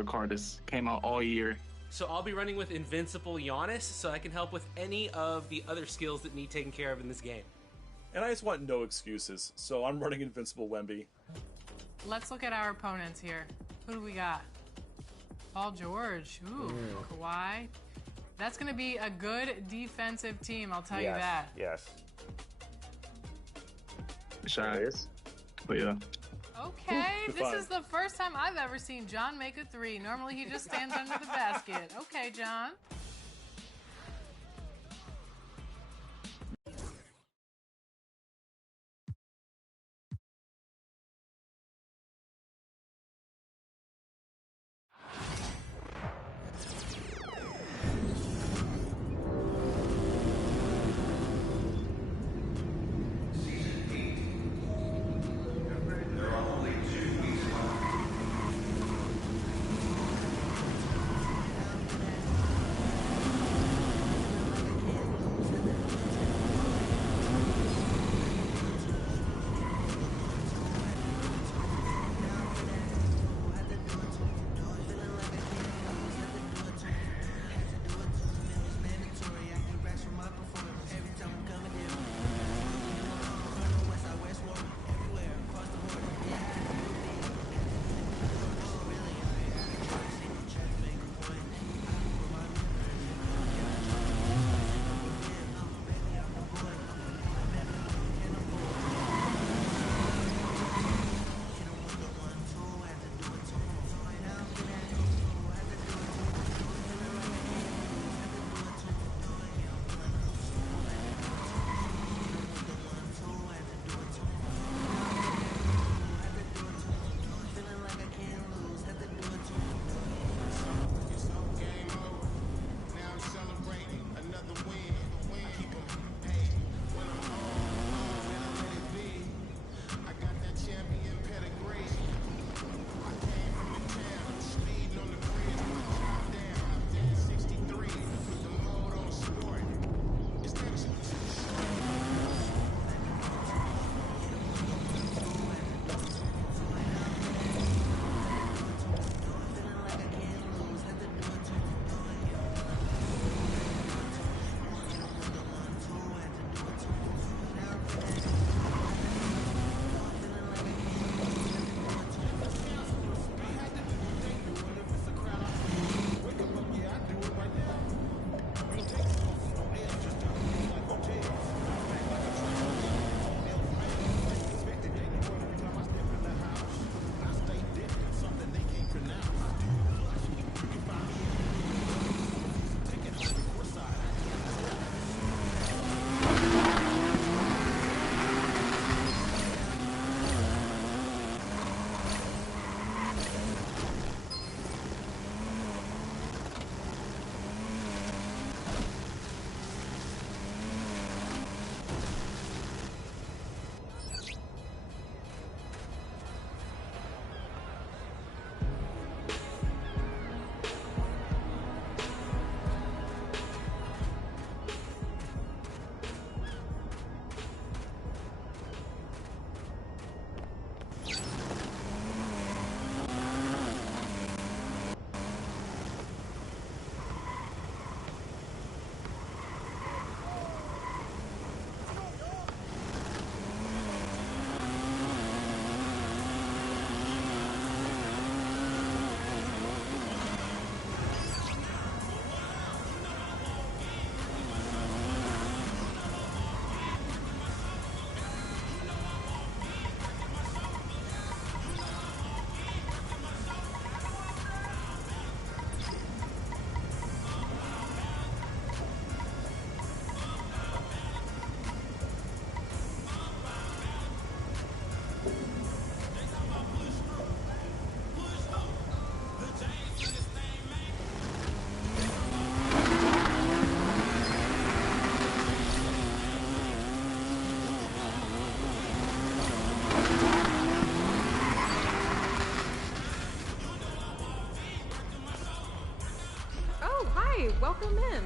favorite card that's came out all year. So I'll be running with Invincible Giannis, so I can help with any of the other skills that need taken care of in this game. And I just want no excuses, so I'm running Invincible Wemby. Let's look at our opponents here. Who do we got? Paul George. Ooh, Kawhi. That's going to be a good defensive team, I'll tell you that. Yes. Shy. It is. But yeah. Okay, Ooh, this is the first time I've ever seen John make a three. Normally he just stands under the basket. Okay, John. welcome in.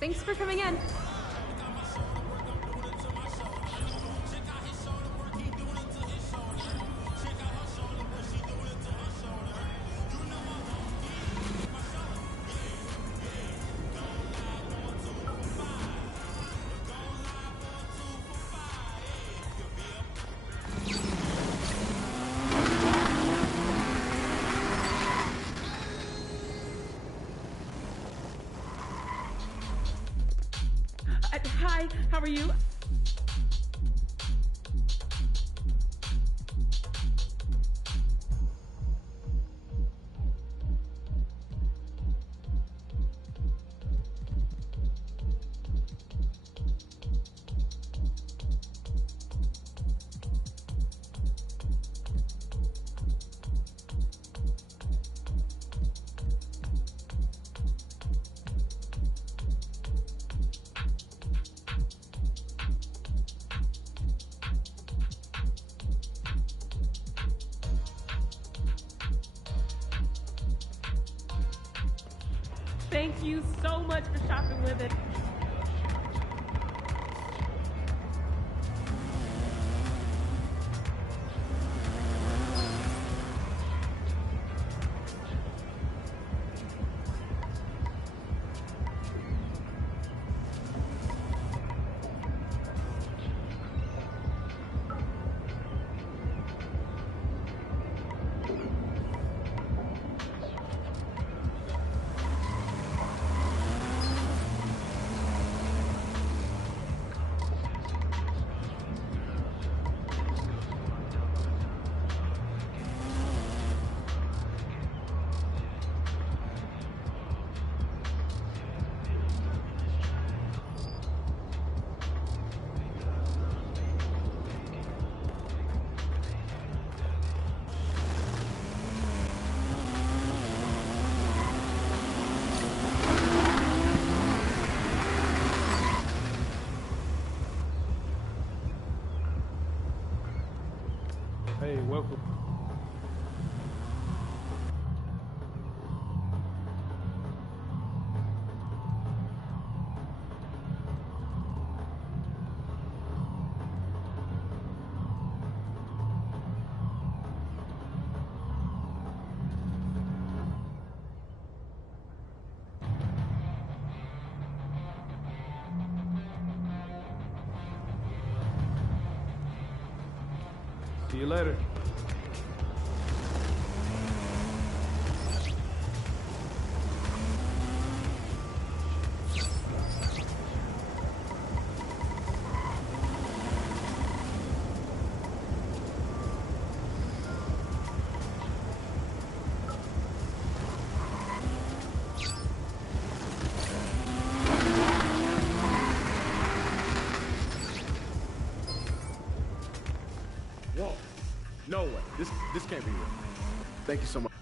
Thanks for coming in. Hi, how are you? Thank you so much for shopping with it. Hey, welcome. See you later. Whoa. No way. This can't be real. Thank you so much.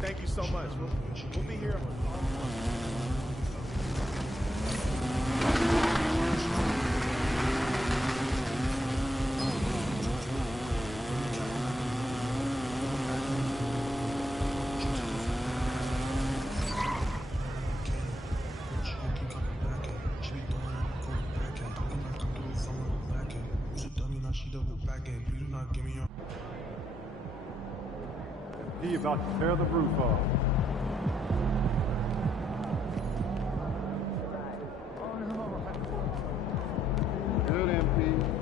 Thank you so much. We'll be here. He about to tear the roof off. Good, MP.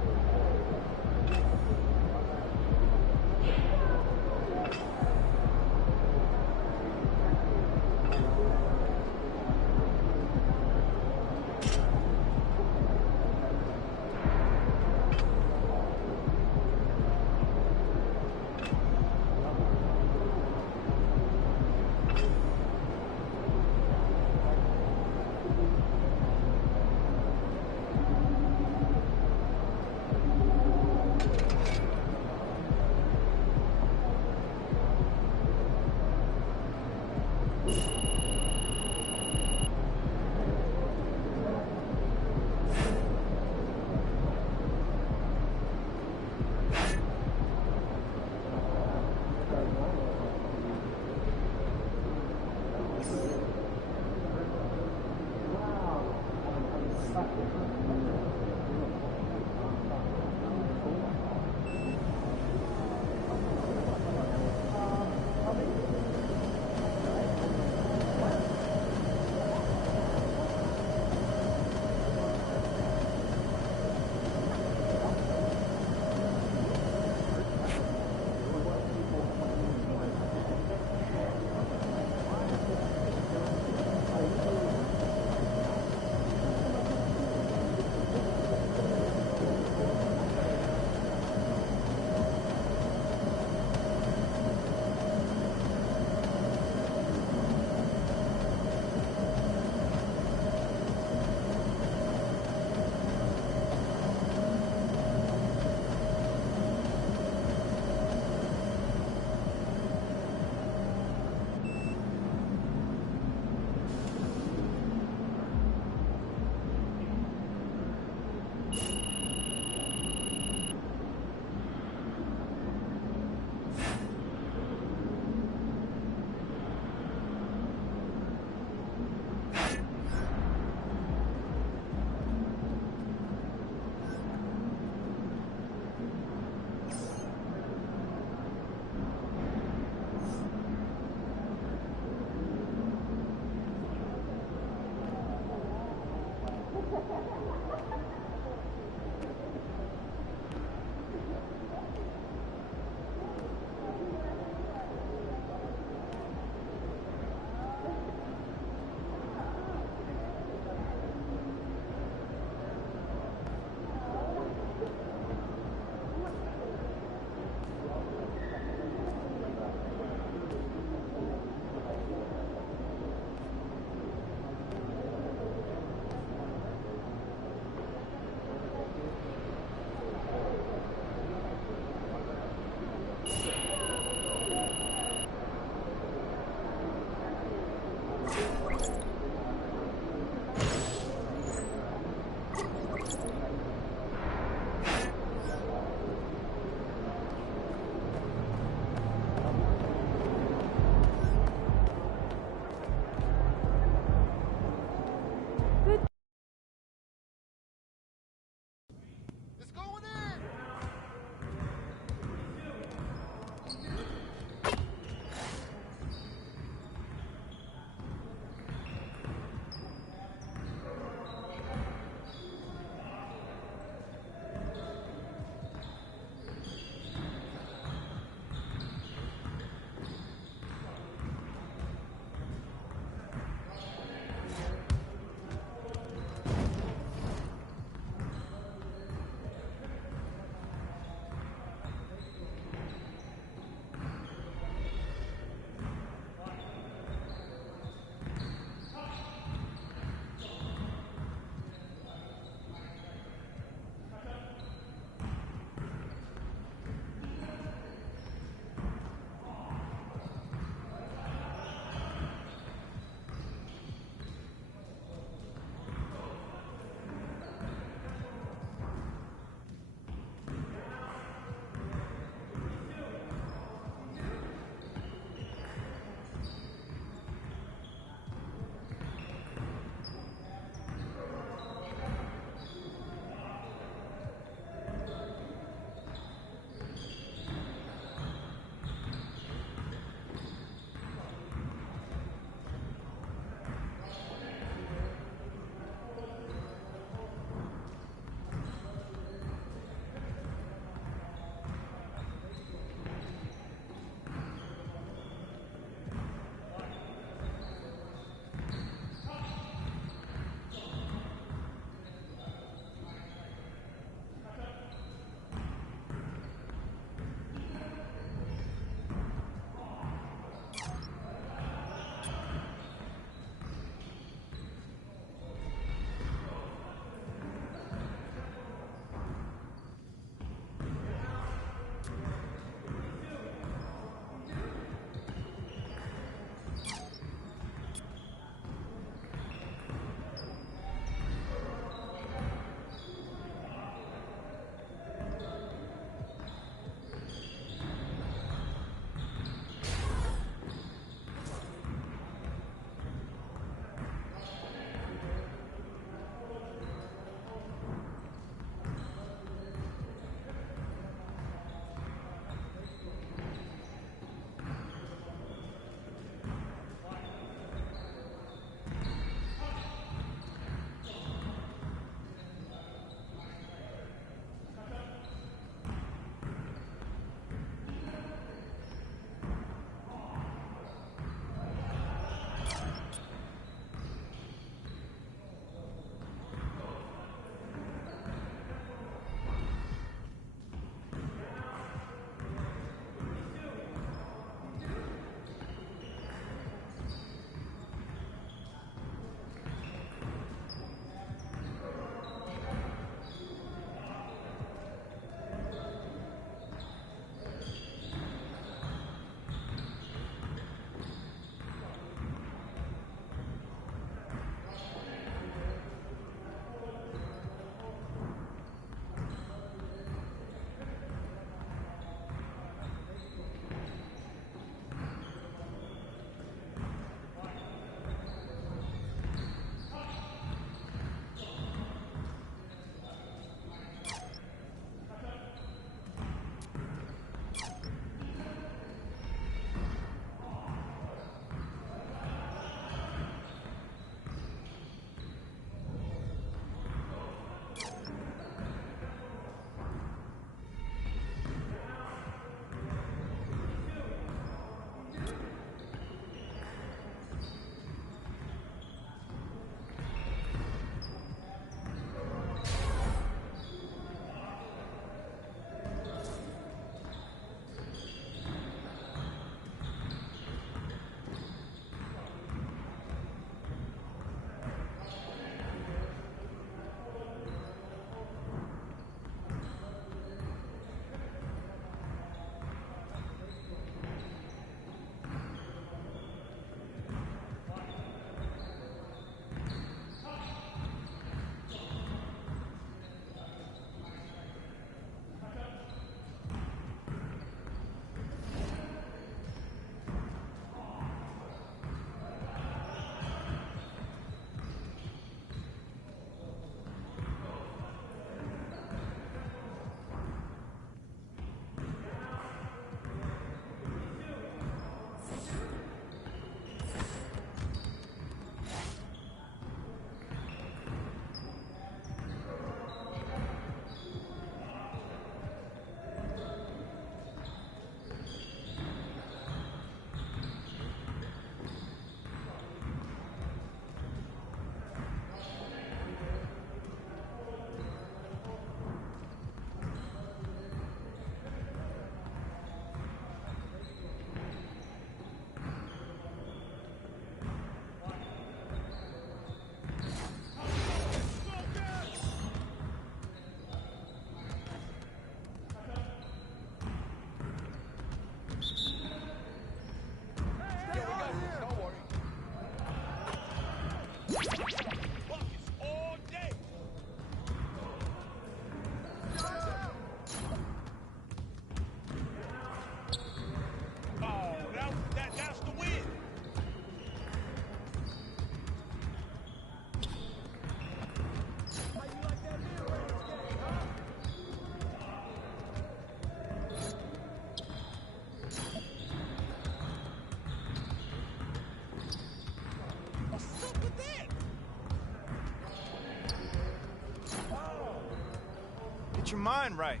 Get your mind right.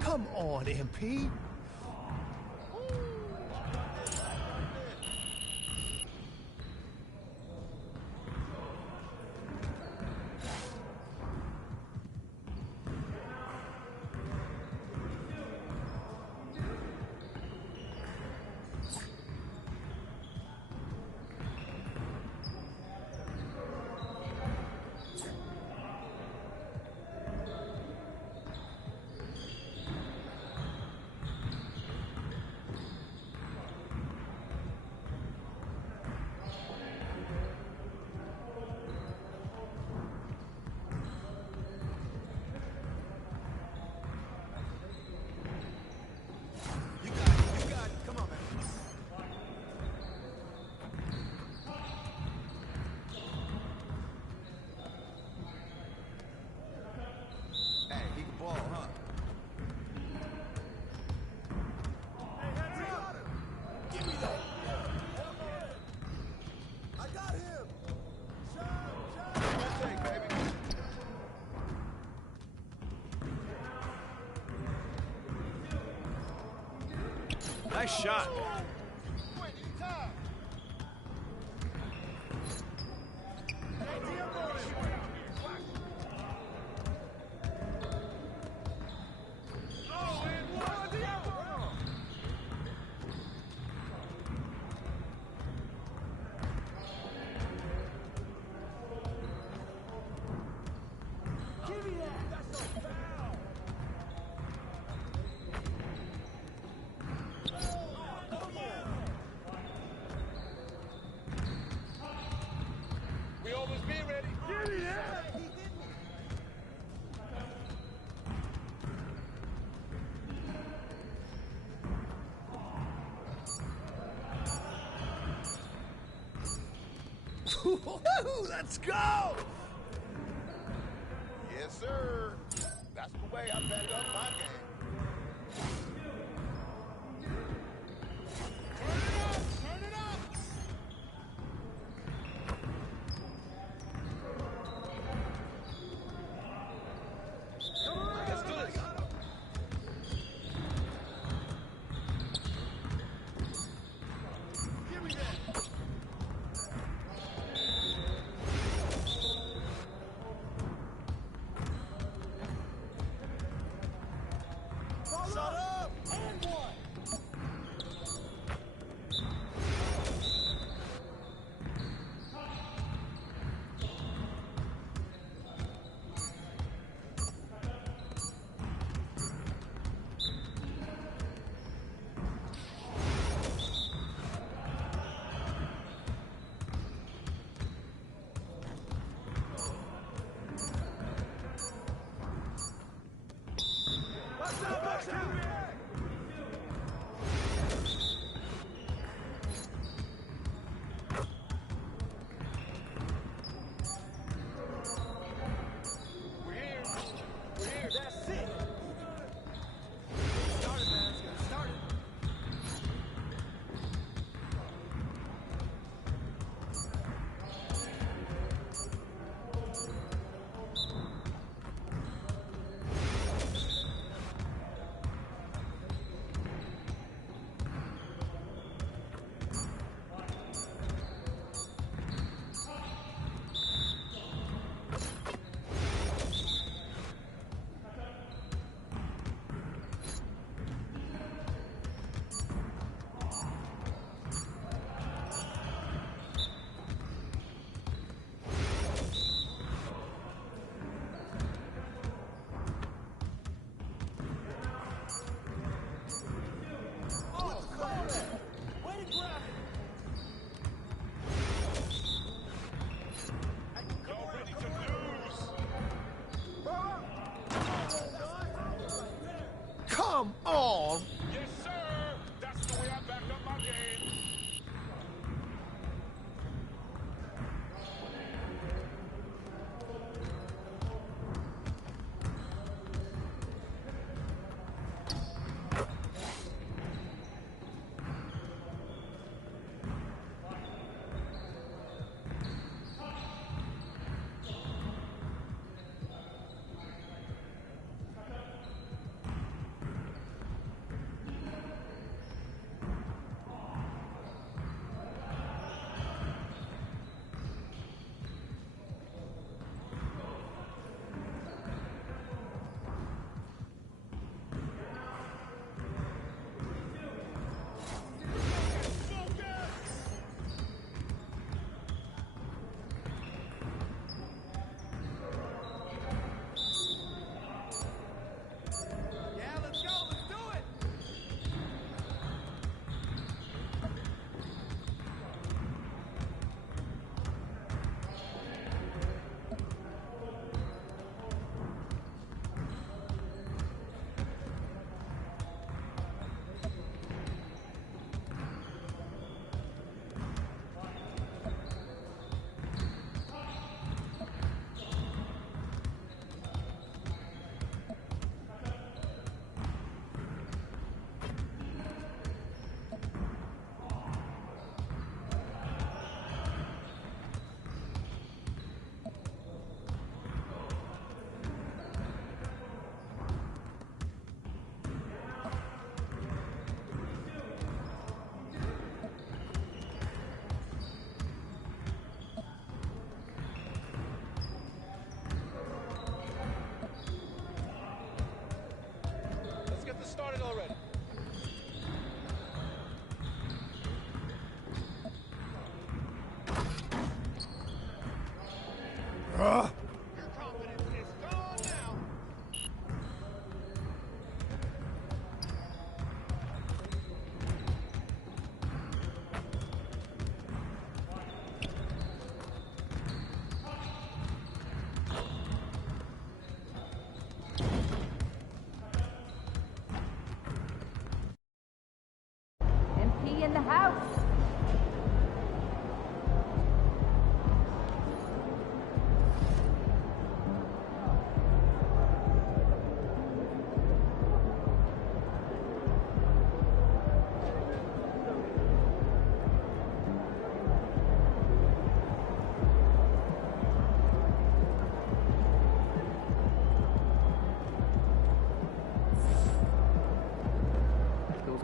Come on, MP. Nice shot. Let's go! Yes, sir. That's the way I back up my game. Turn it up! Come on, let's do this. Give me that. Shut up!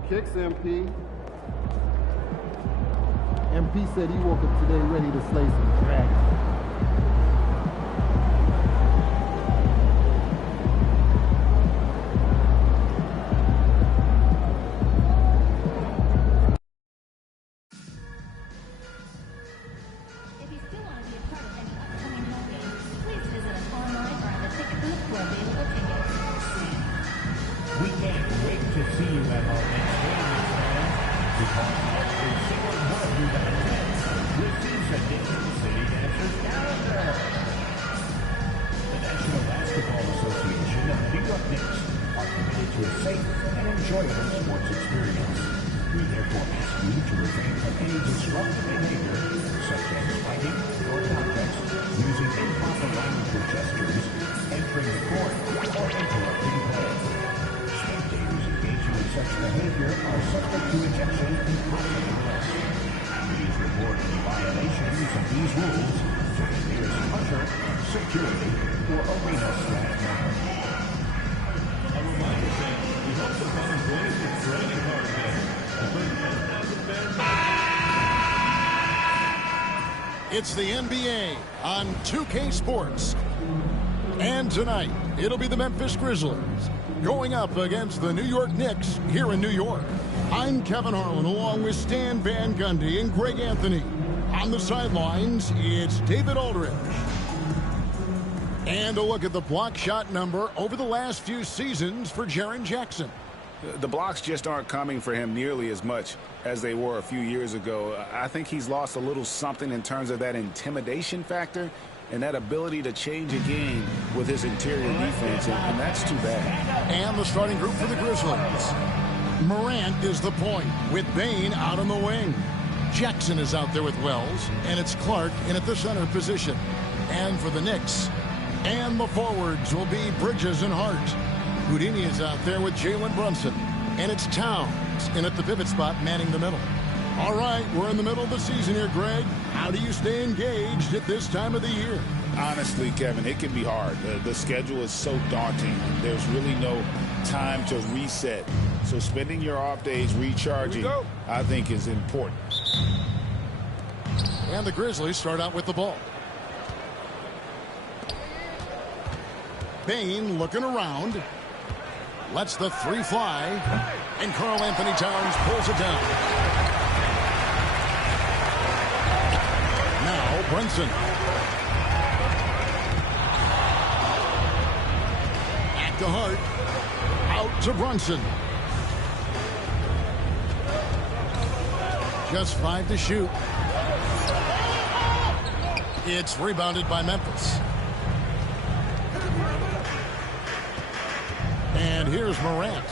Kicks, MP. MP said he woke up today ready to slay some dragons. If you still want to be a part of any upcoming home games, please visit us online or at the ticket booth for available tickets. We can't wait to see you at our next game, fans, because every single one of you that attends receives a Digital City Dancers calendar. The National Basketball Association and New York Knicks are committed to a safe and enjoyable sports experience. We therefore ask you to refrain from any disruptive behavior, such as fighting or context, using improper language or gestures, entering the court, or interrupting play. Spectators engaging in such behavior are subject to ejection and possible arrest. Please report any violations of these rules to the nearest usher, security, or arena staff member. A reminder that we hope to find ways to training card game. It's the NBA on 2K Sports. And tonight, it'll be the Memphis Grizzlies going up against the New York Knicks here in New York. I'm Kevin Harlan along with Stan Van Gundy and Greg Anthony. On the sidelines, it's David Aldridge. And a look at the block shot number over the last few seasons for Jaren Jackson. The blocks just aren't coming for him nearly as much as they were a few years ago. I think he's lost a little something in terms of that intimidation factor and that ability to change a game with his interior defense, and that's too bad. And the starting group for the Grizzlies. Morant is the point, with Bane out on the wing. Jackson is out there with Wells, and it's Clark in at the center position. And for the Knicks, and the forwards will be Bridges and Hart. Houdini is out there with Jalen Brunson. And it's Towns in at the pivot spot manning the middle. All right, we're in the middle of the season here, Greg. How do you stay engaged at this time of the year? Honestly, Kevin, it can be hard. The schedule is so daunting. There's really no time to reset. So spending your off days recharging, I think, is important. And the Grizzlies start out with the ball. Bane looking around. Lets the three fly. And Karl Anthony Towns pulls it down. Now Brunson. Back to Hart. Out to Brunson. Just 5 to shoot. It's rebounded by Memphis. And here's Morant.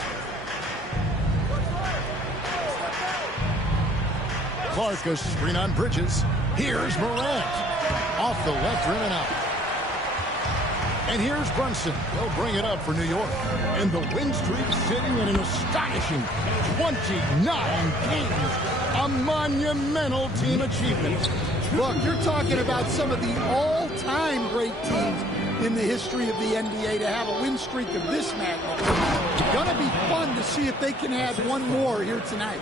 Clark a screen on Bridges. Here's Morant. Off the left rim and out. And here's Brunson. They'll bring it up for New York. And the win streak sitting at an astonishing 29 games. A monumental team achievement. Look, you're talking about some of the all-time great teams in the history of the NBA to have a win streak of this magnitude. It's going to be fun to see if they can add one more here tonight.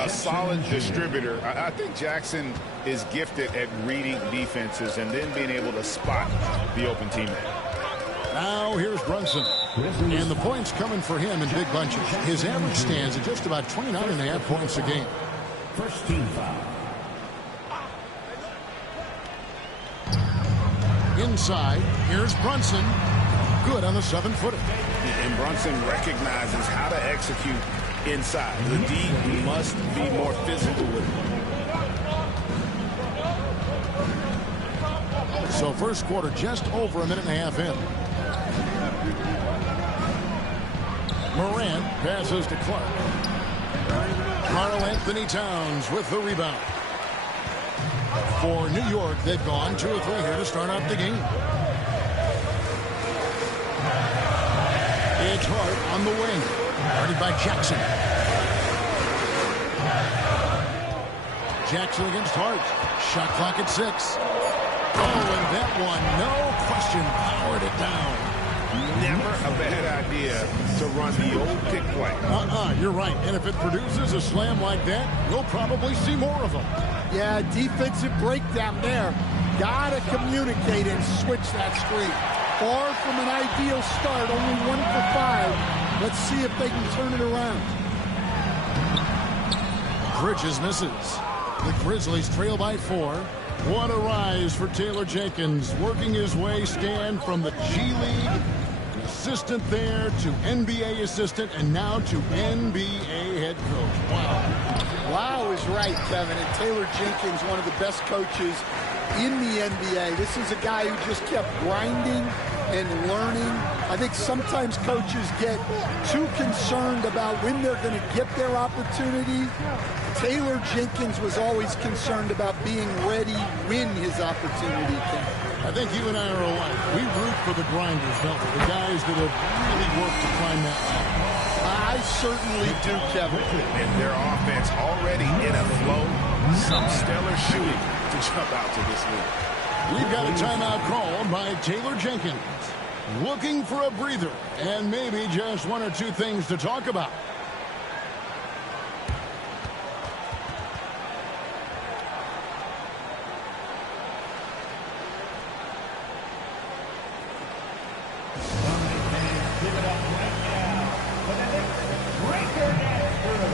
A solid distributor. I think Jackson is gifted at reading defenses and then being able to spot the open teammate. Now here's Brunson. And the points coming for him in big bunches. His average stands at just about 29.5 points a game. First team foul. Inside, here's Brunson. Good on the 7-footer. And Brunson recognizes how to execute inside. The D must be more physical with it. So first quarter just over a minute and a half in. Morant passes to Clark. Karl Anthony Towns with the rebound. For New York, they've gone 2 or 3 here to start out the game. It's Hart on the wing. Guarded by Jackson. Jackson against Hart. Shot clock at 6. Oh, and that one, no question, powered it down. never a bad idea to run the old pick play. You're right. And if it produces a slam like that, we'll probably see more of them. Yeah, defensive breakdown there. Gotta communicate and switch that streak. Far from an ideal start, only 1 for 5. Let's see if they can turn it around. Bridges misses. The Grizzlies trail by 4. What a rise for Taylor Jenkins, working his way, Stan, from the G League, an assistant there, to NBA assistant, and now to NBA head coach. Wow. Wow is right, Kevin. And Taylor Jenkins, one of the best coaches in the NBA. This is a guy who just kept grinding and learning. I think sometimes coaches get too concerned about when they're going to get their opportunity. Taylor Jenkins was always concerned about being ready when his opportunity came. I think you and I are alike. We root for the grinders, don't we? The guys that have really worked to climb that ladder. I certainly do, Kevin. And their offense already in a flow. Some stellar shooting to jump out to this league. We've got a timeout called by Taylor Jenkins. Looking for a breather and maybe just 1 or 2 things to talk about. Give it up right now for the Knicks. Break their neck through.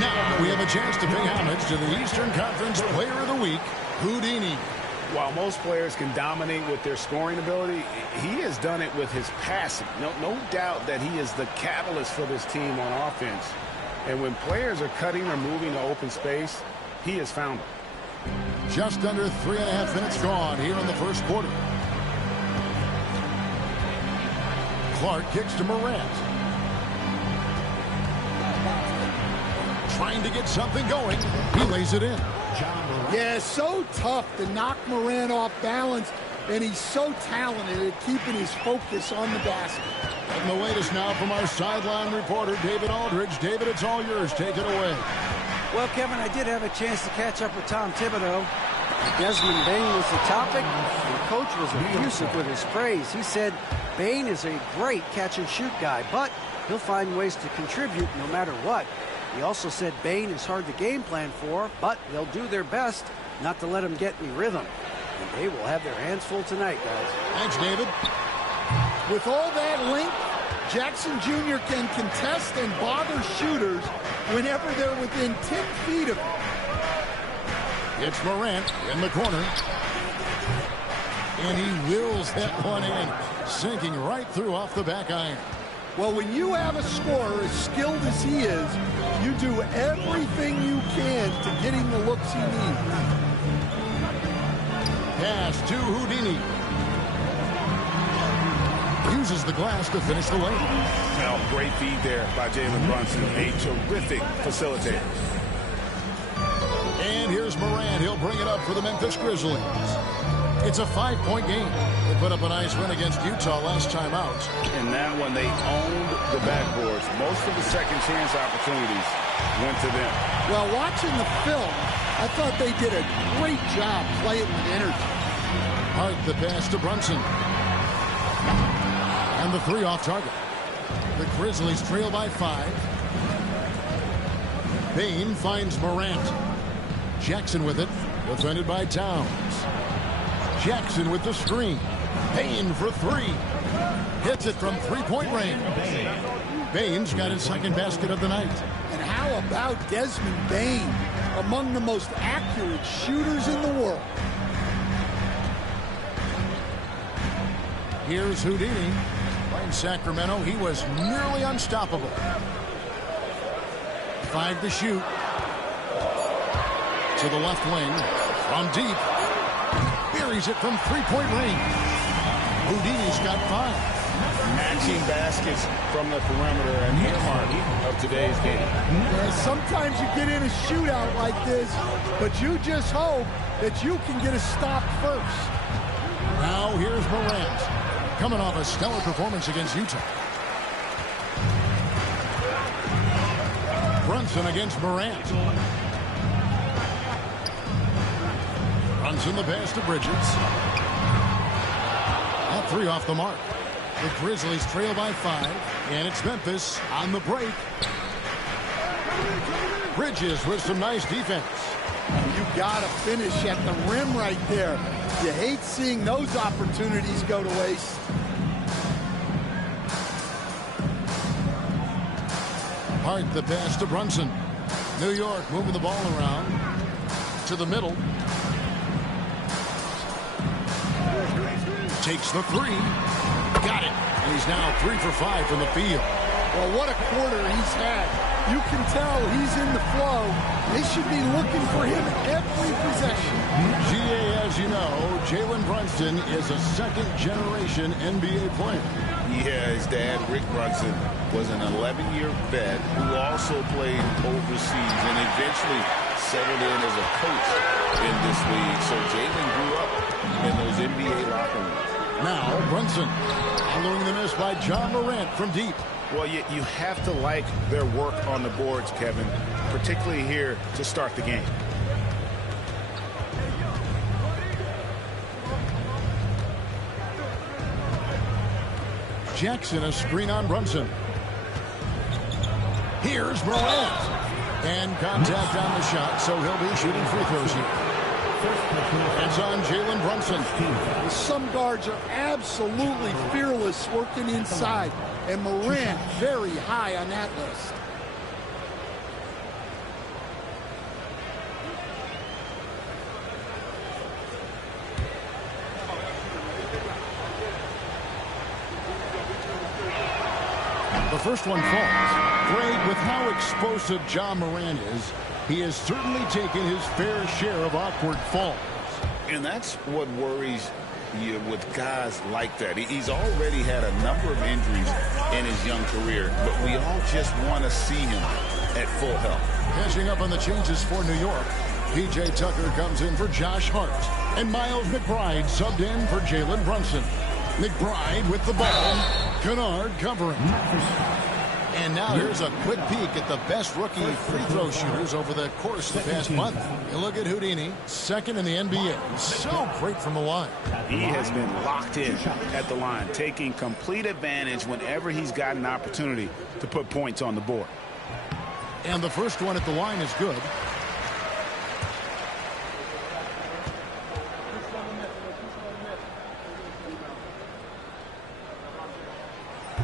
Now we have a chance to pay homage to the Eastern Conference Player of the Week, Houdini. While most players can dominate with their scoring ability, he has done it with his passing. No doubt that he is the catalyst for this team on offense. And when players are cutting or moving to open space, he has found them. Just under 3.5 minutes gone here in the first quarter. Clark kicks to Morant. Trying to get something going. He lays it in. Yeah, so tough to knock Morant off balance, and he's so talented at keeping his focus on the basket. And the latest now from our sideline reporter, David Aldridge. David, it's all yours. Take it away. Well, Kevin, I did have a chance to catch up with Tom Thibodeau. Desmond Bane was the topic, and Coach was effusive with his praise. He said Bane is a great catch-and-shoot guy, but he'll find ways to contribute no matter what. He also said Bane is hard to game plan for, but they'll do their best not to let him get any rhythm. And they will have their hands full tonight, guys. Thanks, David. With all that length, Jackson Jr. can contest and bother shooters whenever they're within 10 feet of him. It's Morant in the corner. And he wills that one in, sinking right through off the back iron. Well, when you have a scorer as skilled as he is, you do everything you can to get him the looks he needs. Pass to Houdini. Uses the glass to finish the lane. Now, great feed there by Jalen Brunson. A terrific facilitator. And here's Morant. He'll bring it up for the Memphis Grizzlies. It's a 5-point game. They put up a nice win against Utah last time out. In that one, they owned the backboards. Most of the second chance opportunities went to them. Well, watching the film, I thought they did a great job playing with energy. Hart the pass to Brunson. And the 3 off target. The Grizzlies trail by 5. Bane finds Morant. Jackson with it. Defended by Towns. Jackson with the screen. Bane for 3. Hits it from 3-point range. Bane's got his second basket of the night. And how about Desmond Bane? Among the most accurate shooters in the world. Here's Houdini. In Sacramento, he was nearly unstoppable. 5 to shoot. To the left wing. From deep. Buries it from 3-point range. Houdini's got 5. Matching baskets from the perimeter and earmark of today's game. Yeah, sometimes you get in a shootout like this, but you just hope that you can get a stop first. Now here's Morant, coming off a stellar performance against Utah. Brunson against Morant. Brunson the pass to Bridges. That three off the mark. The Grizzlies trail by 5, and it's Memphis on the break. Bridges with some nice defense. You got to finish at the rim right there. You hate seeing those opportunities go to waste. Hart the pass to Brunson. New York moving the ball around to the middle. Takes the three. Got it. And he's now 3 for 5 from the field. Well, what a quarter he's had. You can tell he's in the flow. They should be looking for him every possession. GA, as you know, Jalen Brunson is a second-generation NBA player. Yeah, his dad, Rick Brunson, was an 11-year vet who also played overseas and eventually settled in as a coach in this league. So Jalen grew up in those NBA locker rooms. Now Brunson following the miss by John Morant from deep. Well, you have to like their work on the boards, Kevin, particularly here to start the game. Jackson a screen on Brunson. Here's Morant. And contact on the shot, so he'll be shooting free throws here. It's on Jalen Brunson. Some guards are absolutely fearless working inside, and Morant very high on that list. The first one falls. Greg, with how explosive John Morant is, he has certainly taken his fair share of awkward falls. And that's what worries you with guys like that. He's already had a number of injuries in his young career, but we all just want to see him at full health. Catching up on the changes for New York. P.J. Tucker comes in for Josh Hart. And Miles McBride subbed in for Jalen Brunson. McBride with the ball. Kennard covering. And now here's a quick peek at the best rookie free throw shooters over the course of the past month. You look at Houdini, second in the NBA. So great from the line. He has been locked in at the line, taking complete advantage whenever he's got an opportunity to put points on the board. And the first one at the line is good.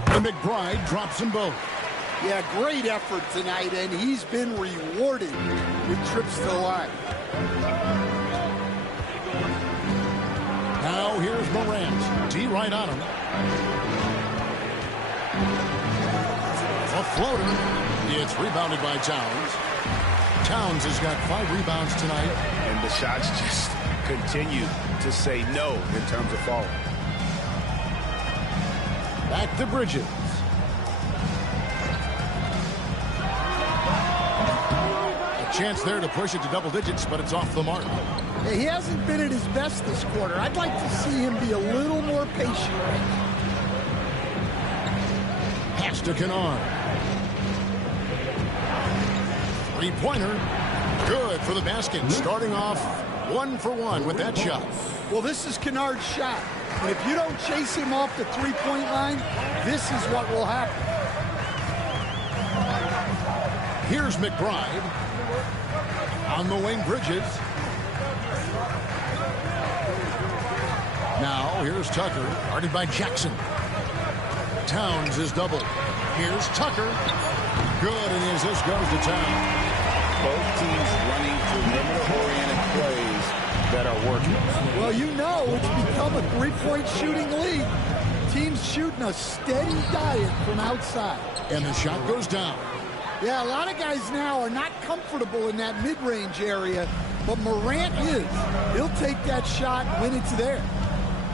And McBride drops them both. Yeah, great effort tonight, and he's been rewarded with trips to the line. Now here's Morant. D right on him. A floater. It's rebounded by Towns. Towns has got 5 rebounds tonight. And the shots just continue to say no in terms of falling. Back to Bridges. A chance there to push it to double digits, but it's off the mark. Hey, he hasn't been at his best this quarter. I'd like to see him be a little more patient. Pass to Kennard. Three-pointer. Good for the basket. Starting off 1 for 1 with that shot. Well, this is Kennard's shot. And if you don't chase him off the three-point line, this is what will happen. Here's McBride. On the wing, Bridges. Now, here's Tucker, guarded by Jackson. Towns is doubled. Here's Tucker. Good, and as this goes to Towns. Both teams running perimeter-oriented plays that are working. Well, you know it's become a three-point shooting league. Teams shooting a steady diet from outside. And the shot goes down. Yeah, a lot of guys now are not comfortable in that mid-range area, but Morant is. He'll take that shot when it's there.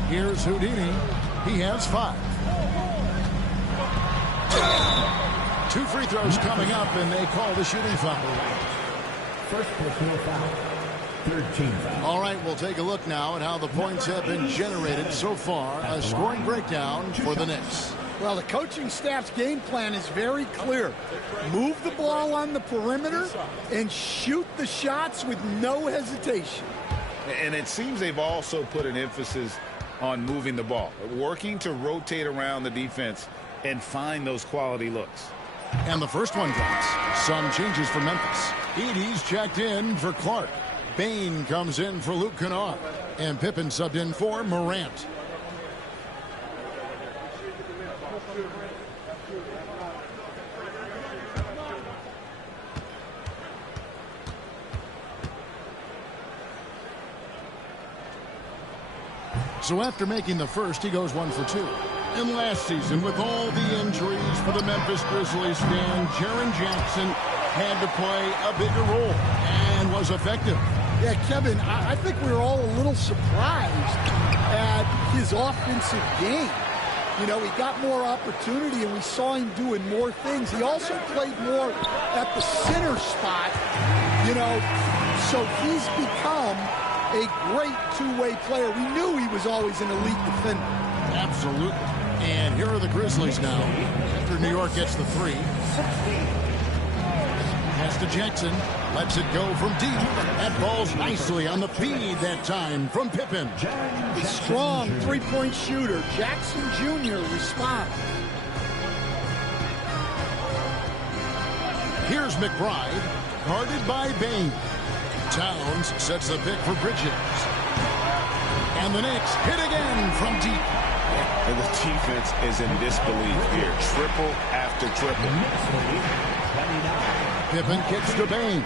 Here's Houdini. He has 5. 2 free throws coming up, and they call the shooting foul. First personal foul. Third team foul. All right, we'll take a look now at how the points have been generated so far. A scoring breakdown for the Knicks. Well, the coaching staff's game plan is very clear. Move the ball on the perimeter and shoot the shots with no hesitation. And it seems they've also put an emphasis on moving the ball, working to rotate around the defense and find those quality looks. And the first one drops. Some changes for Memphis. Edie's checked in for Clark. Bain comes in for Luke Kennard. And Pippen subbed in for Morant. So after making the first, he goes 1 for 2. And last season, with all the injuries for the Memphis Grizzlies, Jaren Jackson had to play a bigger role and was effective. Yeah, Kevin, I think we were all a little surprised at his offensive game. You know, he got more opportunity, and we saw him doing more things. He also played more at the center spot, you know, so he's become a great two-way player. We knew he was always an elite defender. Absolutely. And here are the Grizzlies now. After New York gets the 3. Pass to Jackson. Lets it go from deep. That ball's nicely on the feed that time from Pippen. Strong three-point shooter. Jackson Jr. responds. Here's McBride. Guarded by Bain. Towns sets the pick for Bridges. And the Knicks hit again from deep. And the defense is in disbelief here. Triple after triple. Pippen kicks to Bain.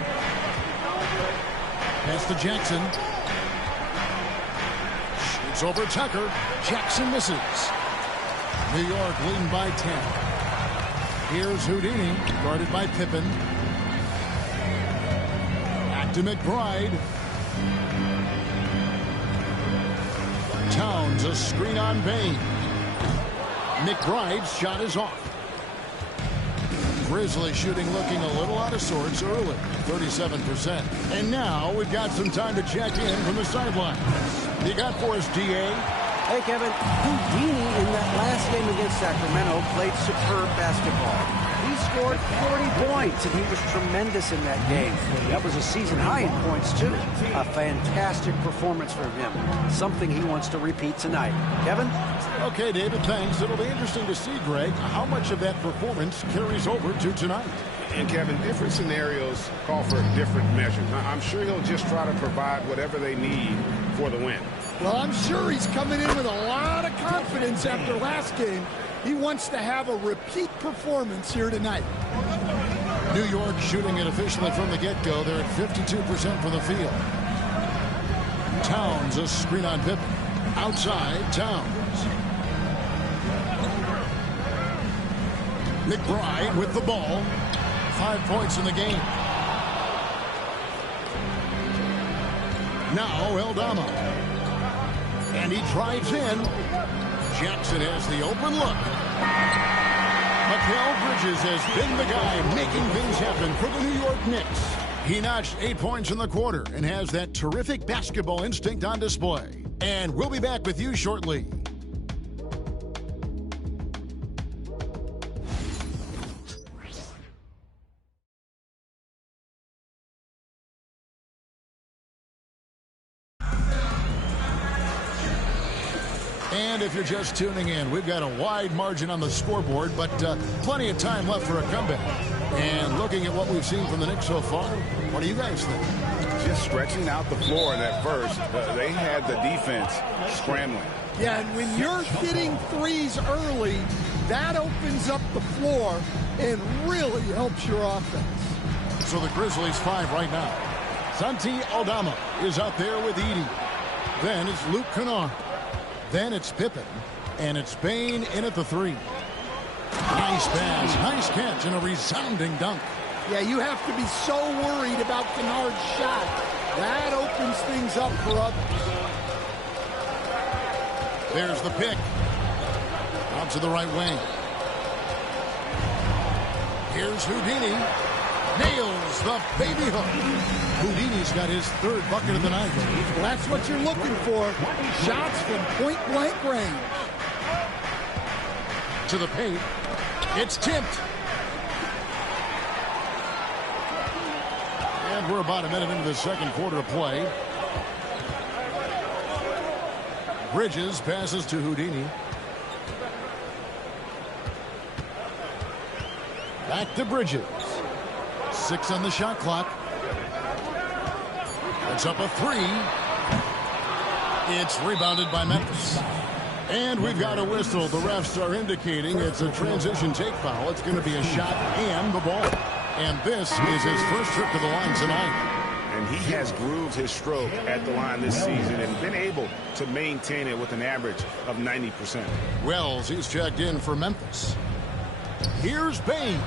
Pass to Jackson. Shoots over Tucker. Jackson misses. New York leading by 10. Here's Houdini, guarded by Pippen. Back to McBride. Towns a screen on Bain. McBride's shot is off. Grizzly shooting looking a little out of sorts early, 37%. And now we've got some time to check in from the sidelines. You got for us, DA? Hey, Kevin. Houdini in that last game against Sacramento played superb basketball. He scored 40 points, and he was tremendous in that game. That was a season high in points, too. A fantastic performance from him. Something he wants to repeat tonight. Kevin? Okay, David, thanks. It'll be interesting to see, Greg, how much of that performance carries over to tonight. And, Kevin, different scenarios call for different measures. I'm sure he'll just try to provide whatever they need for the win. Well, I'm sure he's coming in with a lot of confidence after last game. He wants to have a repeat performance here tonight. New York shooting it officially from the get-go. They're at 52% from the field. Towns a screen on Pippen. Outside, Towns. McBride with the ball. 5 points in the game. Now Eldama. And he drives in. Jackson has the open look. Mikal Bridges has been the guy making things happen for the New York Knicks. He notched 8 points in the quarter and has that terrific basketball instinct on display. And we'll be back with you shortly. And if you're just tuning in, we've got a wide margin on the scoreboard, but plenty of time left for a comeback. And looking at what we've seen from the Knicks so far, what do you guys think? Just stretching out the floor in that first. They had the defense scrambling. Yeah, and when you're hitting threes early, that opens up the floor and really helps your offense. So the Grizzlies 5 right now. Santi Aldama is out there with Edie. Then it's Luke Kennard. Then it's Pippen, and it's Bain in at the 3. Nice pass, nice catch, and a resounding dunk. Yeah, you have to be so worried about Kennard's shot. That opens things up for others. There's the pick. Out to the right wing. Here's Houdini. Nails the baby hook. Houdini's got his 3rd bucket of the night. Well, that's what you're looking for. Shots from point-blank range. to the paint. It's tipped. And we're about a minute into the second quarter of play. Bridges passes to Houdini. Back to Bridges. 6 on the shot clock. It's up a 3. It's rebounded by Memphis. And we've got a whistle. The refs are indicating it's a transition take foul. It's going to be a shot and the ball. And this is his first trip to the line tonight. And he has grooved his stroke at the line this season and been able to maintain it with an average of 90%. Wells, he's checked in for Memphis. Here's Bain.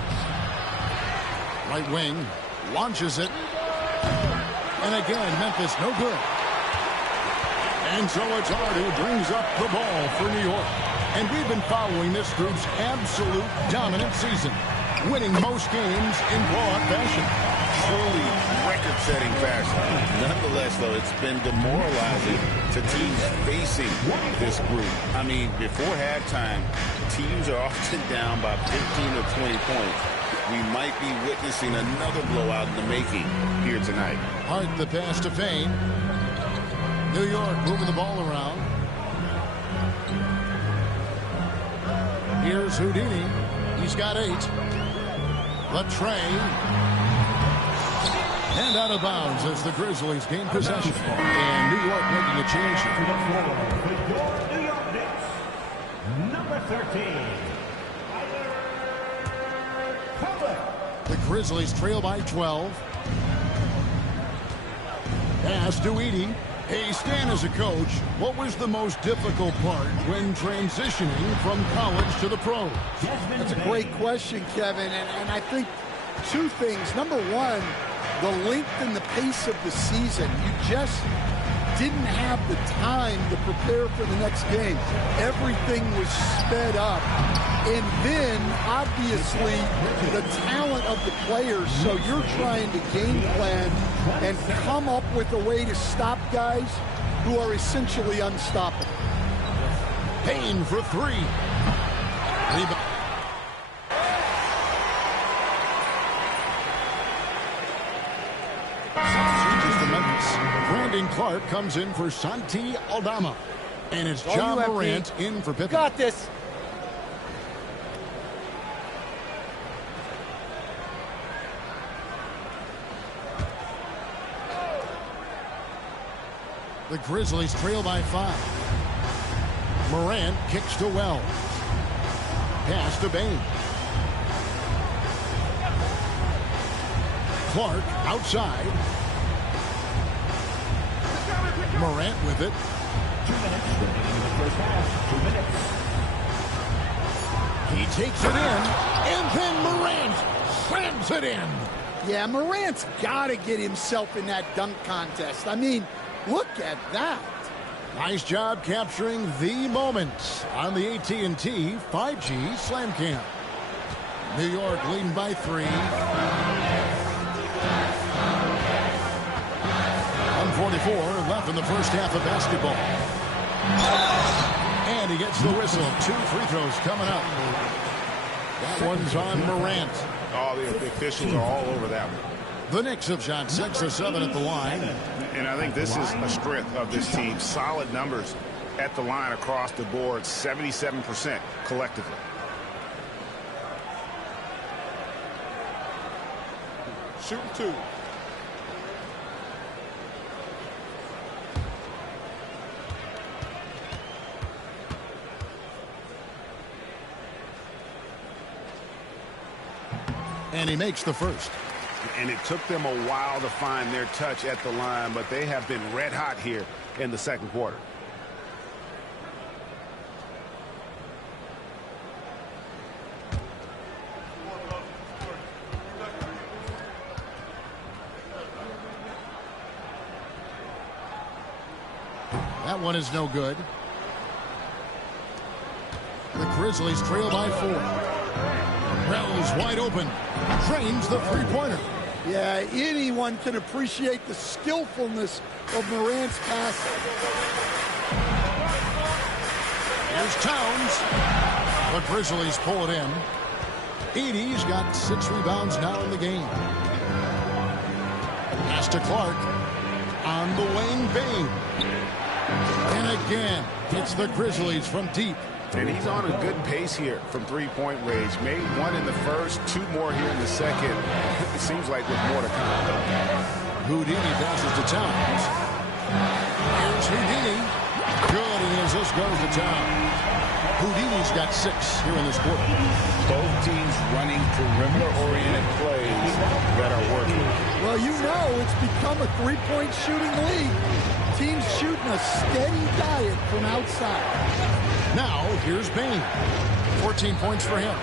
Right wing, launches it. And again, Memphis no good. And so it's Hard who brings up the ball for New York. And we've been following this group's absolute dominant season, winning most games in blowout fashion. Truly record-setting fashion. Nonetheless, though, it's been demoralizing to teams facing this group. I mean, before halftime, teams are often down by 15 or 20 points. We might be witnessing another blowout in the making here tonight. Hart the pass to Payne. New York moving the ball around. Here's Houdini. He's got 8. Latray. And out of bounds as the Grizzlies gain possession. And New York making a change here. New York Knicks, number 13. The Grizzlies trail by 12. Pass to Edey. Hey, Stan, as a coach, what was the most difficult part when transitioning from college to the pros? That's a great question, Kevin. And I think 2 things. Number one, the length and the pace of the season. You just didn't have the time to prepare for the next game. Everything was sped up. And then, obviously, the talent of the players. So you're trying to game plan and come up with a way to stop guys who are essentially unstoppable. Payne for 3. Rebound. Brandon Clark comes in for Santi Aldama. And it's John Morant in for Pippen. Got this. The Grizzlies trail by 5. Morant kicks to Wells. Pass to Bain. Clark outside. Morant with it. 2 minutes remaining in the first half. 2 minutes. He takes it in, and then Morant slams it in. Yeah, Morant's got to get himself in that dunk contest. I mean, look at that. Nice job capturing the moments on the AT&T 5G Slam Cam. New York leading by 3. 1:44 left in the first half of basketball. And he gets the whistle. 2 free throws coming up. That one's on Morant. Oh, the officials are all over that one. The Knicks have shot 6 of 7 at the line. And I think this is a strength of this team. Solid numbers at the line across the board. 77% collectively. Shooting 2. And he makes the first. And it took them a while to find their touch at the line, but they have been red hot here in the second quarter. That one is no good. The Grizzlies trail by 4. Wells wide open. Drains the three-pointer. Yeah, anyone can appreciate the skillfulness of Morant's passing. Here's Towns. The Grizzlies pull it in. Edie's got 6 rebounds now in the game. Pass to Clark. On the wing, Bane. And again, it's the Grizzlies from deep. And he's on a good pace here from three-point range. Made 1 in the first, 2 more here in the second. It seems like with more to come. Houdini passes to Towns. Here's Houdini. Good, and as this goes to Towns. Houdini's got 6 here in this quarter. Both teams running perimeter-oriented plays that are working. Well, you know it's become a three-point shooting league. Teams shooting a steady diet from outside. Now, here's Bane. 14 points for him.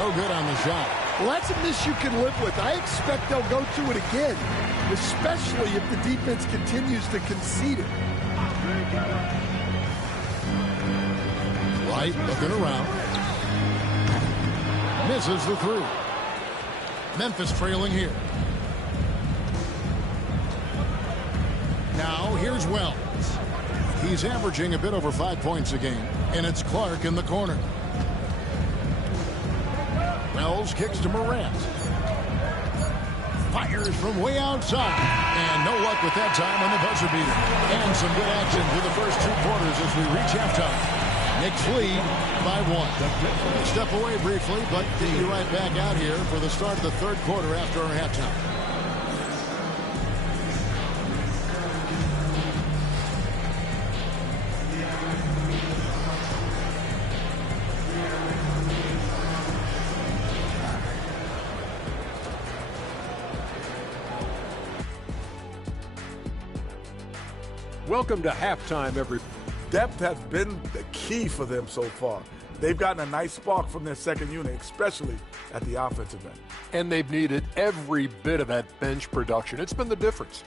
No good on the shot. Well, that's a miss you can live with. I expect they'll go to it again, especially if the defense continues to concede it. Light looking around. Misses the three. Memphis trailing here. Now, here's Wells. He's averaging a bit over 5 points a game, and it's Clark in the corner. Wells kicks to Morant. Fires from way outside. And no luck with that time on the buzzer beater. And some good action through the first 2 quarters as we reach halftime. Knicks lead by 1. Step away briefly, but get you right back out here for the start of the 3rd quarter after our halftime. Welcome to halftime, everybody. Depth has been the key for them so far. They've gotten a nice spark from their second unit, especially at the offensive end. And they've needed every bit of that bench production. It's been the difference.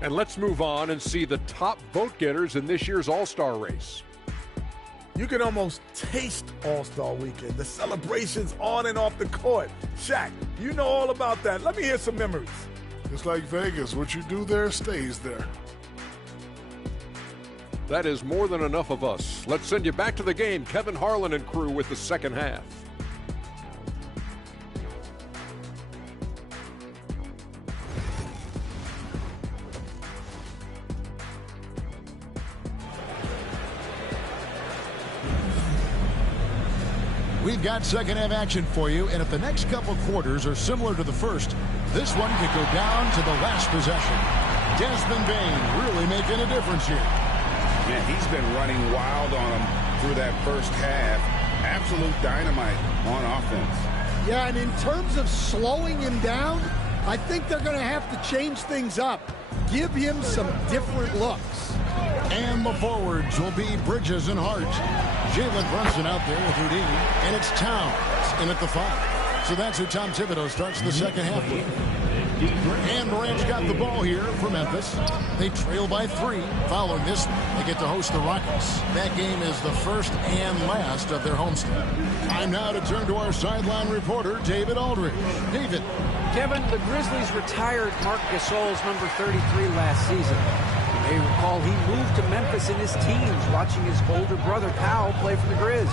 And let's move on and see the top vote getters in this year's All-Star race. You can almost taste All-Star Weekend, the celebrations on and off the court. Shaq, you know all about that. Let me hear some memories. It's like Vegas. What you do there stays there. That is more than enough of us. Let's send you back to the game. Kevin Harlan and crew with the second half. We've got second half action for you, and if the next couple quarters are similar to the first, this one could go down to the last possession. Desmond Bane really making a difference here. Man, he's been running wild on him through that first half. Absolute dynamite on offense. Yeah, and in terms of slowing him down, I think they're going to have to change things up. Give him some different looks. And the forwards will be Bridges and Hart. Jalen Brunson out there with Houdini, and it's Towns in at the 5. So that's who Tom Thibodeau starts the second half with. And Morant's got the ball here for Memphis. They trail by 3. Following this one, they get to host the Rockets. That game is the first and last of their homestand. Time now to turn to our sideline reporter, David Aldridge. David. Kevin, the Grizzlies retired Marc Gasol's number 33 last season. You may recall he moved to Memphis in his teens, watching his older brother Powell play for the Grizz.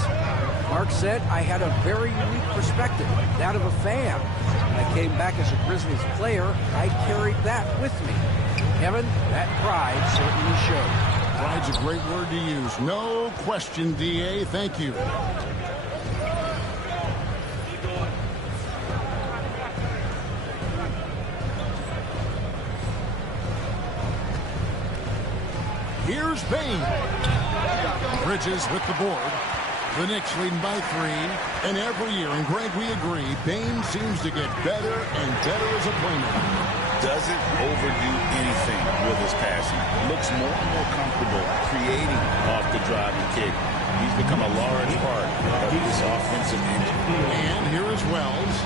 Mark said, I had a very unique perspective, that of a fan. When I came back as a Grizzlies player, I carried that with me. Kevin, that pride certainly showed. Pride's a great word to use. No question, D.A. Thank you. Here's Bane. Bridges with the board. The Knicks leading by 3. And every year, and Greg, we agree, Bane seems to get better and better as a playmaker. Doesn't overdo anything with his passing. Looks more and more comfortable creating off the driving kick. He's become a large part of this offensive engine. And here is Wells.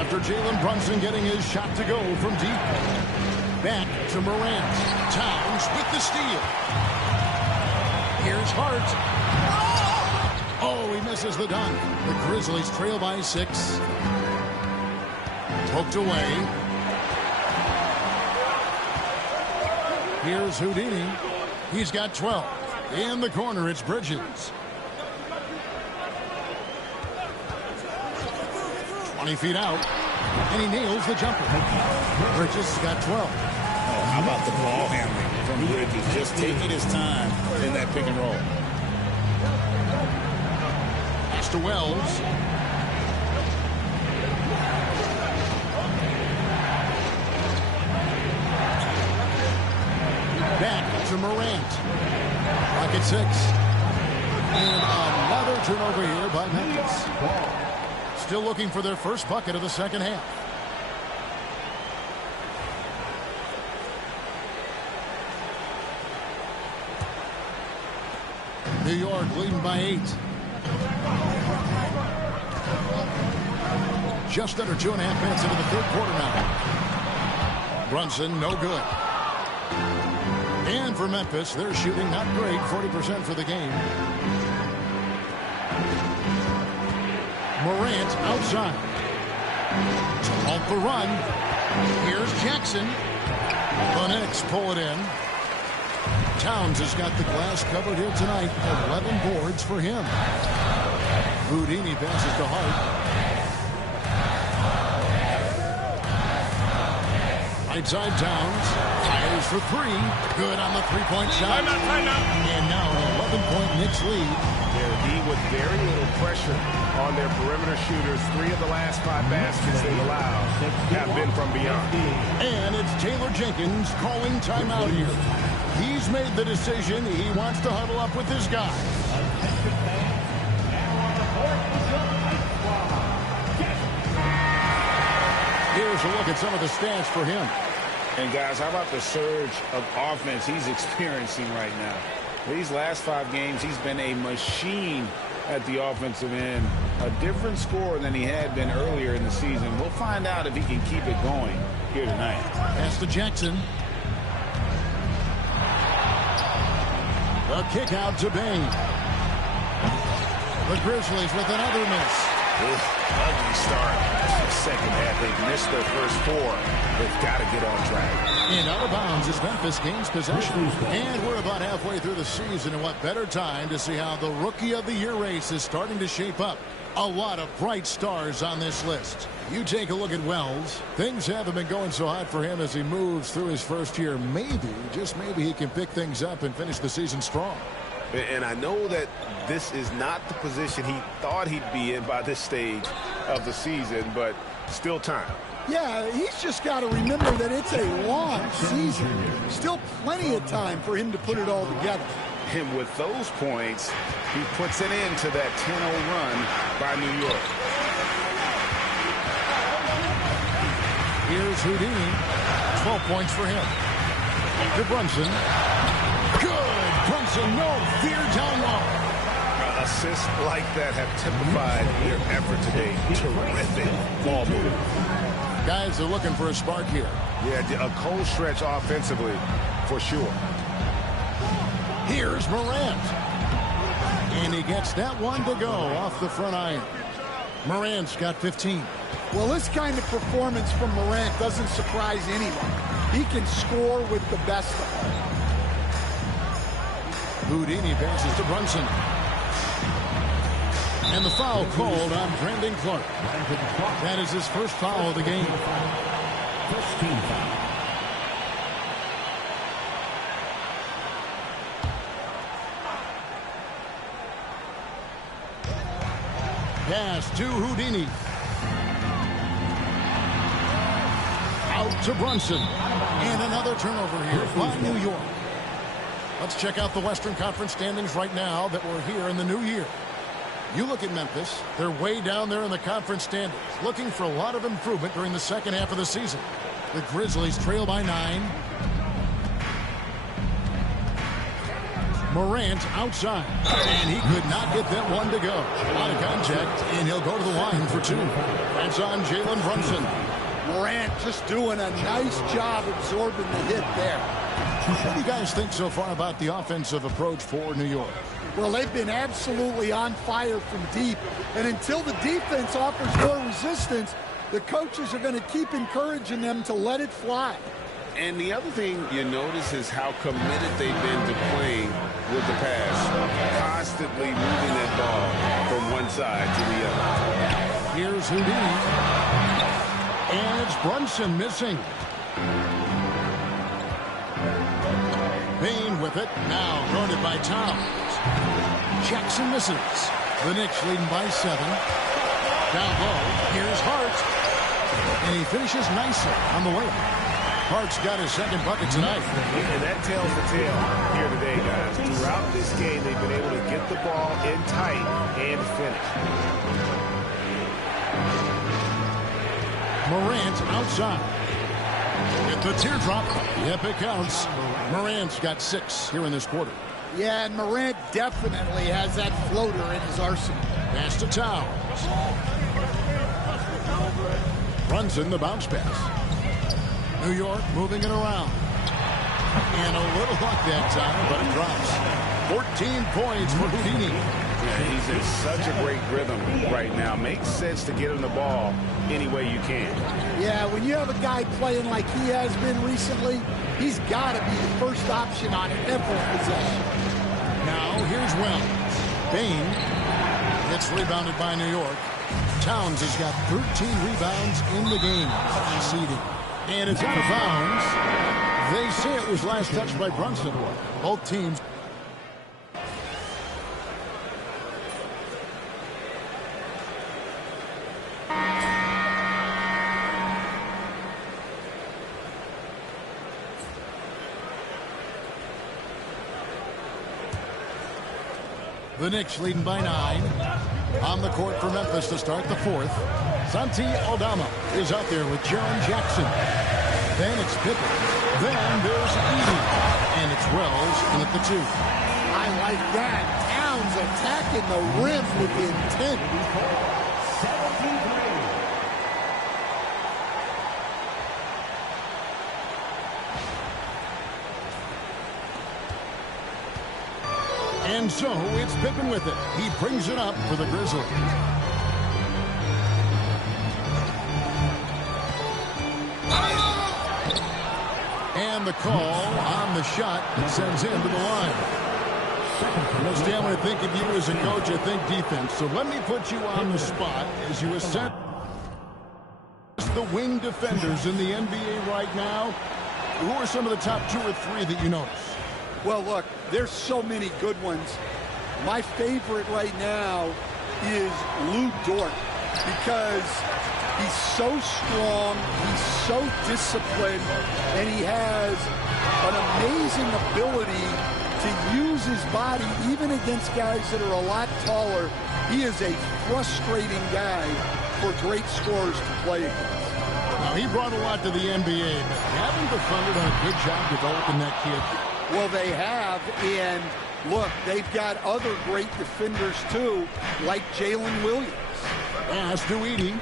After Jalen Brunson getting his shot to go from deep. Back to Morant. Towns with the steal. Here's Hart. Oh, he misses the dunk. The Grizzlies trail by 6. Poked away. Here's Houdini. He's got 12. In the corner, it's Bridges. 20 feet out, and he nails the jumper. Bridges got 12. How about the ball handling from Bridges? Just taking his time in that pick and roll. Pass to Wells. Back to Morant. Rocket 6. And another turnover here by Memphis. Still looking for their first bucket of the second half. New York leading by 8. Just under 2.5 minutes into the third quarter now. Brunson, no good. And for Memphis, they're shooting not great, 40% for the game. Morant outside. Off the run. Here's Jackson. The Knicks pull it in. Towns has got the glass covered here tonight. 11 boards for him. Houdini passes to Hart. Right side Towns. Fires for 3. Good on the three-point shot. And now an 11-point Knicks lead. They're with very little pressure on their perimeter shooters. 3 of the last 5 baskets they've allowed have been from beyond. And it's Taylor Jenkins calling timeout here. He's made the decision. He wants to huddle up with his guys. Here's a look at some of the stats for him. And guys, how about the surge of offense he's experiencing right now? These last 5 games, he's been a machine at the offensive end. A different scorer than he had been earlier in the season. We'll find out if he can keep it going here tonight. Pass to Jackson. The kick out to Bain. The Grizzlies with another miss. Ugly start. Second half, they've missed their first 4. They've got to get on track. And out of bounds as Memphis gains possession. And we're about halfway through the season, and what better time to see how the Rookie of the Year race is starting to shape up. A lot of bright stars on this list. You take a look at Wells. Things haven't been going so hot for him as he moves through his first year. Maybe, just maybe, he can pick things up and finish the season strong. And I know that this is not the position he thought he'd be in by this stage of the season, but still time. Yeah, he's just got to remember that it's a long season. Still plenty of time for him to put it all together. And with those points, he puts an end to that 10-0 run by New York. Here's Houdini. 12 points for him. To Brunson. Good. Brunson, no fear down low. Assists like that have typified their effort today. Terrific ball move. Guys are looking for a spark here. Yeah, a cold stretch offensively, for sure. Here's Morant. And he gets that one to go off the front iron. Morant's got 15. Well, this kind of performance from Morant doesn't surprise anyone. He can score with the best of them. Houdini passes to Brunson. And the foul called on Brandon Clark. That is his first foul of the game. First team foul. Pass to Houdini. Out to Brunson. And another turnover here by New York. Let's check out the Western Conference standings right now that we're here in the new year. You look at Memphis, they're way down there in the conference standings, looking for a lot of improvement during the second half of the season. The Grizzlies trail by 9. Morant outside, and he could not get that one to go. Out of contact, and he'll go to the line for 2. That's on Jalen Brunson. Morant just doing a nice job absorbing the hit there. What do you guys think so far about the offensive approach for New York? Well, they've been absolutely on fire from deep. And until the defense offers more resistance, the coaches are going to keep encouraging them to let it fly. And the other thing you notice is how committed they've been to playing with the pass, constantly moving that ball from one side to the other. Here's Houdini. And it's Brunson missing. Bain with it. Now guarded by Towns. Jackson misses. The Knicks leading by 7. Down low. Here's Hart. And he finishes nicely on the way. Hart's got his second bucket tonight. And that tells the tale here today, guys. Throughout this game, they've been able to get the ball in tight and finish. Morant outside. With the teardrop. Yep, it counts. Morant's got 6 here in this quarter. Yeah, and Morant definitely has that floater in his arsenal. Pass to Towns. Runs in the bounce pass. New York moving it around. And a little luck that time, but it drops. 14 points for Houdini. Yeah, he's in such a great rhythm right now. Makes sense to get him the ball any way you can. Yeah, when you have a guy playing like he has been recently, he's got to be the first option on every possession. Now here's Wells. Bain. It's rebounded by New York. Towns has got 13 rebounds in the game. Conceding. And it's out of bounds. They say it was last touched by Brunson. Both teams. The Knicks leading by 9. On the court for Memphis to start the 4th. Santi Aldama is out there with Jaren Jackson. Then it's Pippen. Then there's Edey. And it's Wells in at the 2. I like that. Towns attacking the rim with intent. And so it's Pippen with it. He brings it up for the Grizzlies. And the call on the shot sends him to the line. Stan, when I think of you as a coach, I think defense. So let me put you on the spot as you assess the wing defenders in the NBA right now. Who are some of the top 2 or 3 that you notice? Well, look, there's so many good ones. My favorite right now is Lou Dort because he's so strong, he's so disciplined, and he has an amazing ability to use his body even against guys that are a lot taller. He is a frustrating guy for great scorers to play against. Now, he brought a lot to the NBA, but haven't the Thunder done a good job developing that kid? Well, they have, and look, they've got other great defenders too, like Jalen Williams. Pass to Edey.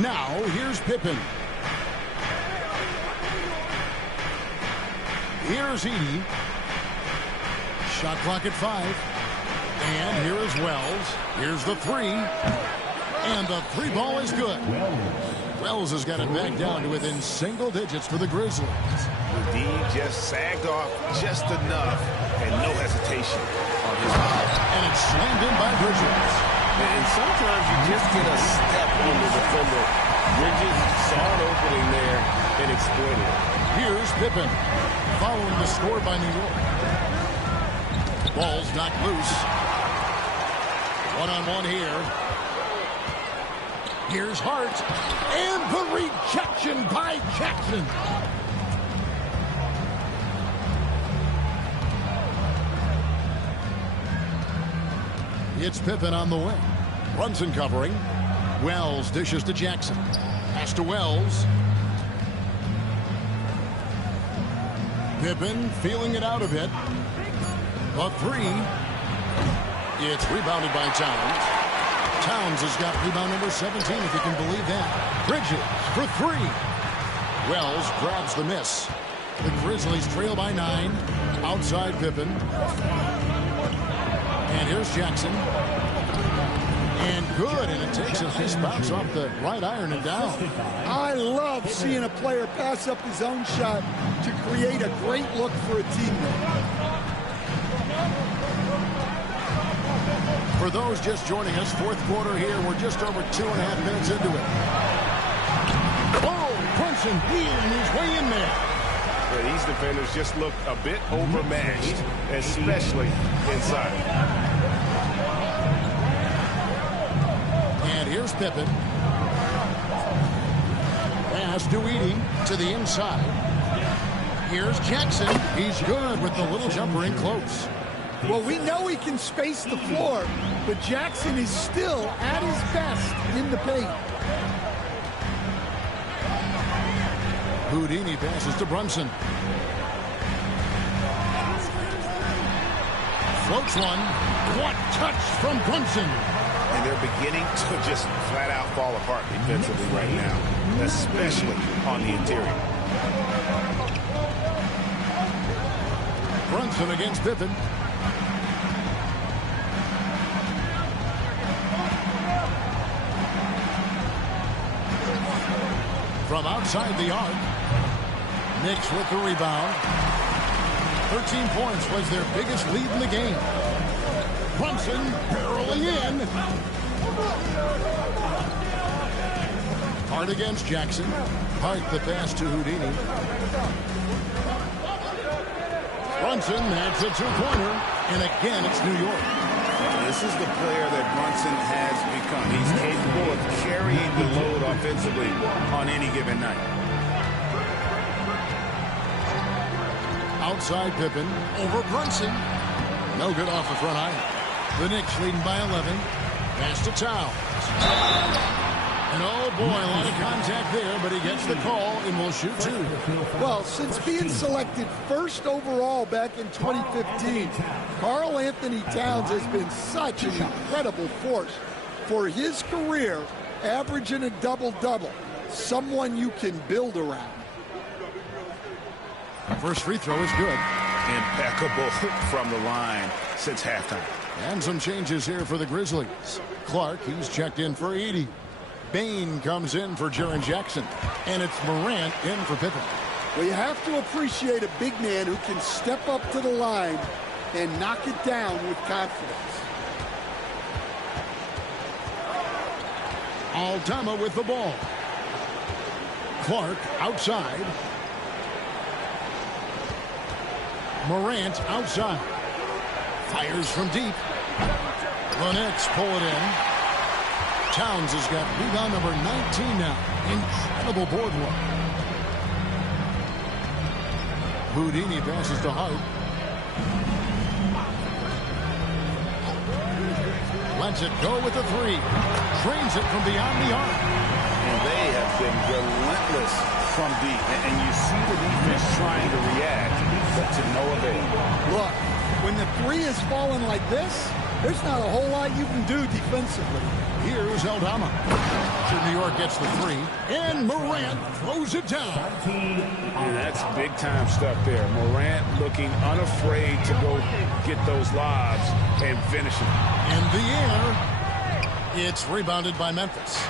Now, here's Pippen. Here's Edey. Shot clock at 5. And here is Wells. Here's the 3. And the 3 ball is good. Wells has got it back down to within single digits for the Grizzlies. Indeed, just sagged off just enough and no hesitation on his part. And it's slammed in by Bridges. And sometimes you just get a step on the defender. Bridges saw an opening there and exploited it. Here's Pippen following the score by New York. Ball's knocked loose. One-on-one here. Here's Hart. And the rejection by Jackson. It's Pippen on the wing. Brunson covering. Wells dishes to Jackson. Pass to Wells. Pippen feeling it out a bit. A 3. It's rebounded by Towns. Towns has got rebound number 17, if you can believe that. Bridges for 3. Wells grabs the miss. The Grizzlies trail by 9. Outside Pippen. And here's Jackson. And good, and it takes a nice bounce off the right iron and down. I love seeing a player pass up his own shot to create a great look for a teammate. For those just joining us, fourth quarter here. We're just over 2.5 minutes into it. Oh, Brunson weaving his way in there. Well, these defenders just look a bit overmatched, especially inside. And here's Pippen. Pass to Edie to the inside. Here's Jackson. He's good with the little jumper in close. Well, we know he can space the floor, but Jackson is still at his best in the paint. Houdini passes to Brunson. Floats one. What touch from Brunson. And they're beginning to just flat out fall apart defensively right now, especially on the interior. Brunson against Pippen. From outside the arc. Knicks with the rebound. 13 points was their biggest lead in the game. Brunson barreling in. Hart against Jackson. Hart the pass to Houdini. Brunson, that's a two-pointer. And again, it's New York. This is the player that Brunson has become. He's capable of carrying the load offensively on any given night. Outside Pippen over Brunson. No good off the front iron. The Knicks leading by 11. Pass to Towns. And oh boy, a lot of contact there, but he gets the call and will shoot two. Well, since being selected first overall back in 2015, Karl Anthony Towns has been such an incredible force for his career, averaging a double-double. Someone you can build around. First free throw is good. Impeccable from the line since halftime. And some changes here for the Grizzlies. Clark, he's checked in for Edie. Bain comes in for Jaren Jackson. And it's Morant in for Pippen. Well, you have to appreciate a big man who can step up to the line and knock it down with confidence. Aldama with the ball. Clark outside. Morant outside. Fires from deep. The Knicks pull it in. Towns has got rebound number 19 now. Incredible boardwalk. Houdini passes to Hart. Lets it go with the three. Drains it from beyond the arc. And they have been relentless from deep. And you see the defense trying to react, but to no avail. Look, when the three is falling like this, there's not a whole lot you can do defensively. Here's Aldama. New York gets the three. And Morant throws it down. And that's big-time stuff there. Morant looking unafraid to go get those lobs and finish it. In the air, it's rebounded by Memphis.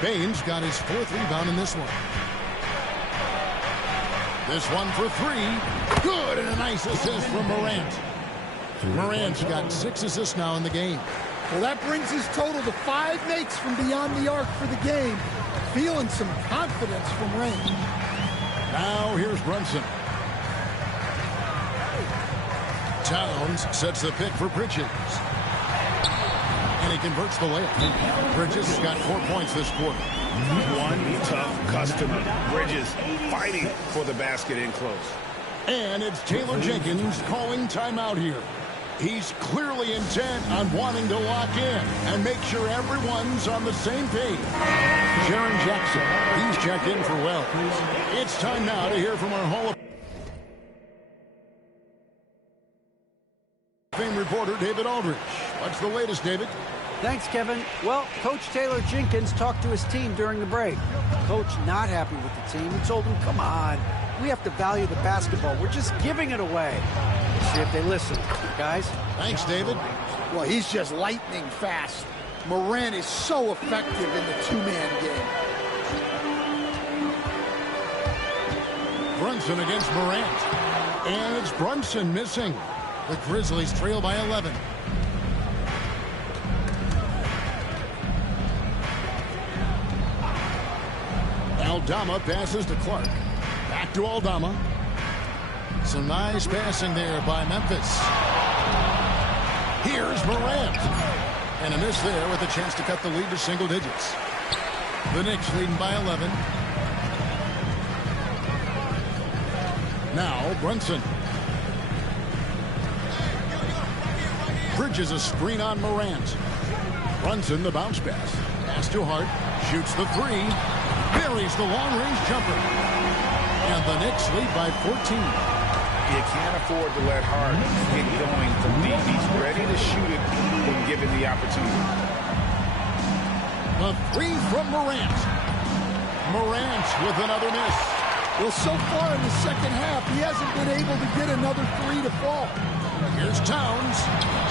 Baines got his fourth rebound in this one. This one for three. Good, and a nice assist from Morant. Morant's got 6 assists now in the game. Well, that brings his total to 5 makes from beyond the arc for the game. Feeling some confidence from range. Now here's Brunson. Towns sets the pick for Bridges. And he converts the layup. Bridges has got 4 points this quarter. One tough customer. Bridges fighting for the basket in close. And it's Taylor Jenkins calling timeout here. He's clearly intent on wanting to lock in and make sure everyone's on the same page. Jaren Jackson, he's checked in for Wells. It's time now to hear from our Hall of Fame reporter, David Aldridge. What's the latest, David? Thanks, Kevin. Well, Coach Taylor Jenkins talked to his team during the break. Coach not happy with the team. He told them, come on, we have to value the basketball. We're just giving it away. Let's see if they listen. Guys? Thanks, David. Well, he's just lightning fast. Morant is so effective in the two-man game. Brunson against Morant. And it's Brunson missing. The Grizzlies trail by 11. Aldama passes to Clark. Back to Aldama. Some nice passing there by Memphis. Here's Morant. And a miss there with a chance to cut the lead to single digits. The Knicks leading by 11. Now Brunson. Bridges a screen on Morant. Brunson the bounce pass. Pass to Hart. Shoots the three. Buries the long-range jumper. And the Knicks lead by 14. You can't afford to let Hart get going from deep. He's ready to shoot it when given the opportunity. The three from Morant. Morant with another miss. Well, so far in the second half, he hasn't been able to get another three to fall. Here's Towns.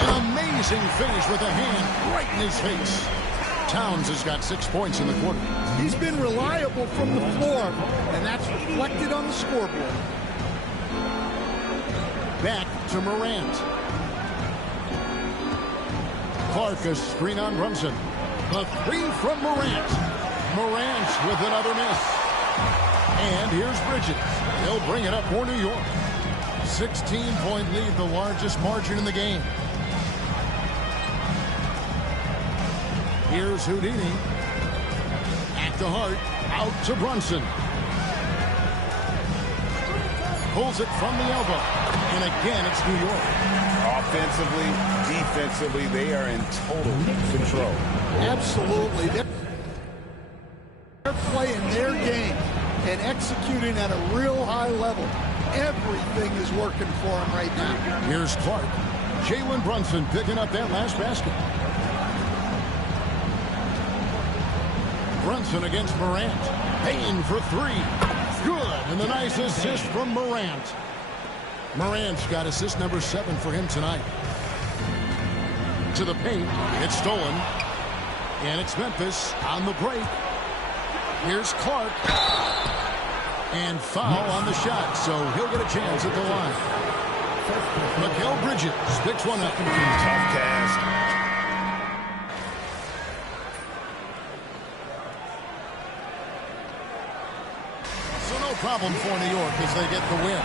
An amazing finish with a hand right in his face. Towns has got 6 points in the quarter. He's been reliable from the floor, and that's reflected on the scoreboard. Back to Morant. Clark a screen on Brunson. The three from Morant. Morant with another miss. And here's Bridges. They'll bring it up for New York. 16-point lead, the largest margin in the game. Here's Houdini. Back to Hart. Out to Brunson. Pulls it from the elbow. And again, it's New York. Offensively, defensively, they are in total control. Absolutely. They're playing their game and executing at a real high level. Everything is working for them right now. Here's Clark. Jalen Brunson picking up that last basket. Brunson against Morant. Payne for three. Good. And the nice assist from Morant. Morant's got assist number 7 for him tonight. To the paint. It's stolen. And it's Memphis on the break. Here's Clark. And foul on the shot, so he'll get a chance at the line. Mikal Bridges picks one up. Tough task. So no problem for New York as they get the win.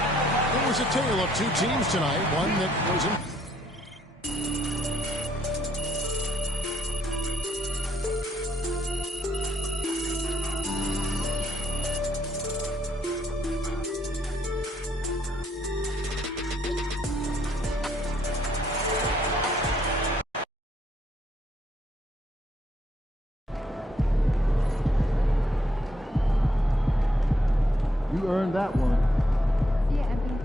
It was a tale of two teams tonight, one that was in... You earned that one. Yeah, I mean,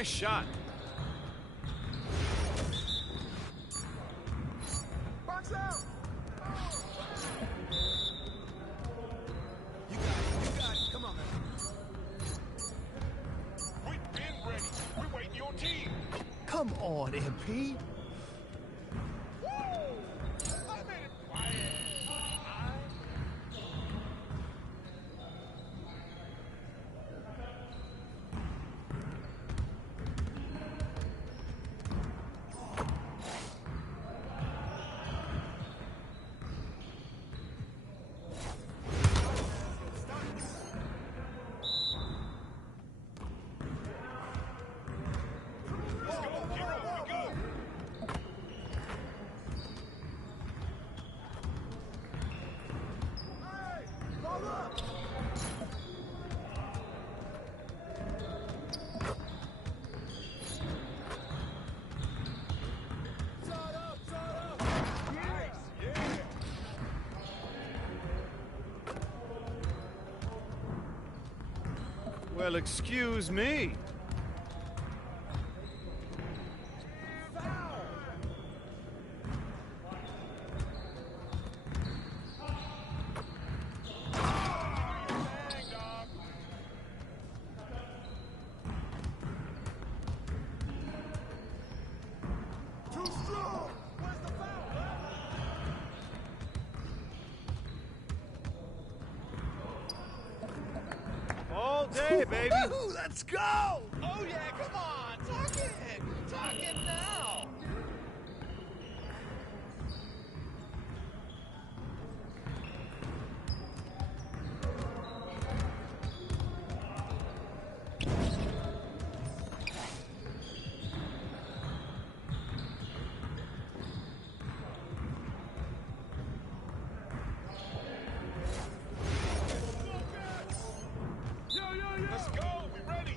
Nice shot. Box out! You got it. Come on, man. We've been ready. We're waiting your team. Come on, MP. Well, excuse me. All day, baby. Let's go! Oh yeah, come on! Talk it! Talk it now! Let's go! We ready!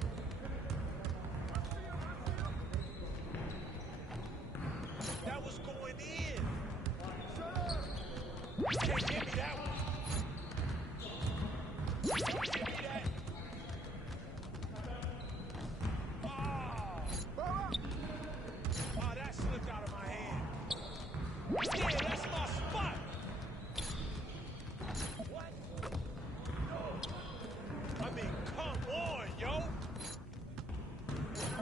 That was going in! Can't give me that one! Don't give me that! Oh, that slipped out of my hand. Yeah, that's my spot! What? I mean, come on, yo!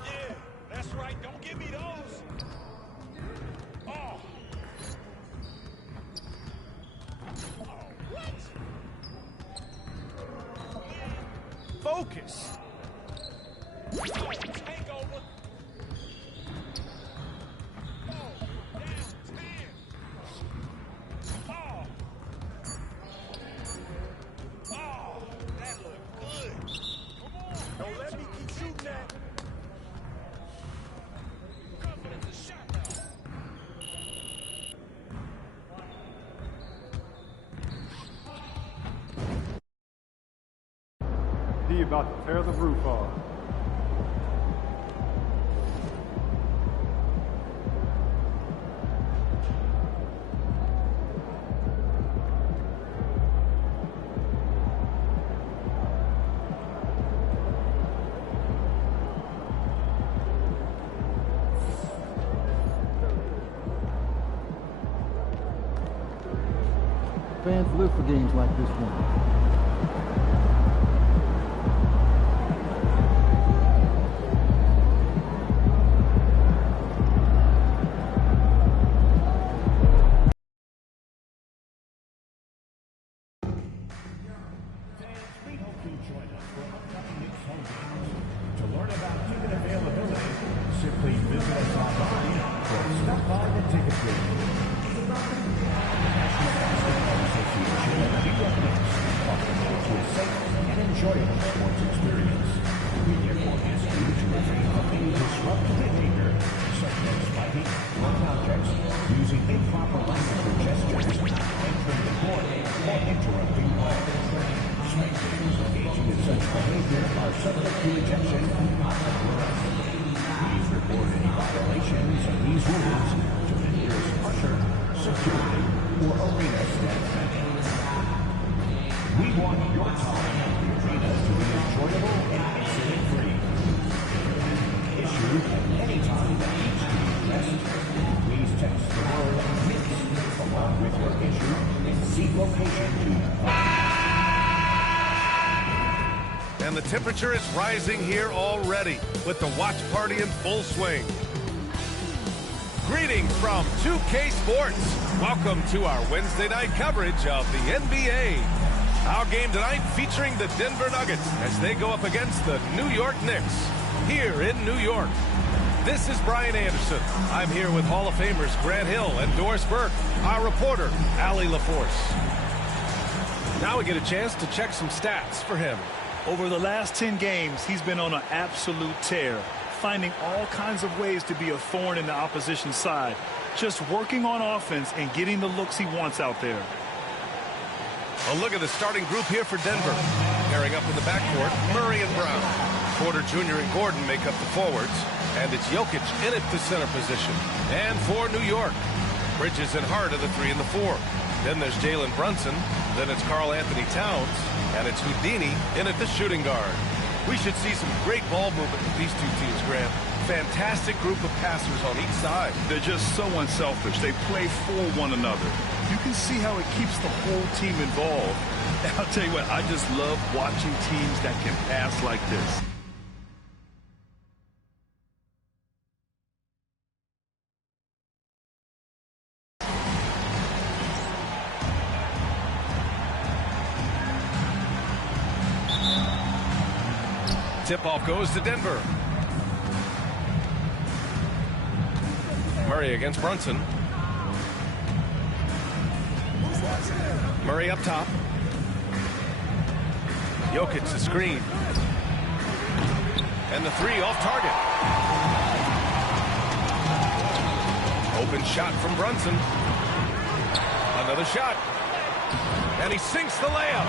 Yeah, that's right. Don't give me those. Oh. Oh, what? Focus. Oh, take over. Oh, down 10. Oh. Oh, that looked good. Come on. Don't let me keep shooting that. Confidence is shot now. He about to tear the roof off. Fans live for games like this one. We hope you join us for upcoming Knicks home games. To learn about ticket availability, simply visit us online or stop by the ticket booth. National Basketball Association and New Knicks offer you a safe and enjoyable sports experience. We therefore ask you to refrain from any disruptive behavior, such as fighting, throwing objects, using improper language or gestures, entering the court, or interrupting play. Spectators engaging in such behavior are subject to ejection and possible arrest. Please report any violations of these rules to the nearest usher, security, or arena staff member. We want your time at the arena to be enjoyable and incident-free. Issue temperature is rising here already with the watch party in full swing. Greetings from 2K Sports. Welcome to our Wednesday night coverage of the NBA. Our game tonight featuring the Denver Nuggets as they go up against the New York Knicks here in New York. This is Brian Anderson. I'm here with Hall of Famers Grant Hill and Doris Burke, our reporter, Allie LaForce. Now we get a chance to check some stats for him. Over the last 10 games, he's been on an absolute tear, finding all kinds of ways to be a thorn in the opposition's side, just working on offense and getting the looks he wants out there. A look at the starting group here for Denver. Pairing up in the backcourt, Murray and Brown. Porter Jr. and Gordon make up the forwards, and it's Jokic in at the center position. And for New York, Bridges and Hart are the 3 and the 4. Then there's Jalen Brunson, then it's Karl Anthony Towns, and it's Houdini in at the shooting guard. We should see some great ball movement with these two teams, Graham. Fantastic group of passers on each side. They're just so unselfish. They play for one another. You can see how it keeps the whole team involved. And I'll tell you what, I just love watching teams that can pass like this. Tip-off goes to Denver. Murray against Brunson. Murray up top. Jokic the screen. And the 3 off target. Open shot from Brunson. Another shot. And he sinks the layup.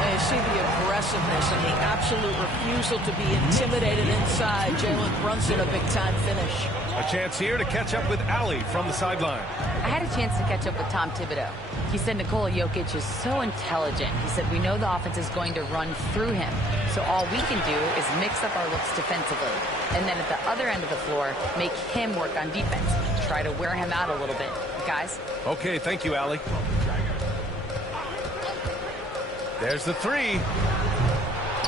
And you see the aggressiveness and the absolute refusal to be intimidated inside. Jalen Brunson, a big-time finish. A chance here to catch up with Allie from the sideline. I had a chance to catch up with Tom Thibodeau. He said Nikola Jokic is so intelligent. He said we know the offense is going to run through him. So all we can do is mix up our looks defensively. And then at the other end of the floor, make him work on defense. Try to wear him out a little bit. Guys? Okay, thank you, Allie. There's the 3.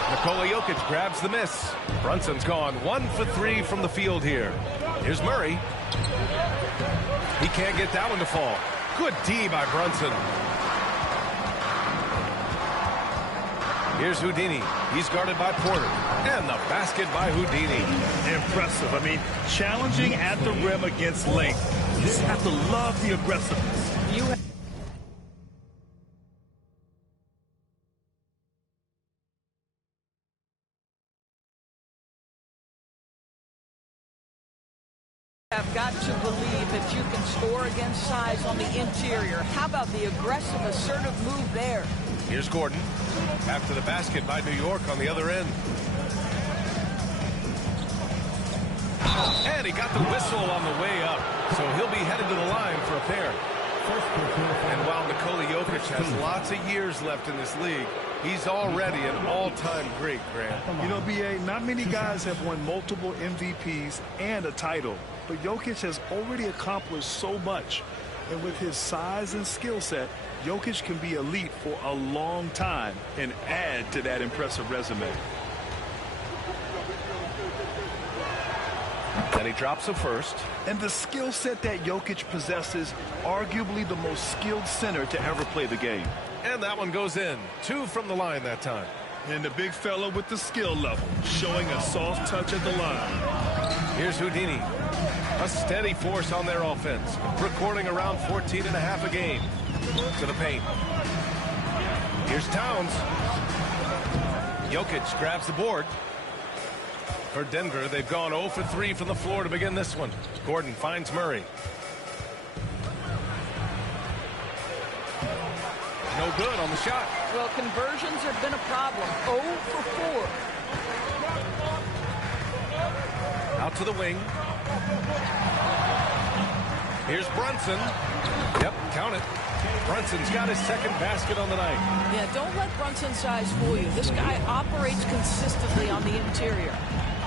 Nikola Jokic grabs the miss. Brunson's gone 1 for 3 from the field here. Here's Murray. He can't get that one to fall. Good D by Brunson. Here's Houdini. He's guarded by Porter. And the basket by Houdini. Impressive. I mean, challenging at the rim against length. You just have to love the aggressiveness. You have got to believe that you can score against size on the interior. How about the aggressive, assertive move there? Here's Gordon. After the basket by New York on the other end. And he got the whistle on the way up. So he'll be headed to the line for a pair. And while Nikola Jokic has lots of years left in this league, he's already an all-time great, Grant. You know, B.A., not many guys have won multiple MVPs and a title. But Jokic has already accomplished so much. And with his size and skill set, Jokic can be elite for a long time and add to that impressive resume. And he drops a first. And the skill set that Jokic possesses, arguably the most skilled center to ever play the game. And that one goes in. 2 from the line that time. And the big fella with the skill level, showing a soft touch at the line. Here's Houdini. A steady force on their offense, recording around 14.5 a game. To the paint. Here's Towns. Jokic grabs the board. For Denver, they've gone 0 for 3 from the floor to begin this one. Gordon finds Murray. No good on the shot. Well, conversions have been a problem. 0 for 4. Out to the wing. Here's Brunson. Yep, count it. Brunson's got his second basket on the night. Yeah, don't let Brunson's size fool you. This guy operates consistently on the interior.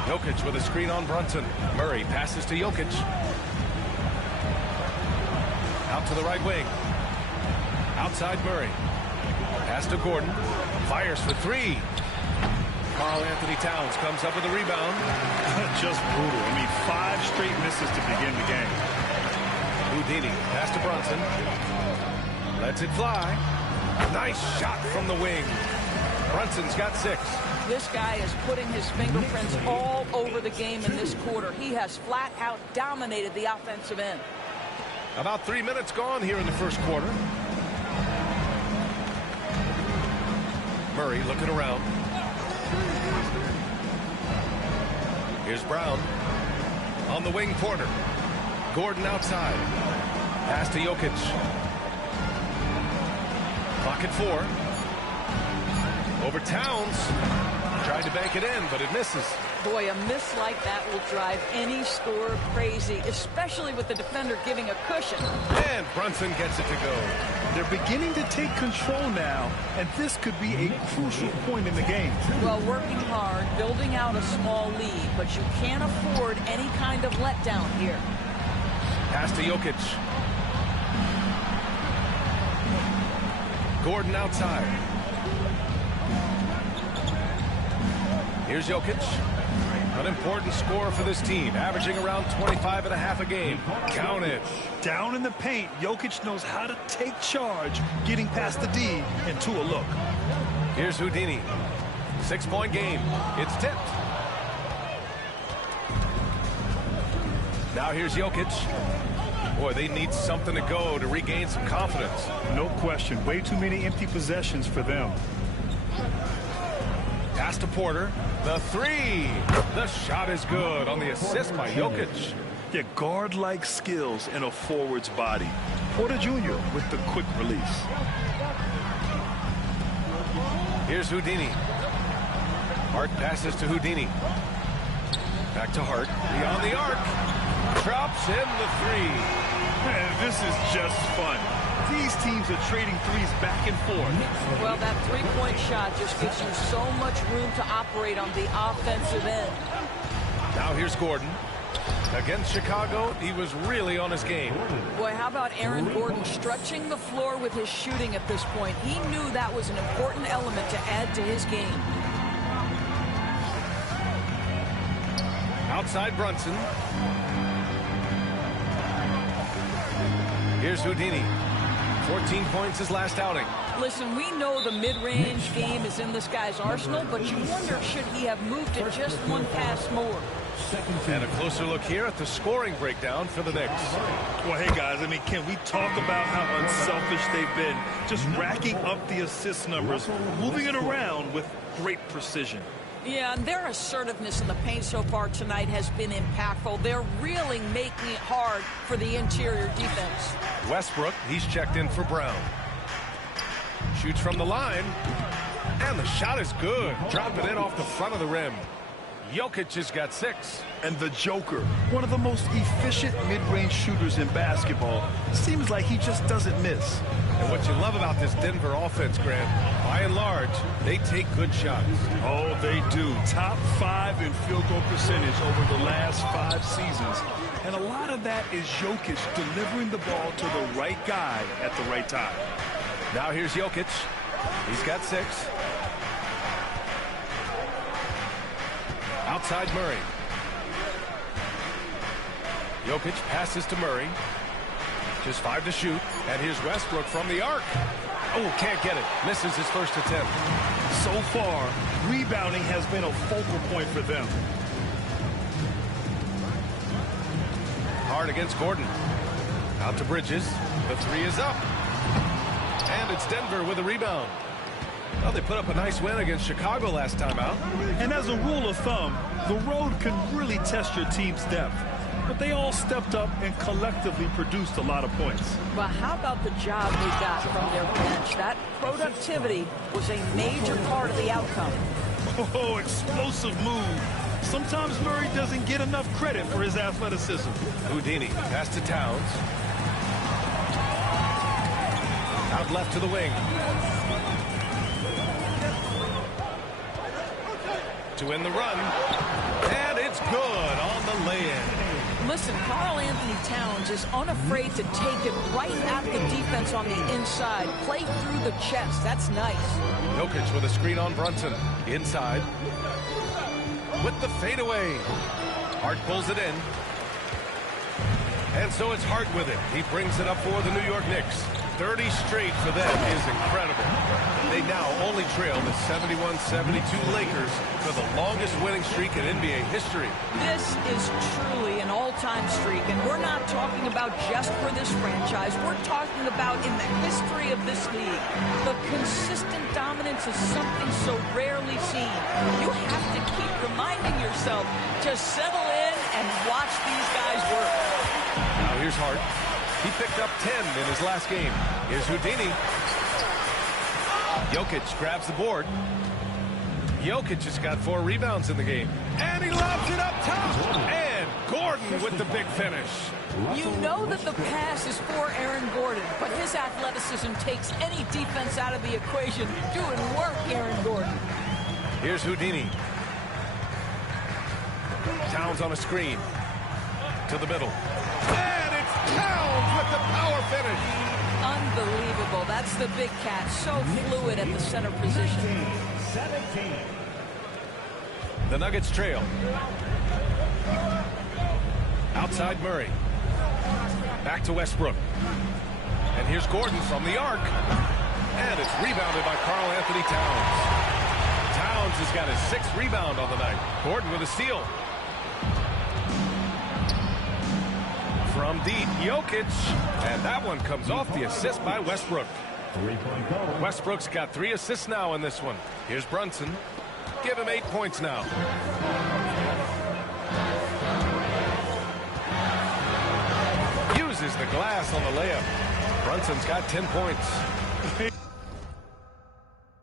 Jokic with a screen on Brunson. Murray passes to Jokic. Out to the right wing. Outside Murray. Pass to Gordon. Fires for 3. Karl Anthony Towns comes up with a rebound. Just brutal. I mean, 5 straight misses to begin the game. Houdini, pass to Brunson. Lets it fly. Nice shot from the wing. Brunson's got 6. This guy is putting his fingerprints all over the game in this quarter. He has flat out dominated the offensive end. About 3 minutes gone here in the first quarter. Murray looking around. Here's Brown. On the wing, Porter. Gordon outside. Pass to Jokic. Clock at 4. Over Towns. Tried to bank it in, but it misses. Boy, a miss like that will drive any scorer crazy, especially with the defender giving a cushion. And Brunson gets it to go. They're beginning to take control now, and this could be a crucial point in the game. Well, working hard, building out a small lead, but you can't afford any kind of letdown here. Pass to Jokic. Gordon outside. Here's Jokic. An important score for this team, averaging around 25.5 a game. Count it. Down in the paint, Jokic knows how to take charge, getting past the D and to a look. Here's Houdini. 6-point game. It's tipped. Now here's Jokic. Boy, they need something to go to regain some confidence. No question. Way too many empty possessions for them. Pass to Porter. The 3. The shot is good on the assist by Jokic. Yeah, guard-like skills in a forward's body. Porter Jr. with the quick release. Here's Houdini. Hart passes to Houdini. Back to Hart. Beyond the arc. Drops in the 3. Man, this is just fun. These teams are trading threes back and forth. Well, that three-point shot just gives you so much room to operate on the offensive end. Now here's Gordon. Against Chicago, he was really on his game. Boy, how about Aaron Gordon stretching the floor with his shooting at this point? He knew that was an important element to add to his game. Outside Brunson. Here's Houdini. 14 points his last outing. Listen, we know the mid-range game is in this guy's arsenal, but you wonder, should he have moved it just one pass more? And a closer look here at the scoring breakdown for the Knicks. Well, hey, guys, I mean, can we talk about how unselfish they've been? Just racking up the assist numbers, moving it around with great precision. Yeah, and their assertiveness in the paint so far tonight has been impactful. They're really making it hard for the interior defense. Westbrook, he's checked in for Brown. Shoots from the line. And the shot is good. Drop it in off the front of the rim. Jokic has got 6. And the Joker, one of the most efficient mid-range shooters in basketball, seems like he just doesn't miss. And what you love about this Denver offense, Grant, by and large, they take good shots. Oh, they do. Top 5 in field goal percentage over the last 5 seasons. And a lot of that is Jokic delivering the ball to the right guy at the right time. Now here's Jokic. He's got 6. Outside Murray. Jokic passes to Murray. Just 5 to shoot. And here's Westbrook from the arc. Oh, can't get it. Misses his first attempt. So far, rebounding has been a focal point for them. Hard against Gordon. Out to Bridges. The 3 is up. And it's Denver with a rebound. Well, they put up a nice win against Chicago last time out. And as a rule of thumb, the road can really test your team's depth. But they all stepped up and collectively produced a lot of points. Well, how about the job they got from their bench? That productivity was a major part of the outcome. Oh, explosive move. Sometimes Murray doesn't get enough credit for his athleticism. Houdini, pass to Towns. Out left to the wing. To win the run. And it's good on the lay-in. Listen, Karl Anthony Towns is unafraid to take it right at the defense on the inside. Play through the chest. That's nice. Jokic with a screen on Brunson. Inside. with the fadeaway. Hart pulls it in. And so it's Hart with it. He brings it up for the New York Knicks. 30 straight for them is incredible. They now only trail the 71-72 Lakers for the longest winning streak in NBA history. This is truly an all-time streak, and we're not talking about just for this franchise. We're talking about in the history of this league. The consistent dominance is something so rarely seen. You have to keep reminding yourself to settle in and watch these guys work. Now here's Hart. He picked up 10 in his last game. Here's Houdini. Jokic grabs the board. Jokic has got 4 rebounds in the game. And he lobs it up top. And Gordon with the big finish. You know that the pass is for Aaron Gordon, but his athleticism takes any defense out of the equation. Doing work, Aaron Gordon. Here's Houdini. Towns on a screen. To the middle. And it's Towns with the power finish. Unbelievable. That's the big cat. So fluid at the center position. 17. The Nuggets trail. Outside Murray. Back to Westbrook. And here's Gordon from the arc. And it's rebounded by Karl Anthony Towns. Towns has got his 6th rebound on the night. Gordon with a steal. From deep, Jokic. And that one comes off the assist by Westbrook. Westbrook's got 3 assists now in this one. Here's Brunson. Give him 8 points now. Uses the glass on the layup. Brunson's got 10 points.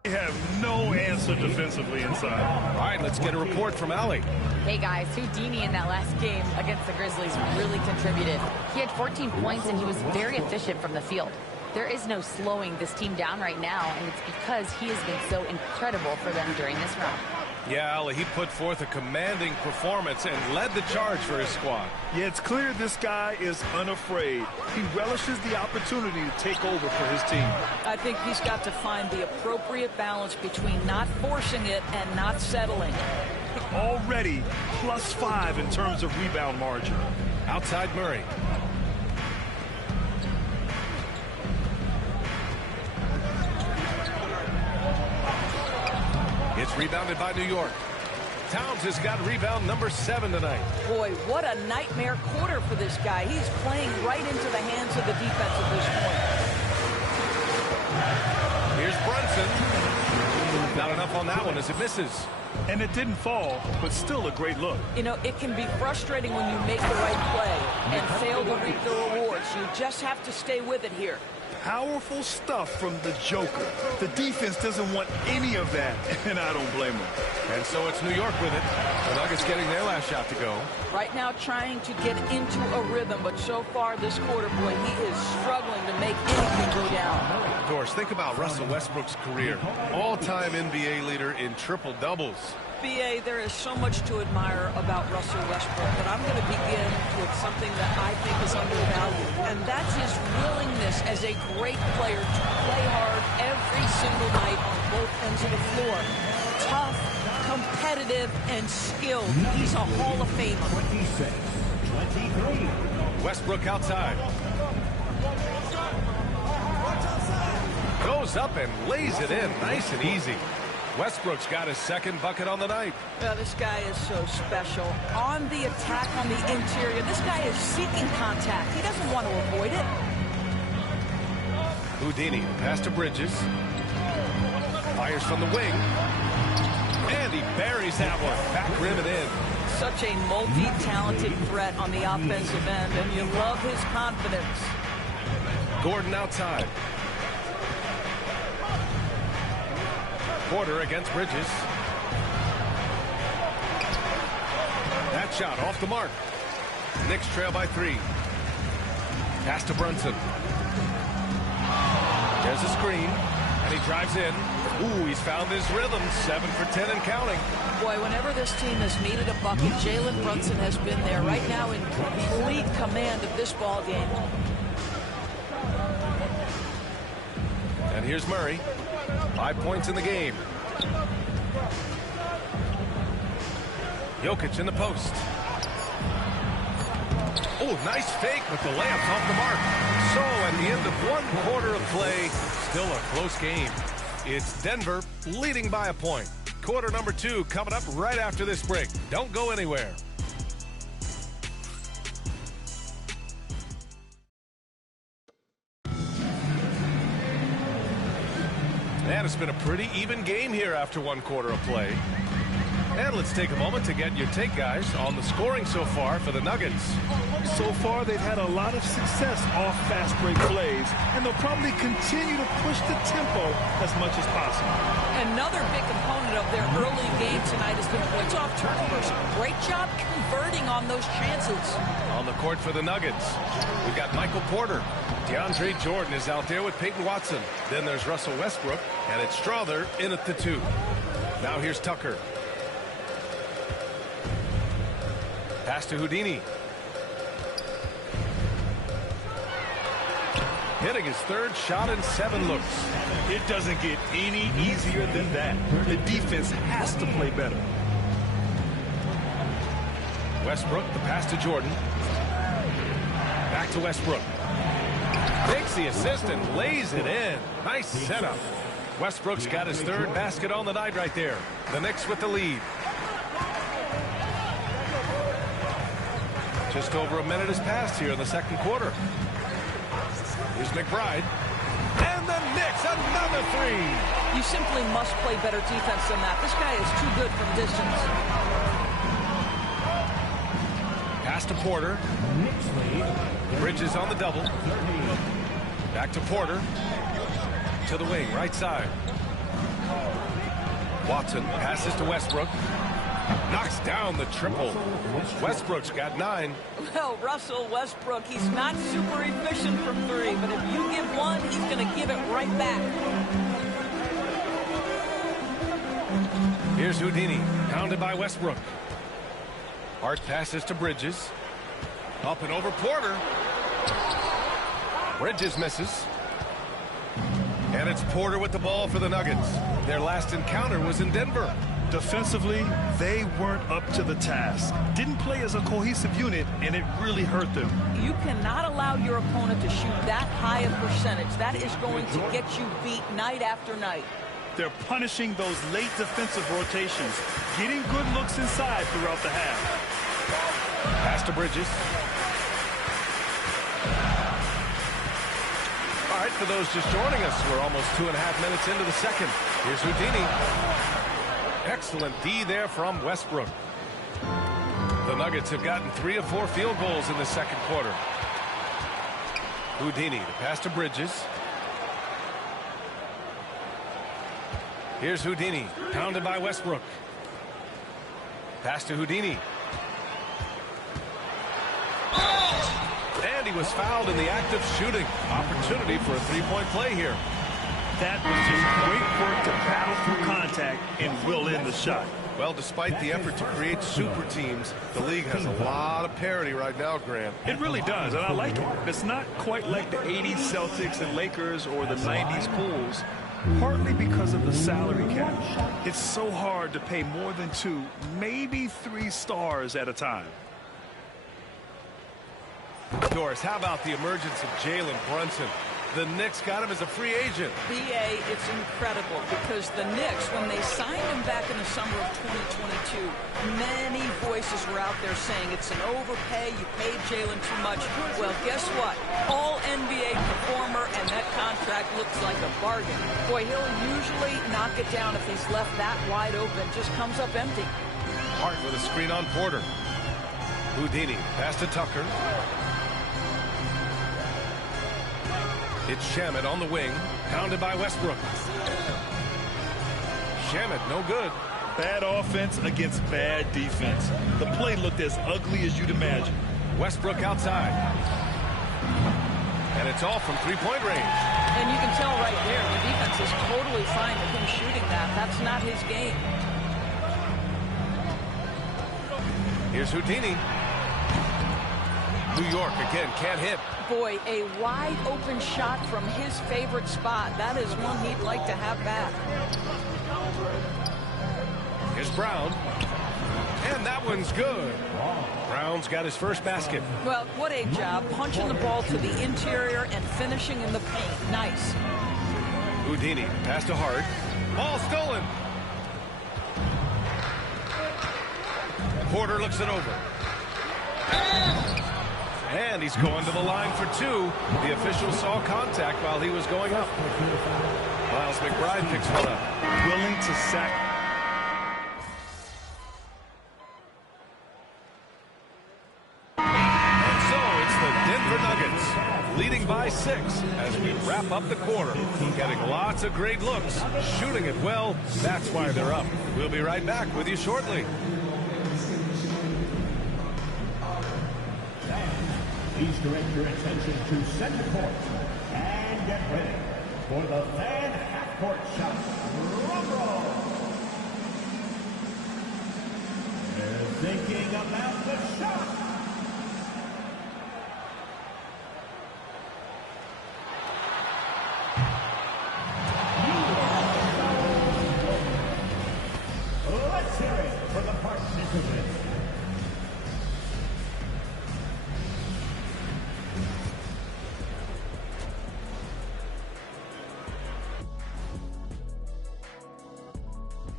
They have no answer defensively inside. All right, let's get a report from Allie. Hey guys, Houdini in that last game against the Grizzlies really contributed. He had 14 points and he was very efficient from the field. There is no slowing this team down right now, and it's because he has been so incredible for them during this run. Yeah, Allie, he put forth a commanding performance and led the charge for his squad. Yeah, it's clear this guy is unafraid. He relishes the opportunity to take over for his team. I think he's got to find the appropriate balance between not forcing it and not settling. Already +5 in terms of rebound margin. Outside Murray. It's rebounded by New York. Towns has got rebound number 7 tonight. Boy, what a nightmare quarter for this guy. He's playing right into the hands of the defense at this point. Here's Brunson. Not enough on that one as it misses. And it didn't fall, but still a great look. You know, it can be frustrating when you make the right play and fail to reap the rewards. You just have to stay with it here. Powerful stuff from the Joker. The defense doesn't want any of that, and I don't blame them. And so it's New York with it. The Nuggets getting their last shot to go. Right now trying to get into a rhythm, but so far this quarter, boy, he is struggling to make anything go down. Doris, think about Russell Westbrook's career. All-time NBA leader in triple-doubles. B.A., there is so much to admire about Russell Westbrook, but I'm going to begin with something that I think is undervalued, and that's his willingness as a great player to play hard every single night on both ends of the floor. Tough, competitive, and skilled. He's a Hall of Famer. 26-23. Westbrook outside. Goes up and lays it in nice and easy. Westbrook's got his 2nd bucket on the night. Well, this guy is so special. On the attack on the interior, this guy is seeking contact. He doesn't want to avoid it. Houdini, pass to Bridges. Fires from the wing. And he buries that one. Back rim and in. Such a multi-talented threat on the offensive end, and you love his confidence. Gordon outside. Porter against Bridges. That shot off the mark. Knicks trail by 3. Pass to Brunson. There's a screen, and he drives in. Ooh, he's found his rhythm. 7 for 10 and counting. Boy, whenever this team has needed a bucket, Jalen Brunson has been there right now in complete command of this ball game. And here's Murray. 5 points in the game. Jokic in the post. Oh, nice fake, but the layup's off the mark. So at the end of 1 quarter of play, still a close game. It's Denver leading by a point. Quarter number 2 coming up right after this break. Don't go anywhere. And it's been a pretty even game here after 1 quarter of play. And let's take a moment to get your take, guys, on the scoring so far for the Nuggets. So far, they've had a lot of success off fast break plays, and they'll probably continue to push the tempo as much as possible. Another big component of their early game tonight has been points off turnovers. Great job converting on those chances. On the court for the Nuggets, we've got Michael Porter. DeAndre Jordan is out there with Peyton Watson. Then there's Russell Westbrook, and it's Strother in at the 2. Now here's Tucker. Pass to Houdini. Hitting his 3rd shot in 7 looks. It doesn't get any easier than that. The defense has to play better. Westbrook, the pass to Jordan. Back to Westbrook. Takes the assist and lays it in. Nice setup. Westbrook's got his 3rd basket on the night right there. The Knicks with the lead. Just over a minute has passed here in the 2nd quarter. Here's McBride. And the Knicks, another 3. You simply must play better defense than that. This guy is too good from distance. Pass to Porter. Bridges on the double. Back to Porter. To the wing, right side. Watson passes to Westbrook. Knocks down the triple. Westbrook's got 9. Well, Russell Westbrook, he's not super efficient from 3, but if you give one, he's going to give it right back. Here's Houdini, pounded by Westbrook. Hart passes to Bridges. Up and over Porter. Bridges misses. And it's Porter with the ball for the Nuggets. Their last encounter was in Denver. Defensively, they weren't up to the task. Didn't play as a cohesive unit, and it really hurt them. You cannot allow your opponent to shoot that high a percentage. That is going to get you beat night after night. They're punishing those late defensive rotations, getting good looks inside throughout the half. Pass to Bridges. All right, for those just joining us, we're almost 2.5 minutes into the 2nd. Here's Houdini. Excellent D there from Westbrook. The Nuggets have gotten 3 of 4 field goals in the 2nd quarter. Houdini, the pass to Bridges. Here's Houdini, pounded by Westbrook. Pass to Houdini. And he was fouled in the act of shooting. Opportunity for a 3-point play here. That was just great work to battle through contact and will in the shot. Well, despite the effort to create super teams, the league has a lot of parity right now, Graham. It really does, and I like it. It's not quite like the 80s Celtics and Lakers or the 90s Bulls, partly because of the salary cap. It's so hard to pay more than 2, maybe 3 stars at a time. Doris, how about the emergence of Jalen Brunson? The Knicks got him as a free agent. B.A., it's incredible because the Knicks, when they signed him back in the summer of 2022, many voices were out there saying it's an overpay, you paid Jalen too much. Well, guess what? All-NBA performer, and that contract looks like a bargain. Boy, he'll usually knock it down if he's left that wide open. Just comes up empty. Hart with a screen on Porter. Houdini, pass to Tucker. It's Shamet on the wing, pounded by Westbrook. Shamet, no good. Bad offense against bad defense. The play looked as ugly as you'd imagine. Westbrook outside. And it's all from 3-point range. And you can tell right there, the defense is totally fine with him shooting that. That's not his game. Here's Houdini. New York again can't hit. Boy, a wide open shot from his favorite spot. That is one he'd like to have back. Here's Brown. And that one's good. Brown's got his first basket. Well, what a job. Punching the ball to the interior and finishing in the paint. Nice. Houdini, pass to Hart. Ball stolen. Porter looks it over. And he's going to the line for two. The official saw contact while he was going up. Miles McBride picks one up. Willing to sack. And so it's the Denver Nuggets leading by 6 as we wrap up the quarter. Getting lots of great looks, shooting it well. That's why they're up. We'll be right back with you shortly. Please direct your attention to center court and get ready for the fan half-court shot. Drum roll. They're thinking about the shot. Let's hear it for the participants.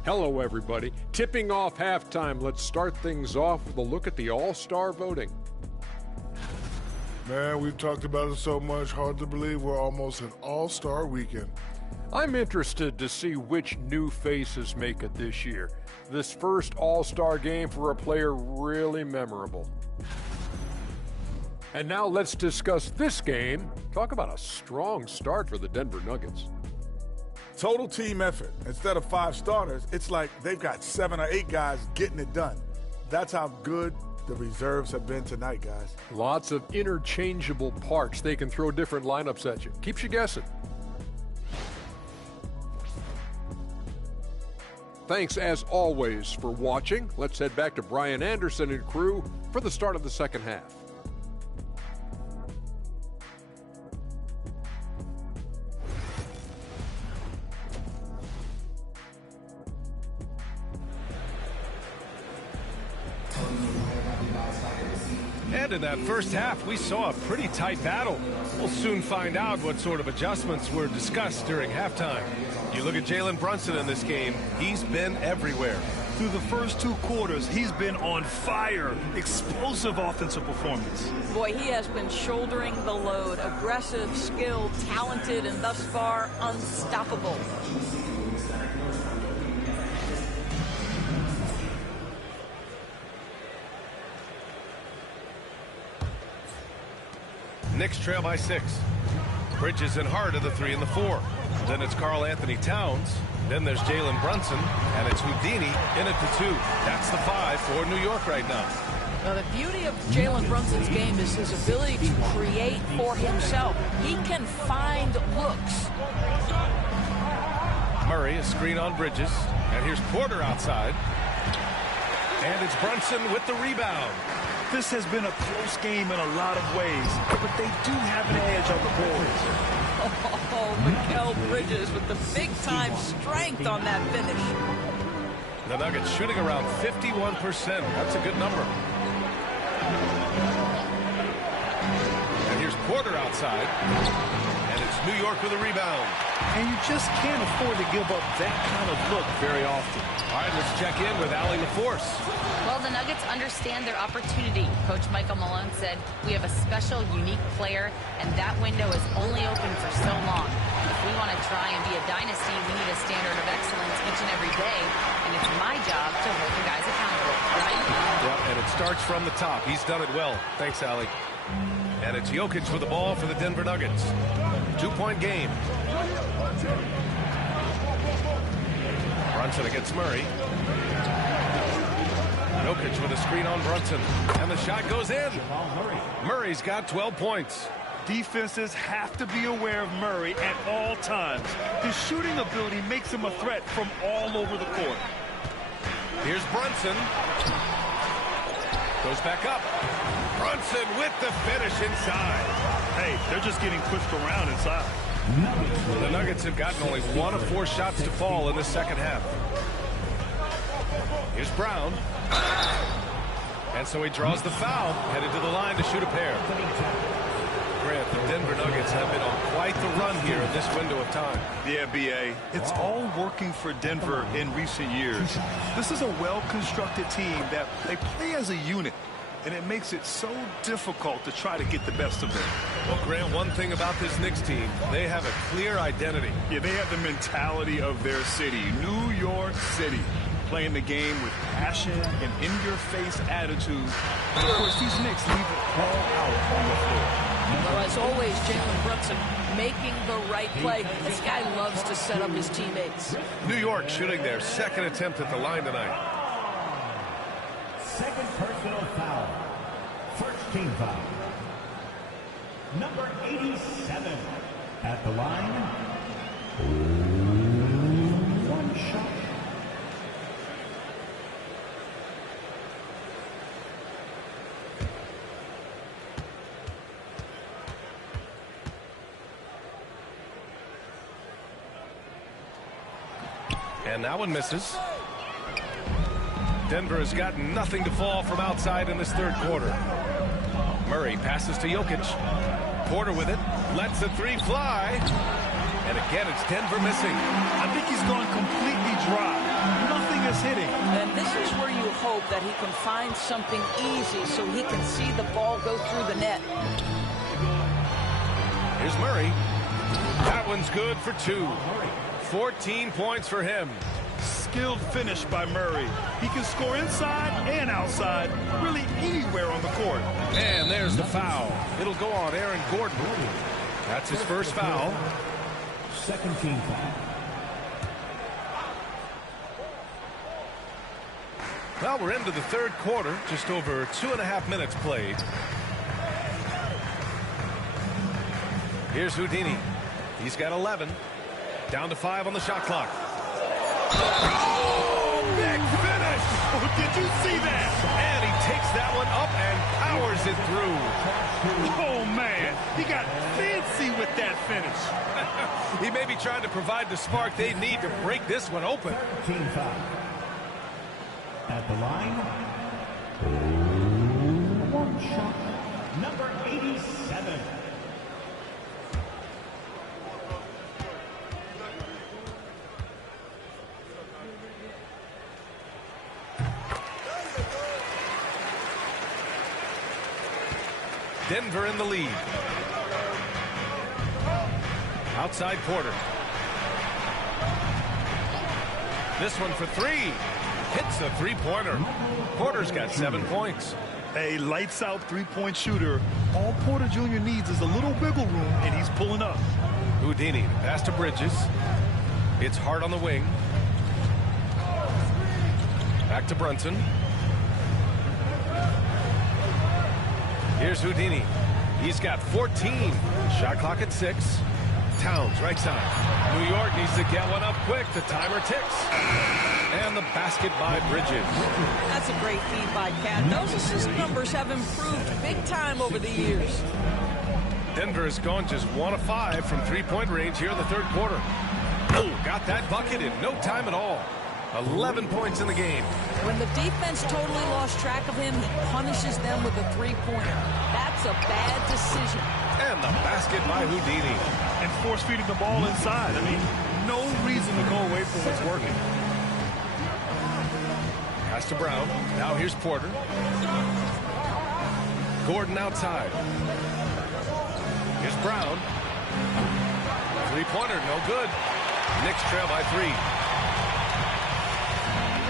Hello, everybody. Tipping off halftime. Let's start things off with a look at the All-Star voting. Man, we've talked about it so much, hard to believe we're almost an All-Star weekend. I'm interested to see which new faces make it this year. This first All-Star game for a player really memorable. And now let's discuss this game. Talk about a strong start for the Denver Nuggets. Total team effort. Instead of 5 starters, it's like they've got 7 or 8 guys getting it done. That's how good the reserves have been tonight, guys. Lots of interchangeable parts. They can throw different lineups at you. Keeps you guessing. Thanks, as always, for watching. Let's head back to Brian Anderson and crew for the start of the second half. And in that first half, we saw a pretty tight battle. We'll soon find out what sort of adjustments were discussed during halftime. You look at Jalen Brunson in this game, he's been everywhere. Through the first 2 quarters, he's been on fire. Explosive offensive performance. Boy, he has been shouldering the load. Aggressive, skilled, talented, and thus far, unstoppable. Knicks trail by 6. Bridges and Hart are the 3 and the 4. Then it's Karl Anthony Towns. Then there's Jalen Brunson. And it's Houdini in at the 2. That's the 5 for New York right now. Now, the beauty of Jalen Brunson's game is his ability to create for himself. He can find looks. Murray, a screen on Bridges. And here's Porter outside. And it's Brunson with the rebound. This has been a close game in a lot of ways, but they do have an edge on the boards. Oh, Mikal Bridges with the big-time strength on that finish. The Nuggets shooting around 51%. That's a good number. And here's Porter outside. And it's New York with a rebound. And you just can't afford to give up that kind of look very often. All right, let's check in with Allie LaForce. Well, the Nuggets understand their opportunity. Coach Michael Malone said, we have a special, unique player, and that window is only open for so long. If we want to try and be a dynasty, we need a standard of excellence each and every day, and it's my job to hold the guys accountable, right? Yeah, and it starts from the top. He's done it well. Thanks, Allie. And it's Jokic with the ball for the Denver Nuggets. 2-point game. Brunson against Murray. Jokic with a screen on Brunson. And the shot goes in. Murray's got 12 points. Defenses have to be aware of Murray at all times. His shooting ability makes him a threat from all over the court. Here's Brunson. Goes back up. Brunson with the finish inside. Hey, they're just getting pushed around inside. The Nuggets have gotten only 1 of 4 shots to fall in the second half. Here's Brown. And so he draws the foul, headed to the line to shoot a pair. Grant, the Denver Nuggets have been on quite the run here in this window of time. Yeah, B.A. It's all working for Denver in recent years. This is a well-constructed team that they play as a unit, and it makes it so difficult to try to get the best of them. Well, Grant, one thing about this Knicks team, they have a clear identity. Yeah, they have the mentality of their city, New York City. Playing the game with passion and in-your-face attitude. And of course, these Knicks leave it all out on the floor. Well, as always, Jalen Brunson making the right play. This guy loves to set up his teammates. New York shooting their second attempt at the line tonight. Second personal foul. First team foul. Number 87 at the line. One shot. And that one misses. Denver has got nothing to fall from outside in this third quarter. Murray passes to Jokic. Porter with it. Lets the three fly. And again, it's Denver missing. I think he's gone completely dry. Nothing is hitting. And this is where you hope that he can find something easy so he can see the ball go through the net. Here's Murray. That one's good for two. 14 points for him. Skilled finish by Murray. He can score inside and outside, really anywhere on the court. And there's the foul. It'll go on Aaron Gordon. That's his first foul. Second team foul. Well, we're into the third quarter. Just over 2.5 minutes played. Here's Houdini. He's got 11. Down to 5 on the shot clock. Oh, big finish! Oh, did you see that? And he takes that one up and powers it through. Oh, man. He got fancy with that finish. He may be trying to provide the spark they need to break this one open. Team foul. At the line. One shot. Number 87. Denver in the lead. Outside Porter. This one for three. Hits a three-pointer. Porter's got 7 points. A lights-out three-point shooter. All Porter Jr. needs is a little wiggle room, and he's pulling up. Houdini, pass to Bridges. It's hard on the wing. Back to Brunson. Here's Houdini. He's got 14. Shot clock at 6. Towns, right side. New York needs to get one up quick. The timer ticks. And the basket by Bridges. That's a great feed by Cat. Those assist numbers have improved big time over the years. Denver has gone just 1 of 5 from three-point range here in the third quarter. Oh, got that bucket in no time at all. 11 points in the game. When the defense totally lost track of him, he punishes them with a three-pointer. That's a bad decision. And the basket by Houdini. And force-feeding the ball inside. I mean, no reason to go away from what's working. Pass to Brown. Now here's Porter. Gordon outside. Here's Brown. Three-pointer, no good. Knicks trail by 3.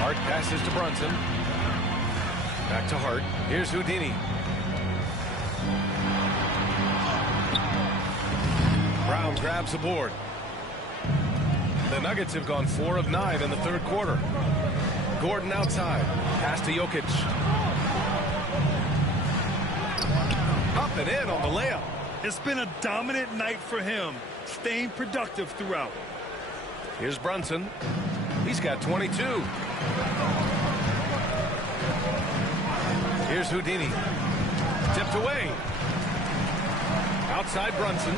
Hart passes to Brunson. Back to Hart. Here's Houdini. Brown grabs the board. The Nuggets have gone 4 of 9 in the third quarter. Gordon outside. Pass to Jokic. Up and in on the layup. It's been a dominant night for him, staying productive throughout. Here's Brunson. He's got 22. Here's Houdini. Tipped away. Outside Brunson.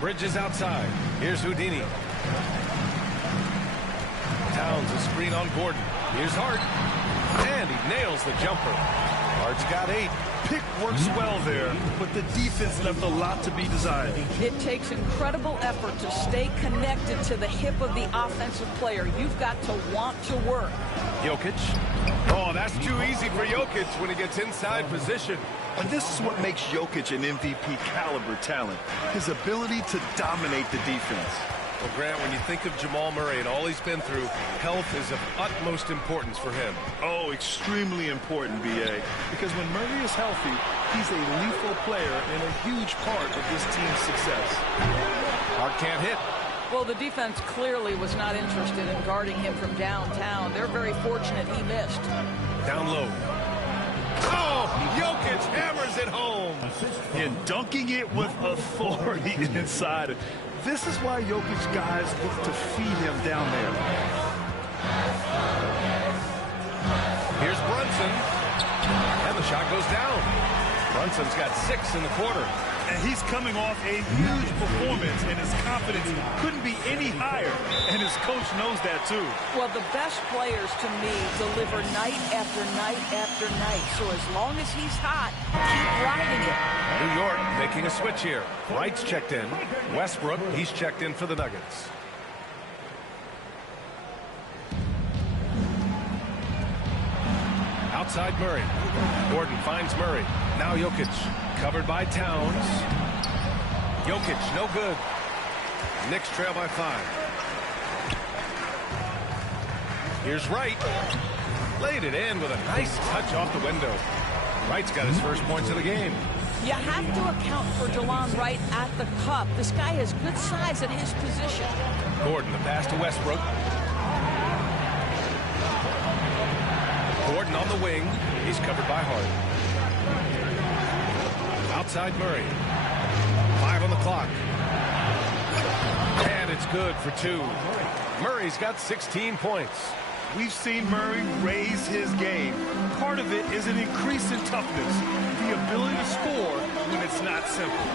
Bridges outside. Here's Houdini. Towns a screen on Gordon. Here's Hart. And he nails the jumper. Hart's got 8. Pick works well there, but the defense left a lot to be desired. It takes incredible effort to stay connected to the hip of the offensive player. You've got to want to work. Jokic. Oh, that's too easy for Jokic when he gets inside position. And this is what makes Jokic an MVP caliber talent, his ability to dominate the defense. Well, Grant, when you think of Jamal Murray and all he's been through, health is of utmost importance for him. Oh, extremely important, B.A. Because when Murray is healthy, he's a lethal player and a huge part of this team's success. Hart can't hit. Well, the defense clearly was not interested in guarding him from downtown. They're very fortunate he missed. Down low. Oh, Jokic hammers it home. And dunking it with authority inside. This is why Jokic guys look to feed him down there. Here's Brunson. And the shot goes down. Brunson's got 6 in the quarter. And he's coming off a huge performance, and his confidence couldn't be any higher. And his coach knows that, too. Well, the best players, to me, deliver night after night after night. So as long as he's hot, keep riding it. New York making a switch here. Wright's checked in. Westbrook, he's checked in for the Nuggets. Outside Murray. Gordon finds Murray. Now Jokic. Covered by Towns. Jokic, no good. Knicks trail by 5. Here's Wright. Laid it in with a nice touch off the window. Wright's got his first points of the game. You have to account for DeLon Wright at the cup. This guy has good size at his position. Gordon, the pass to Westbrook. Gordon on the wing. He's covered by Hart. Outside Murray. 5 on the clock. And it's good for 2. Murray's got 16 points. We've seen Murray raise his game. Part of it is an increase in toughness, the ability to score when it's not simple.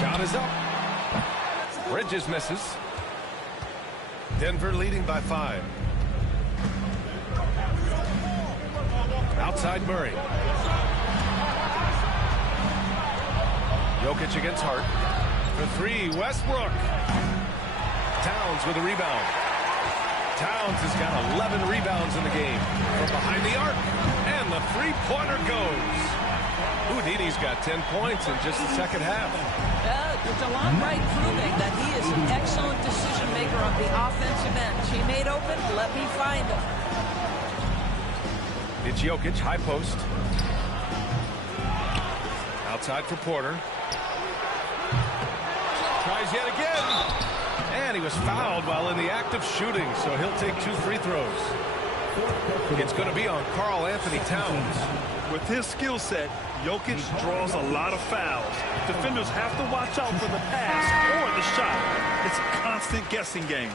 Shot is up. Bridges misses. Denver leading by 5. Outside Murray. Jokic against Hart. For 3, Westbrook. Towns with a rebound. Towns has got 11 rebounds in the game. From behind the arc. And the three-pointer goes. Houdini's got 10 points in just the second half. DeLon Wright proving that he is an excellent decision maker on the offensive end. Teammate open, let me find him. It's Jokic, high post. Outside for Porter. Tries yet again. And he was fouled while in the act of shooting, so he'll take 2 free throws. It's going to be on Karl Anthony Towns. With his skill set, Jokic draws a lot of fouls. Defenders have to watch out for the pass or the shot. It's a constant guessing game.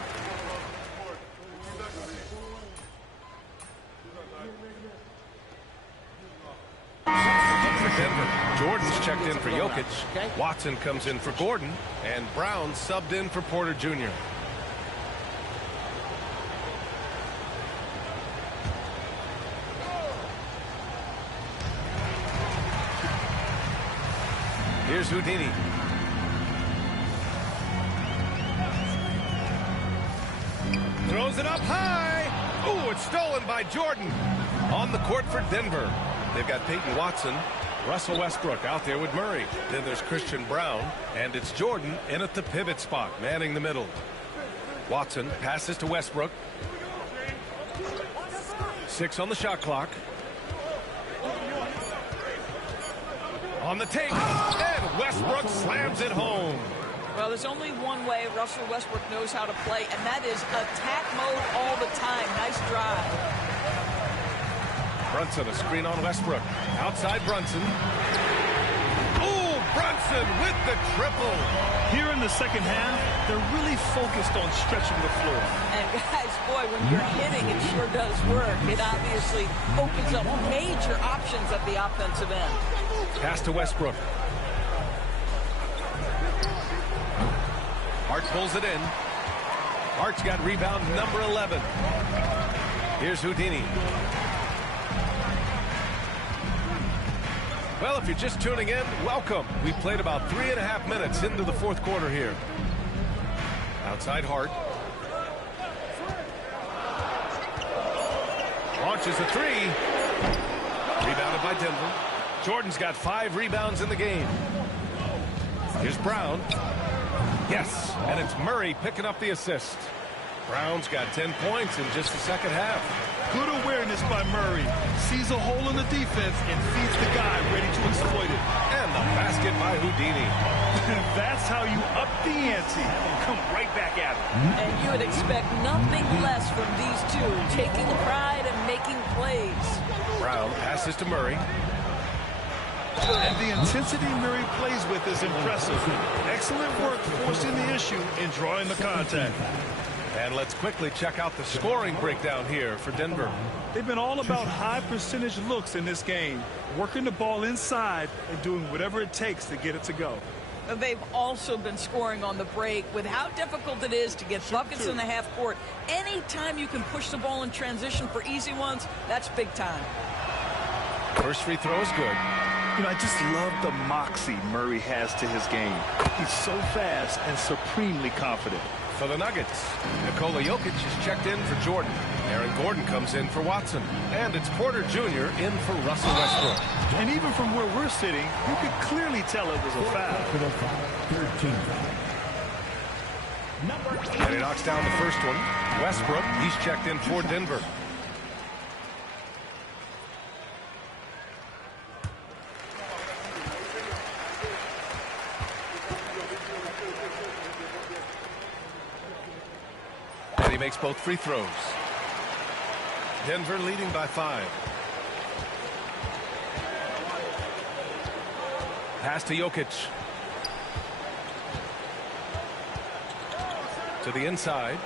For Denver, Jordan's checked in for Jokic. Watson comes in for Gordon. And Brown subbed in for Porter Jr. Here's Houdini. Throws it up high. Ooh, it's stolen by Jordan. On the court for Denver. They've got Peyton Watson, Russell Westbrook out there with Murray. Then there's Christian Brown, and it's Jordan in at the pivot spot, manning the middle. Watson passes to Westbrook. 6 on the shot clock. On the take, and Westbrook slams it home. Well, there's only one way Russell Westbrook knows how to play, and that is attack mode all the time. Nice drive. Brunson, a screen on Westbrook. Outside Brunson. Ooh, Brunson with the triple. Here in the second half, they're really focused on stretching the floor. And guys, boy, when you're hitting, it sure does work. It obviously opens up major options at the offensive end. Pass to Westbrook. Hart pulls it in. Hart's got rebound number 11. Here's Houdini. Well, if you're just tuning in, welcome. We played about 3.5 minutes into the fourth quarter here. Outside Hart. Launches a three. Rebounded by Denver. Jordan's got 5 rebounds in the game. Here's Brown. Yes, and it's Murray picking up the assist. Brown's got 10 points in just the second half. Good awareness by Murray. Sees a hole in the defense and feeds the guy ready to exploit it. And the basket by Houdini. That's how you up the ante and come right back at him. And you would expect nothing less from these two, taking pride and making plays. Brown passes to Murray. And the intensity Murray plays with is impressive. Excellent work forcing the issue and drawing the contact. And let's quickly check out the scoring breakdown here for Denver. They've been all about high percentage looks in this game, working the ball inside and doing whatever it takes to get it to go. They've also been scoring on the break with how difficult it is to get buckets in the half court. Anytime you can push the ball in transition for easy ones, that's big time. First free throw is good. You know, I just love the moxie Murray has to his game. He's so fast and supremely confident. For the Nuggets, Nikola Jokic is checked in for Jordan. Aaron Gordon comes in for Watson. And it's Porter Jr. in for Russell Westbrook. And even from where we're sitting, you could clearly tell it was a foul. And he knocks down the first one. Westbrook, he's checked in for Denver. And he makes both free throws. Denver leading by 5. Pass to Jokic. To the inside.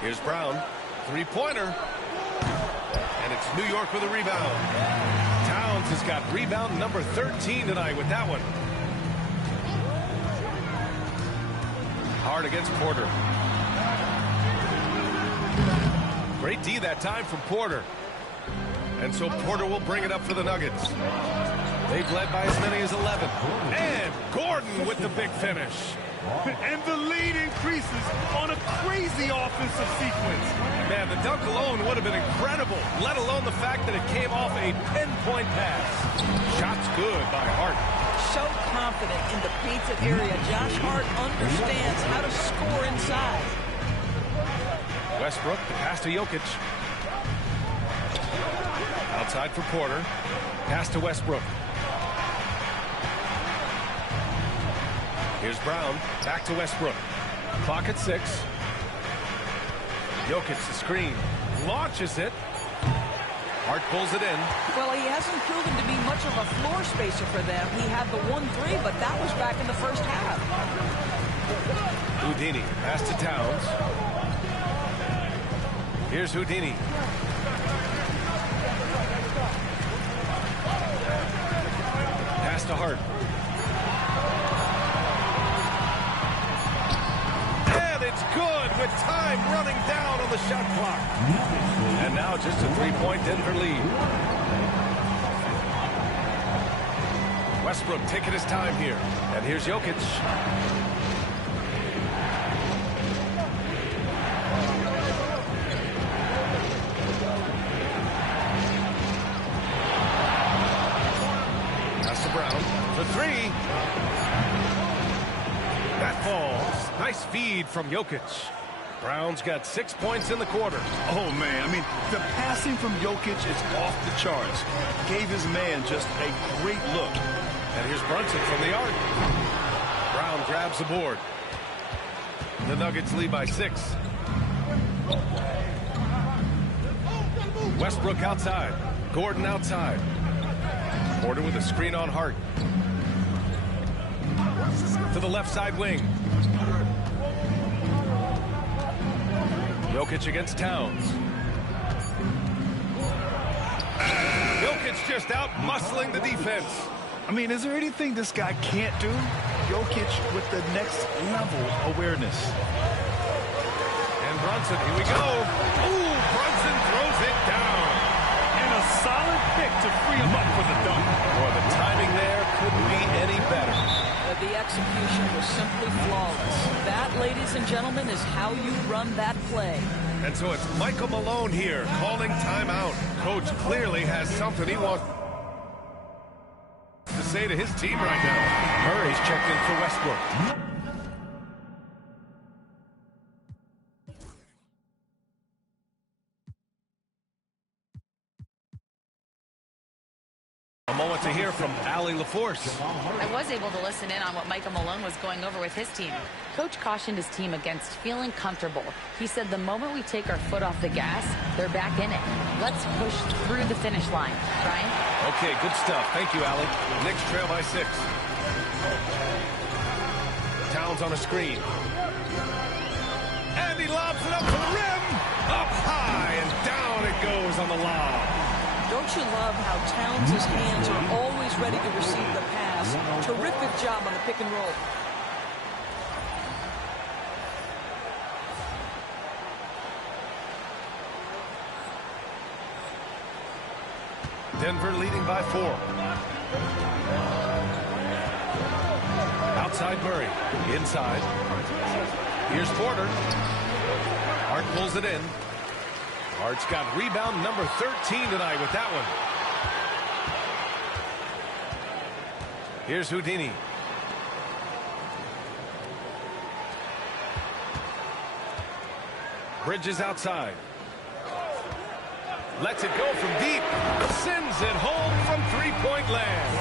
Here's Brown. Three-pointer. And it's New York with a rebound. Towns has got rebound number 13 tonight with that one. Hard against Porter. Great D that time from Porter. And so Porter will bring it up for the Nuggets. They've led by as many as 11. And Gordon with the big finish. And the lead increases on a crazy offensive sequence. Man, the dunk alone would have been incredible, let alone the fact that it came off a pinpoint pass. Shot's good by Hart. So confident in the painted area. Josh Hart understands how to score inside. Westbrook, the pass to Jokic. Outside for Porter. Pass to Westbrook. Here's Brown. Back to Westbrook. Clock at 6. Jokic the screen. Launches it. Hart pulls it in. Well, he hasn't proven to be much of a floor spacer for them. He had the 1-3, but that was back in the first half. Houdini. Pass to Towns. Here's Houdini. Pass to Hart. And it's good with time running down on the shot clock. And now just a three-point Denver lead. Westbrook taking his time here. And here's Jokic. Brown for 3. That falls. Nice feed from Jokic. Brown's got 6 points in the quarter. Oh, man. I mean, the passing from Jokic is off the charts. Gave his man just a great look. And here's Brunson from the arc. Brown grabs the board. The Nuggets lead by 6. Westbrook outside. Gordon outside. Porter with a screen on Hart. To the left side wing. Jokic against Towns. Jokic just out muscling the defense. I mean, is there anything this guy can't do? Jokic with the next level awareness. And Brunson. Here we go. Ooh, Brunson throws it down. And a solid pick to free him up for the dunk. Boy, the timing there couldn't be any better. The execution was simply flawless. That, ladies and gentlemen, is how you run that play. And so it's Michael Malone here calling timeout. Coach clearly has something he wants to say to his team right now. Murray's checked in for Westbrook. A moment to hear from Allie LaForce. I was able to listen in on what Michael Malone was going over with his team. Coach cautioned his team against feeling comfortable. He said the moment we take our foot off the gas, they're back in it. Let's push through the finish line. Brian? Okay, good stuff. Thank you, Allie. Knicks trail by 6. Towns on a screen. And he lobs it up to the rim. Up high and down it goes on the lob. Don't you love how Towns' hands are always ready to receive the pass? Terrific job on the pick and roll. Denver leading by 4. Outside Murray. Inside. Here's Porter. Hart pulls it in. Hart's got rebound number 13 tonight with that one. Here's Houdini. Bridges outside. Lets it go from deep. Sends it home from three-point land.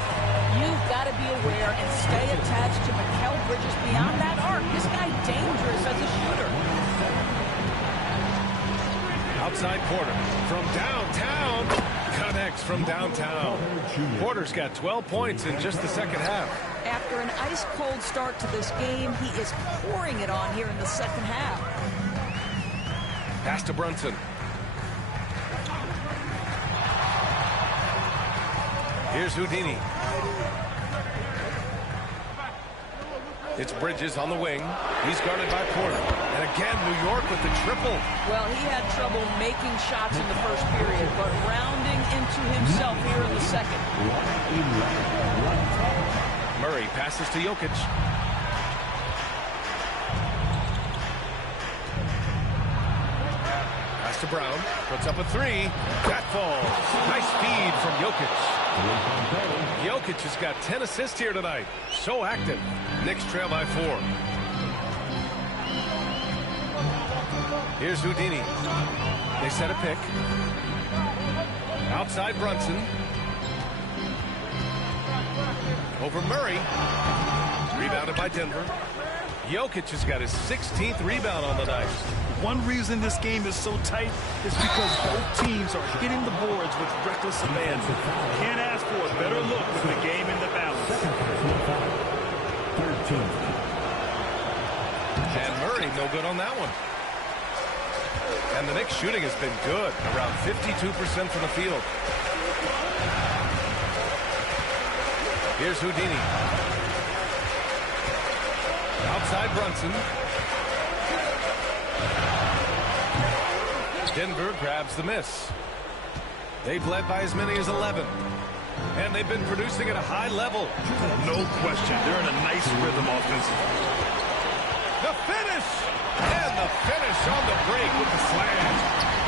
You've got to be aware and stay attached to Mikal Bridges beyond that arc. This guy dangerous as a shooter. Outside Porter from downtown. Connects from downtown. Porter's got 12 points in just the second half. After an ice-cold start to this game, he is pouring it on here in the second half. Pass to Brunson. Here's Houdini. It's Bridges on the wing. He's guarded by Porter. And again, New York with the triple. Well, he had trouble making shots in the first period, but rounding into himself here in the second. Murray passes to Jokic. Pass to Brown. Puts up a 3. That falls. Nice feed from Jokic. Jokic has got 10 assists here tonight. So active. Knicks trail by 4. Here's Houdini. They set a pick. Outside Brunson. Over Murray. Rebounded by Denver. Jokic has got his 16th rebound on the night. One reason this game is so tight is because both teams are hitting the boards with reckless abandon. Can't ask for a better look with the game in the balance. And Murray no good on that one. And the Knicks shooting has been good, around 52% from the field. Here's Houdini. Outside Brunson. Denver grabs the miss. They've led by as many as 11. And they've been producing at a high level. No question. They're in a nice rhythm offensively. The finish! And the finish on the break with the slam.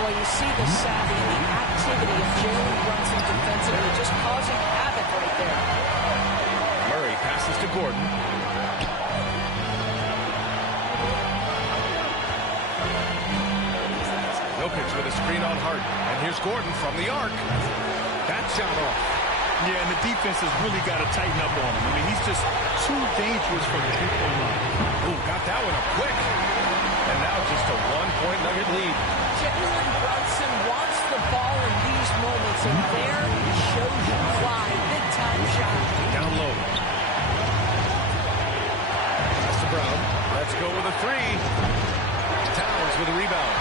Boy, you see the savvy and the activity of Jalen Brunson defensively, just causing havoc right there. Murray passes to Gordon. Jokic with a screen on Hart. And here's Gordon from the arc. That shot off. Yeah, and the defense has really got to tighten up on him. I mean, he's just too dangerous from the three-point line. Ooh, got that one up quick. And now just a one-point Nugget lead. Jalen Brunson wants the ball in these moments, and there he shows you why. Big-time shot. Down low. Pass to Brown. Let's go with a 3. Towns with a rebound.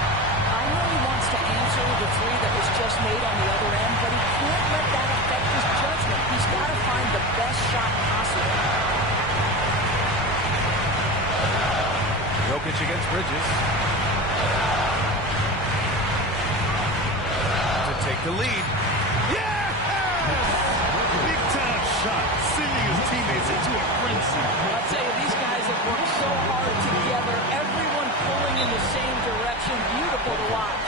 I know he wants to answer the 3 that was just made on the other end, but he can't let that affect his judgment. He's got to find the best shot possible. Jokic against Bridges. take the lead. Yes! Big time shot, sending his teammates into a frenzy. I'll tell you, these guys have worked so hard together. Everyone pulling in the same direction. Beautiful to watch.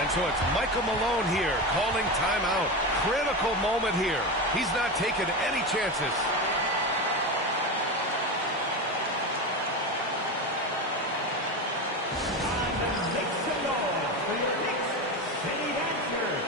And so it's Michael Malone here calling timeout. Critical moment here. He's not taking any chances. Make some noise for your Knicks City Dancers.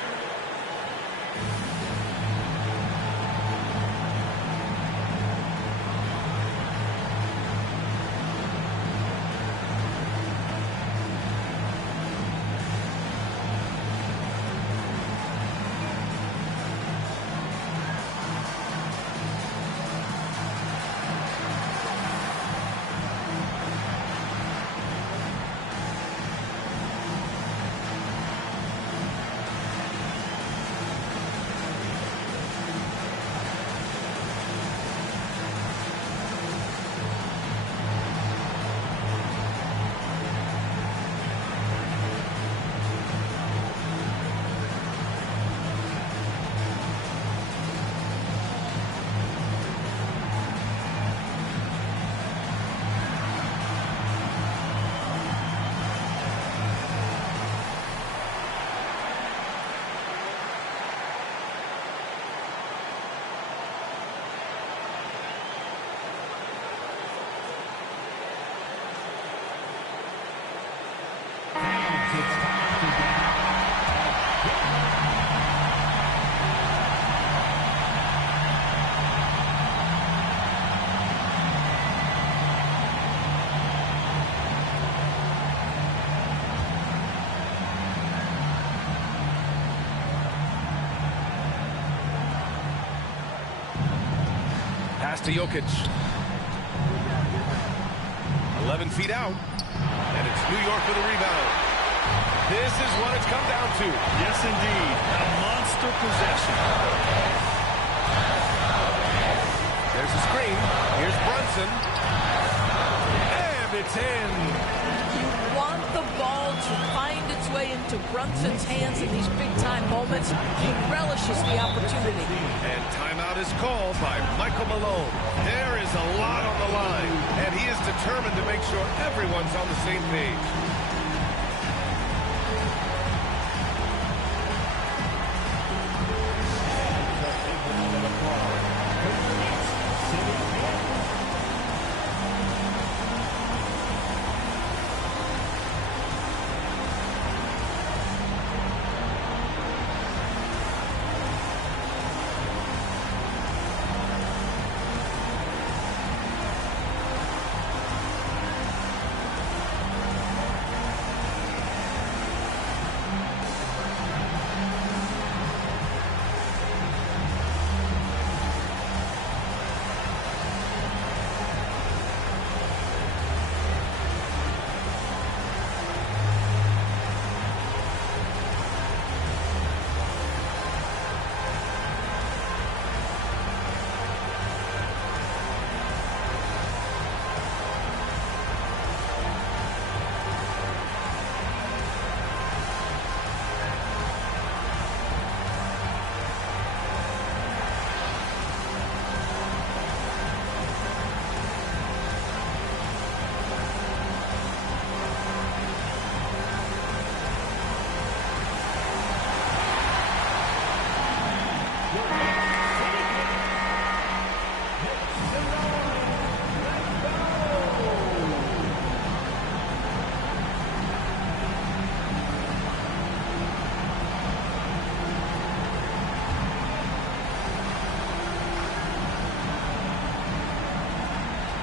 Pass to Jokic. 11 feet out. And it's New York with a rebound. This is what it's come down to. Yes, indeed. A monster possession. There's a screen. Here's Brunson. And it's in. You want the ball to find its way into Brunson's hands in these big-time moments. He relishes the opportunity. And timeout is called by Michael Malone. There is a lot on the line, and he is determined to make sure everyone's on the same page.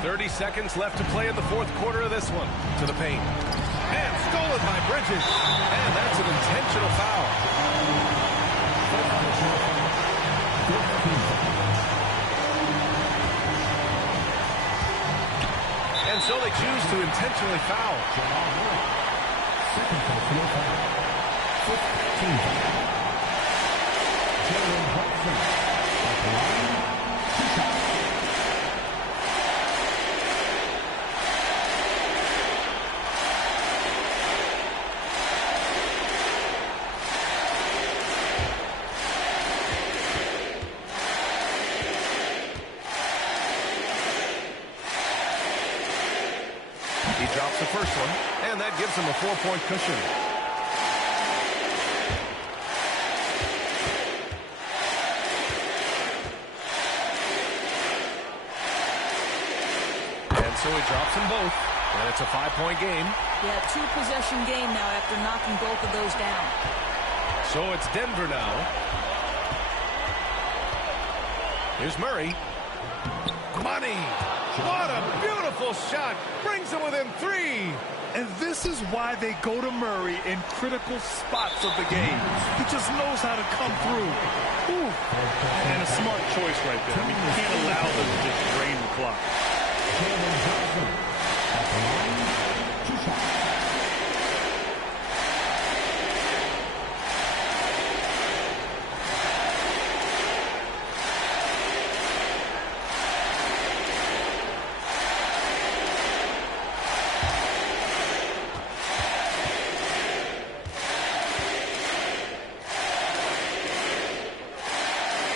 .30 seconds left to play in the fourth quarter of this one. To the paint. And stolen by Bridges. And that's an intentional foul. And so they choose to intentionally foul. Second personal foul. 15 foul. Jalen Hudson. At the line, 2 shots. drops the first one, and that gives him a 4-point cushion. And so he drops them both, and it's a 5-point game. Yeah, 2-possession game now after knocking both of those down. So it's Denver now. Here's Murray. Money. What a beautiful shot. Brings him within 3. And this is why they go to Murray in critical spots of the game. He just knows how to come through. Ooh. And a smart choice right there. I mean, you can't allow them to just drain the clock.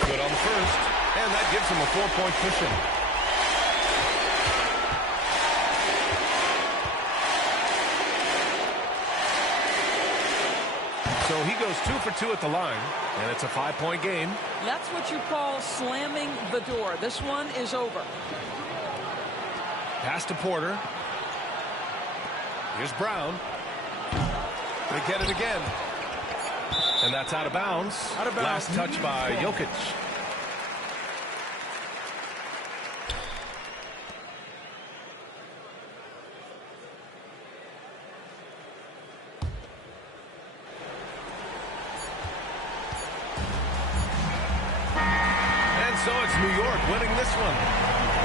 Good on the first, and that gives him a 4-point cushion. So he goes 2 for 2 at the line, and it's a 5-point game. That's what you call slamming the door. This one is over. Pass to Porter. Here's Brown. They get it again. And that's out of bounds. Out of bounds. Last touch by Jokic. And so it's New York winning this one.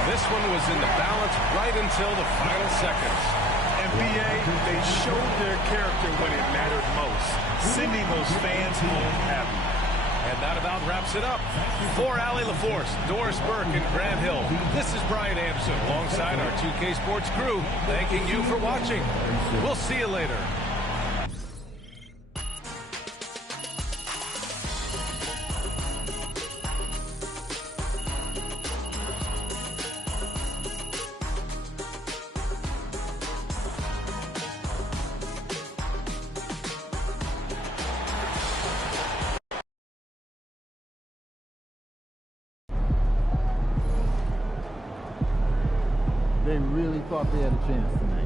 This one was in the balance right until the final seconds. NBA, they showed their character when it mattered most, sending those fans home happy. And that about wraps it up. For Allie LaForce, Doris Burke, and Grant Hill, this is Brian Anderson alongside our 2K Sports crew, thanking you for watching. We'll see you later. They really thought they had a chance tonight.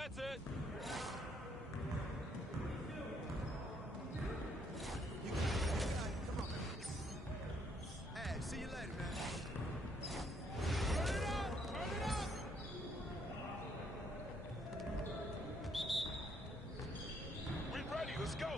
That's it. Hey, see you later, man. We're ready. Let's go.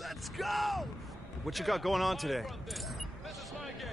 Let's go! What you got going on today? This is my game.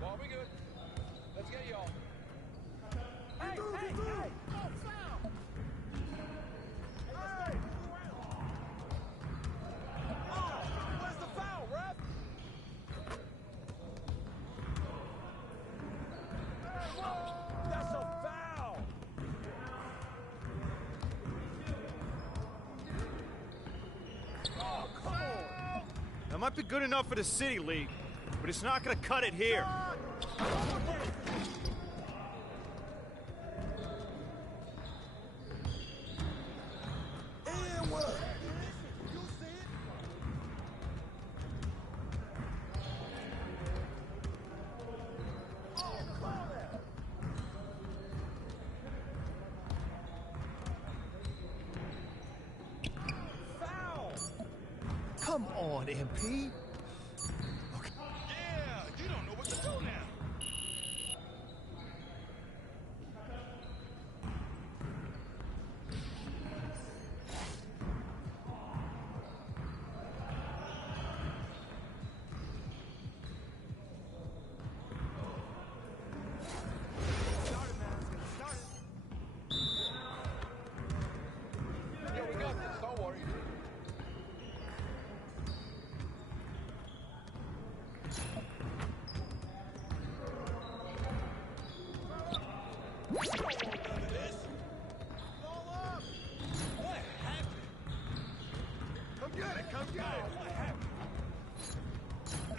Ball, we good. Let's get y'all. Hey, hey, hey! Oh, foul! Hey! Oh, where's the foul, ref? That's a foul! Oh, come on! That might be good enough for the City League, but it's not going to cut it here. And what? You see it? Oh, call that! Foul! Come on, MP. Okay. Yeah, you don't know what to do now. Started, man. Let's get it started. Yeah, we got this. Don't worry. Come get it, come get it.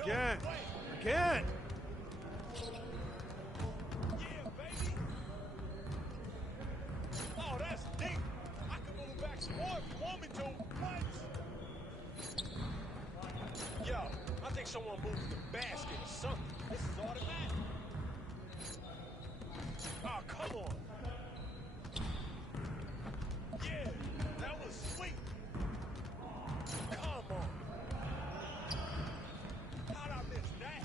Again. Again. Yeah, baby. Oh, that's deep. I can move back some more if you want me to. What? Yo, I think someone moved the basket or something. This is automatic. Oh, come on. Yeah, that was sweet. Come on. How'd I miss that?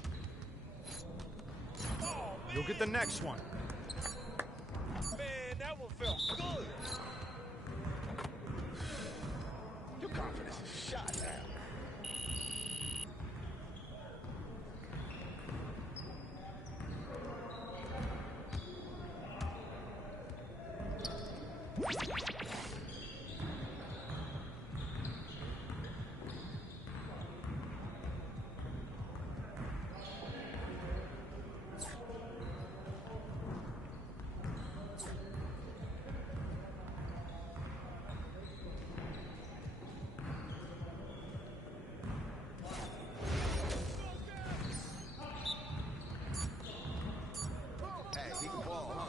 Oh, man. You'll get the next one. Shot down. Hey, he can ball, huh?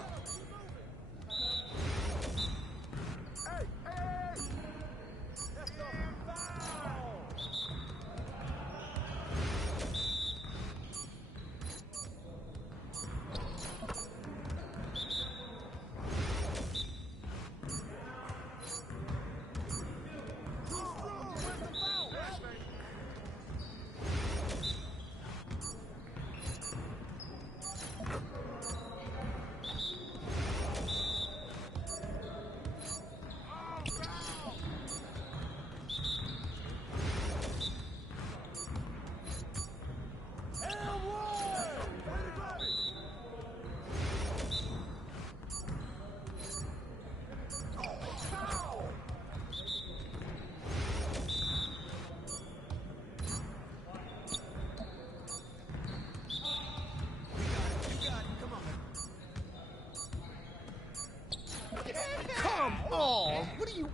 Come on! What are you,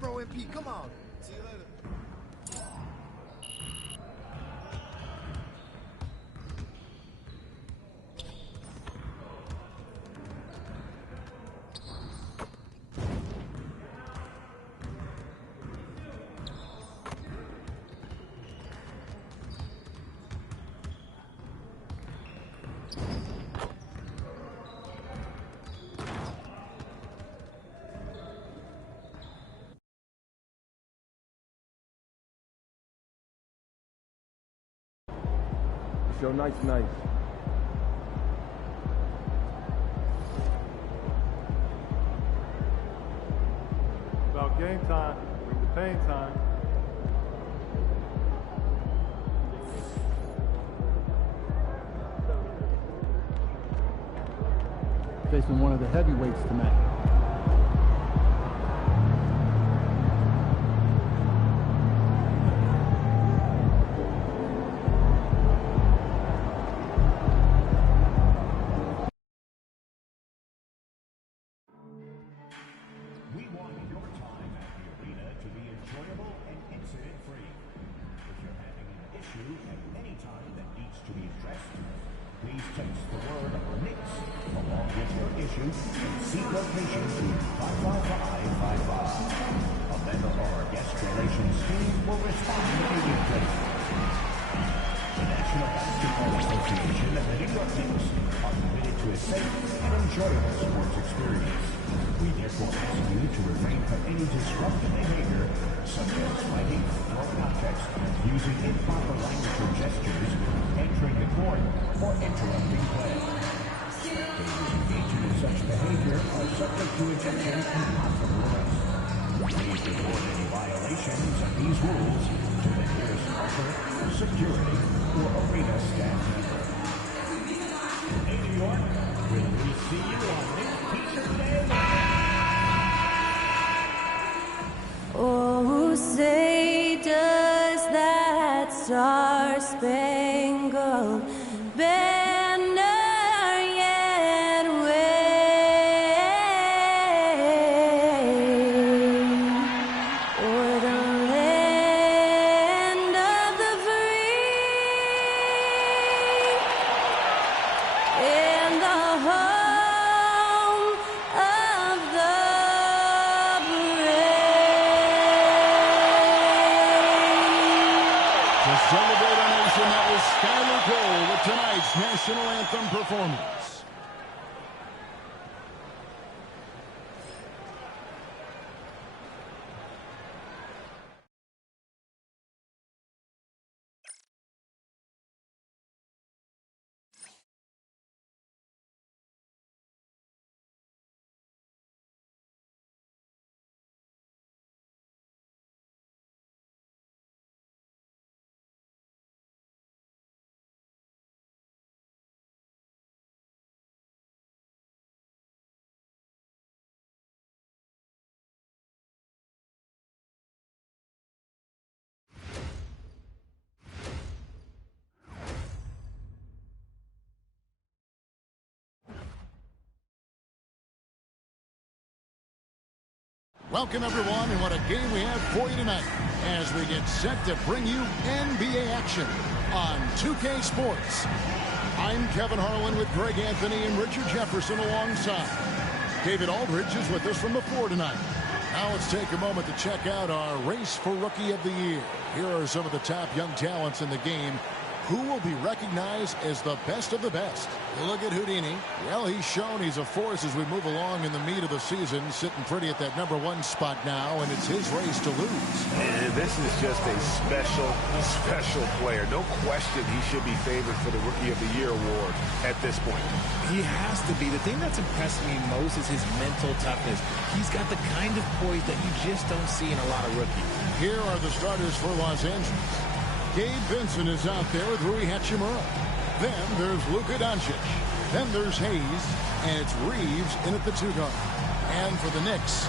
bro, MP? Come on. See you later. Show nice. About game time, bring the pain time. Facing one of the heavyweights tonight. We want your time at the arena to be enjoyable and incident-free. If you're having an issue at any time that needs to be addressed, please text the word KNICKS along with your issue and seat location to 55555. A member of our guest relations team will respond immediately. The National Basketball Association and the New York Knicks are committed to a safe and enjoyable sports experience. We therefore ask you to refrain from any disruptive behavior, such as fighting, throwing objects, using improper language or gestures, entering the court, or interrupting play. Spectators engaging in such behavior are subject to ejection and possible arrest. Please report any violations of these rules to the nearest usher, security, or arena staff member. Hey, New York, will we see you on this piece of day? Oh, say does that star-spangled banner yet wave o'er the land of the free and the home of the To celebrate our nation, that was Skylar Cole with tonight's national anthem performance. Welcome, everyone, and what a game we have for you tonight as we get set to bring you NBA action on 2K Sports. I'm Kevin Harlan with Greg Anthony and Richard Jefferson alongside. David Aldridge is with us from the floor tonight. Now let's take a moment to check out our race for Rookie of the Year. Here are some of the top young talents in the game who will be recognized as the best of the best. Look at Houdini. Well, he's shown he's a force as we move along in the meat of the season, sitting pretty at that #1 spot now, and it's his race to lose. And this is just a special player. No question he should be favored for the Rookie of the Year award at this point. He has to be. The thing that's impressed me most is his mental toughness. He's got the kind of poise that you just don't see in a lot of rookies. Here are the starters for Los Angeles. Gabe Vincent is out there with Rui Hachimura. Then there's Luka Doncic. Then there's Hayes. And it's Reeves in at the 2 guard. And for the Knicks,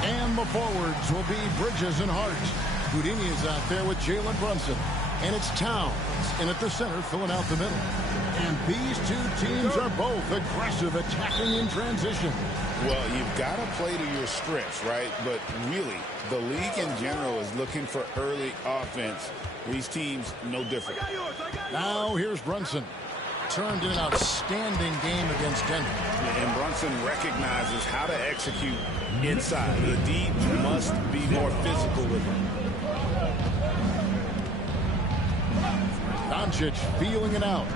and the forwards will be Bridges and Hart. Houdini is out there with Jalen Brunson. And it's Towns in at the center, filling out the middle. And these two teams are both aggressive, attacking in transition. Well, you've got to play to your strengths, right? But really, the league in general is looking for early offense. These teams, no different. Now here's Brunson. Turned in an outstanding game against Denver. And Brunson recognizes how to execute inside. The D must be more physical with him. Doncic feeling it out.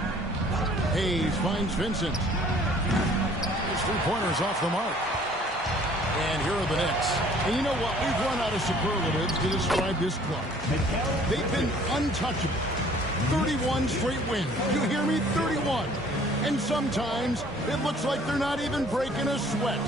Hayes finds Vincent. His 3-pointers off the mark. And here are the Knicks. And you know what? We've run out of superlatives to describe this club. They've been untouchable. 31 straight wins. You hear me? 31. And sometimes it looks like they're not even breaking a sweat.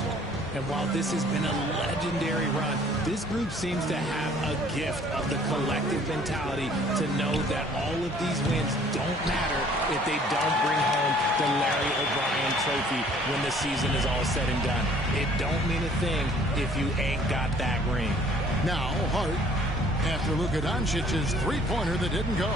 And while this has been a legendary run, this group seems to have a gift of the collective mentality to know that all of these wins don't matter if they don't bring home the Larry O'Brien trophy when the season is all said and done. It don't mean a thing if you ain't got that ring. Now, Hart, after Luka Doncic's 3-pointer that didn't go.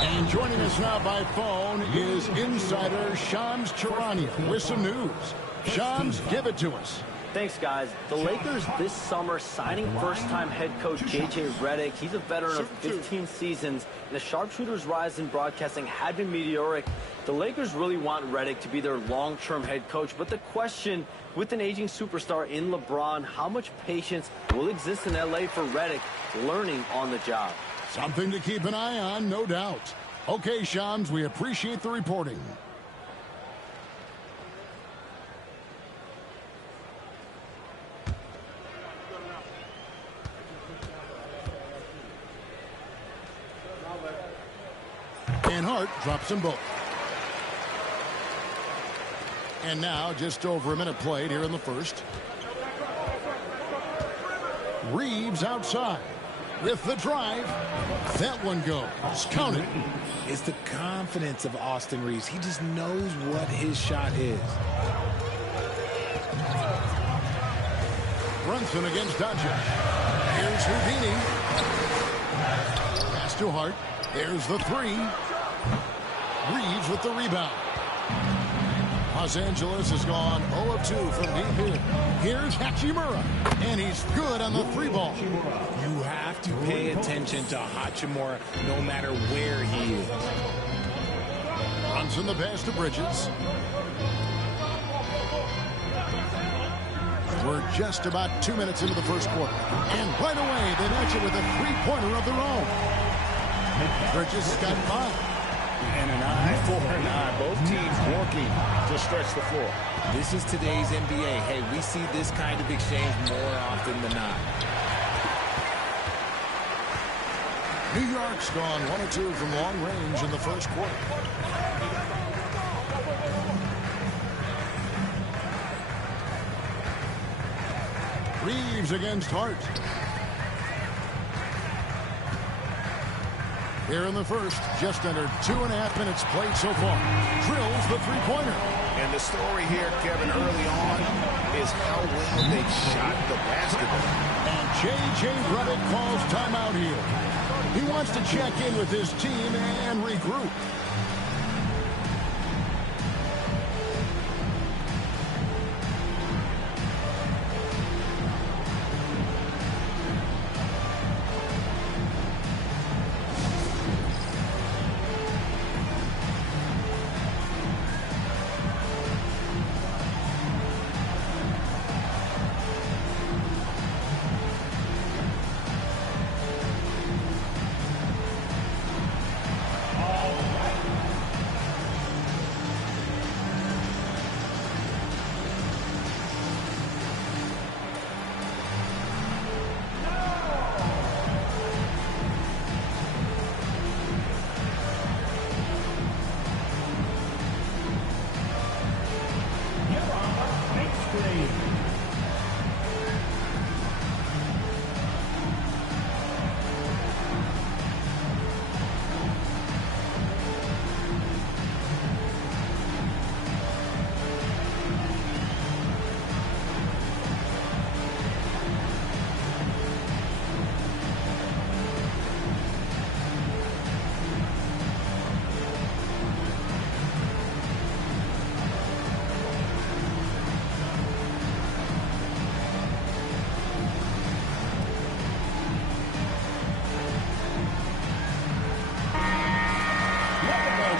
And joining us now by phone is insider Shams Charania with some news. Shams, give it to us. Thanks, guys. The Lakers this summer signing first-time head coach J.J. Redick. He's a veteran of 15 seasons, and the sharpshooter's rise in broadcasting had been meteoric. The Lakers really want Redick to be their long-term head coach, but the question, with an aging superstar in LeBron, how much patience will exist in L.A. for Redick learning on the job? Something to keep an eye on, no doubt. Okay, Shams, we appreciate the reporting. And Hart drops them both. And now just over a minute played here in the first. Reeves outside with the drive. That one goes. Count it. It's the confidence of Austin Reeves. He just knows what his shot is. Brunson against Doncic. Here's Houdini. Pass to Hart. There's the 3. Reeves with the rebound. Los Angeles has gone 0 of 2 from deep here. Here's Hachimura, and he's good on the 3-ball. You have to pay attention to Hachimura no matter where he is. Brunson the pass to Bridges. We're just about 2 minutes into the first quarter. And right away, they match it with a 3-pointer of their own. Bridges got 5. And an eye for an eye. Both teams working to stretch the floor. This is today's NBA. Hey, we see this kind of exchange more often than not. New York's gone 1 of 2 from long range in the first quarter. Reeves against Hart. Here in the first, just under 2.5 minutes played so far. Drills the 3-pointer. And the story here, Kevin, early on is how well they shot the basketball. And J.J. Redick calls timeout here. He wants to check in with his team and regroup.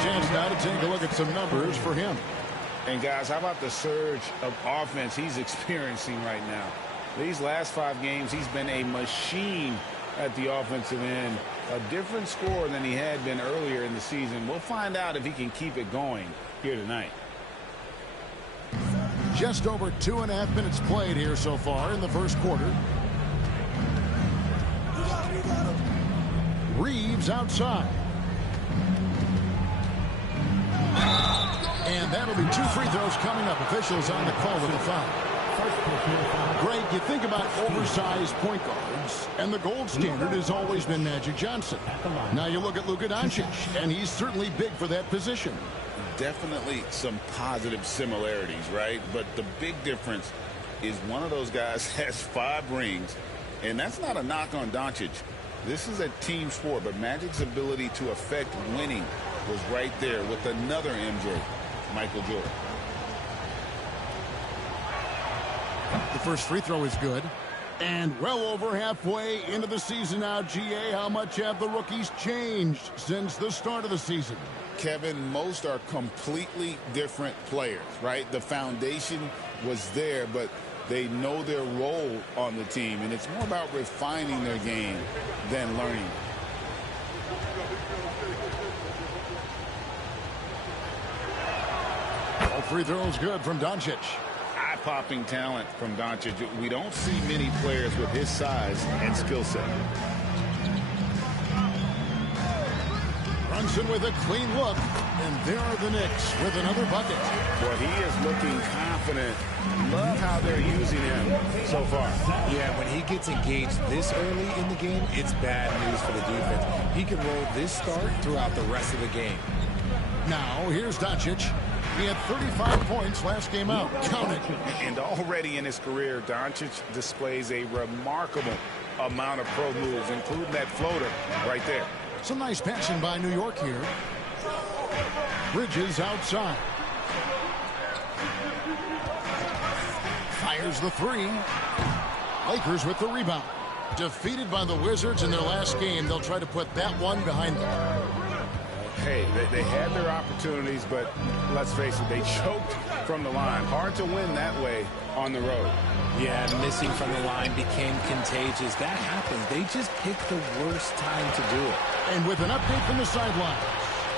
chance now to take a look at some numbers for him. And guys, how about the surge of offense he's experiencing right now? These last 5 games, he's been a machine at the offensive end. A different score than he had been earlier in the season. We'll find out if he can keep it going here tonight. Just over 2.5 minutes played here so far in the first quarter. Reeves outside. And that'll be 2 free throws coming up. Officials on the call with the foul. Greg, you think about oversized point guards, and the gold standard has always been Magic Johnson. Now you look at Luka Doncic, and he's certainly big for that position. Definitely some positive similarities, right? But the big difference is one of those guys has 5 rings, and that's not a knock on Doncic. This is a team sport, but Magic's ability to affect winning was right there with another MJ, Michael Jordan. The first free throw is good. And well over halfway into the season now, GA, how much have the rookies changed since the start of the season? Kevin, most are completely different players, right? The foundation was there, but they know their role on the team, and it's more about refining their game than learning. All free throws good from Doncic. Eye-popping talent from Doncic. We don't see many players with his size and skill set. Brunson with a clean look, and there are the Knicks with another bucket. Well, he is looking confident. Love how they're using him so far. Yeah, when he gets engaged this early in the game, it's bad news for the defense. He can roll this start throughout the rest of the game. Now, here's Doncic. He had 35 points last game out. Count it. And already in his career, Doncic displays a remarkable amount of pro moves, including that floater right there. Some nice passing by New York here. Bridges outside. Fires the 3. Lakers with the rebound. Defeated by the Wizards in their last game, they'll try to put that one behind them. Hey, they had their opportunities, but let's face it, they choked from the line. Hard to win that way on the road. Yeah, missing from the line became contagious. That happens. They just picked the worst time to do it. And with an update from the sidelines,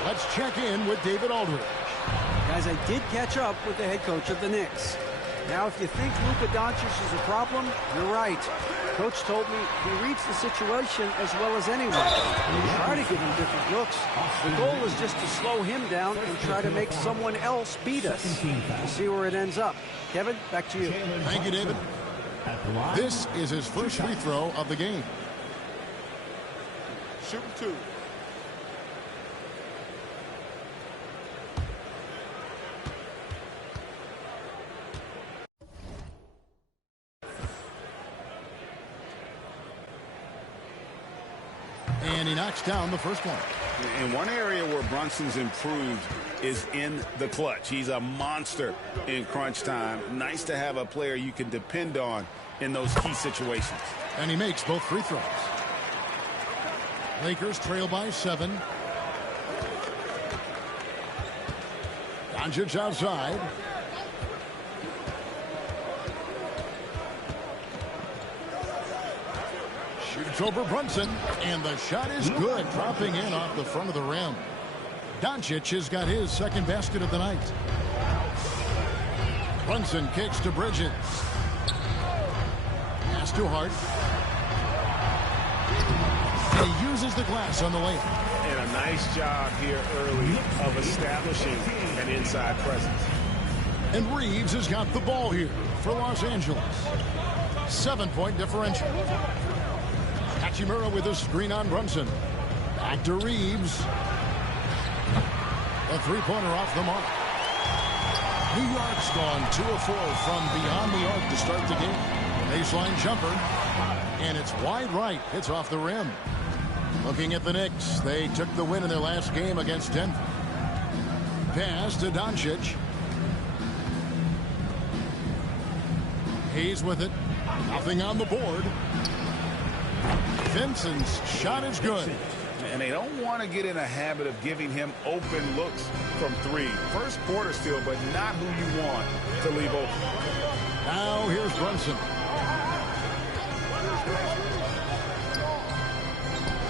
let's check in with David Aldridge. Guys, I did catch up with the head coach of the Knicks. Now, if you think Luka Doncic is a problem, you're right. Coach told me he reads the situation as well as anyone. We try to give him different looks. The goal is just to slow him down and try to make someone else beat us. We'll see where it ends up. Kevin, back to you. Thank you, David. This is his first free throw of the game. Shooting 2. And he knocks down the first one. In one area where Brunson's improved is in the clutch. He's a monster in crunch time. Nice to have a player you can depend on in those key situations. And he makes both free throws. Lakers trail by 7. Doncic outside. Shoots over Brunson, and the shot is good, dropping in off the front of the rim. Doncic has got his second basket of the night. Brunson kicks to Bridges. Pass to Hart. And he uses the glass on the layup. And a nice job here early of establishing an inside presence. And Reeves has got the ball here for Los Angeles. 7-point differential. Hachimura with a screen on Brunson. Back to Reeves. A three-pointer off the mark. New York's gone 2 of 4 from beyond the arc to start the game. Baseline jumper. And it's wide right. It's off the rim. Looking at the Knicks, they took the win in their last game against Denver. Pass to Doncic. He's with it. Nothing on the board. Vincent's shot is good. and they don't want to get in a habit of giving him open looks from three. First quarter still, but not who you want to leave open. Now here's Brunson.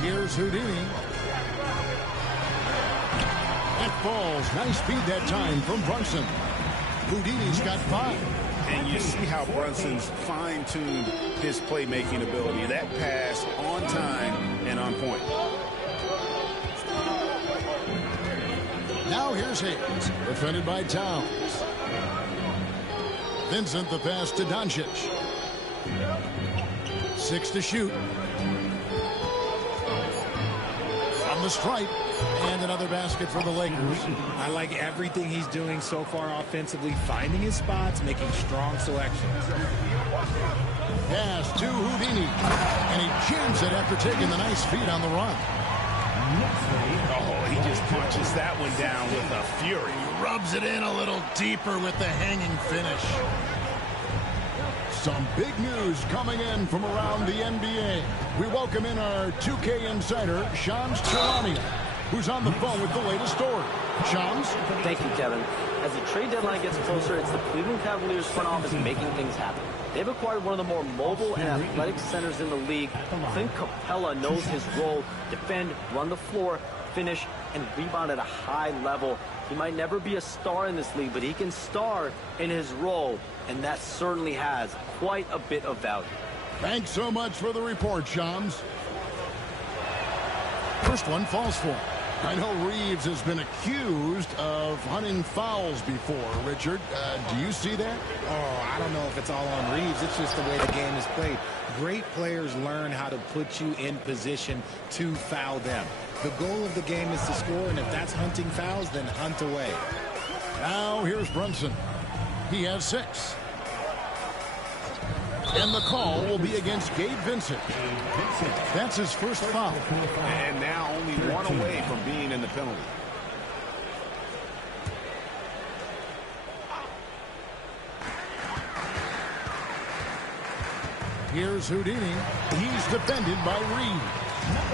Here's Houdini. It falls. Nice speed that time from Brunson. Houdini's got 5. And you see how Brunson's fine-tuned his playmaking ability. That pass on time and on point. Now here's Hayes, defended by Towns. Vincent the pass to Doncic. 6 to shoot. From the stripe. And another basket for the Lakers. I like everything he's doing so far offensively, finding his spots, making strong selections. Pass to Houdini. And he jams it after taking the nice feed on the run. Oh, he just punches that one down with a fury. He rubs it in a little deeper with the hanging finish. Some big news coming in from around the NBA. We welcome in our 2K insider, Shams Charania, who's on the phone with the latest story. Shams? Thank you, Kevin. As the trade deadline gets closer, it's the Cleveland Cavaliers front office making things happen. They've acquired one of the more mobile and athletic centers in the league. Clint Capella knows his role: defend, run the floor, finish, and rebound at a high level. He might never be a star in this league, but he can star in his role, and that certainly has quite a bit of value. Thanks so much for the report, Shams. First one falls for him. I know Reeves has been accused of hunting fouls before. Richard, do you see that? Oh, I don't know if it's all on Reeves. It's just the way the game is played. Great players learn how to put you in position to foul them. The goal of the game is to score, and if that's hunting fouls, then hunt away. Now here's Brunson. He has 6. And the call will be against Gabe Vincent. That's his first foul. And now only one away from being in the penalty. Here's Houdini. He's defended by Reed.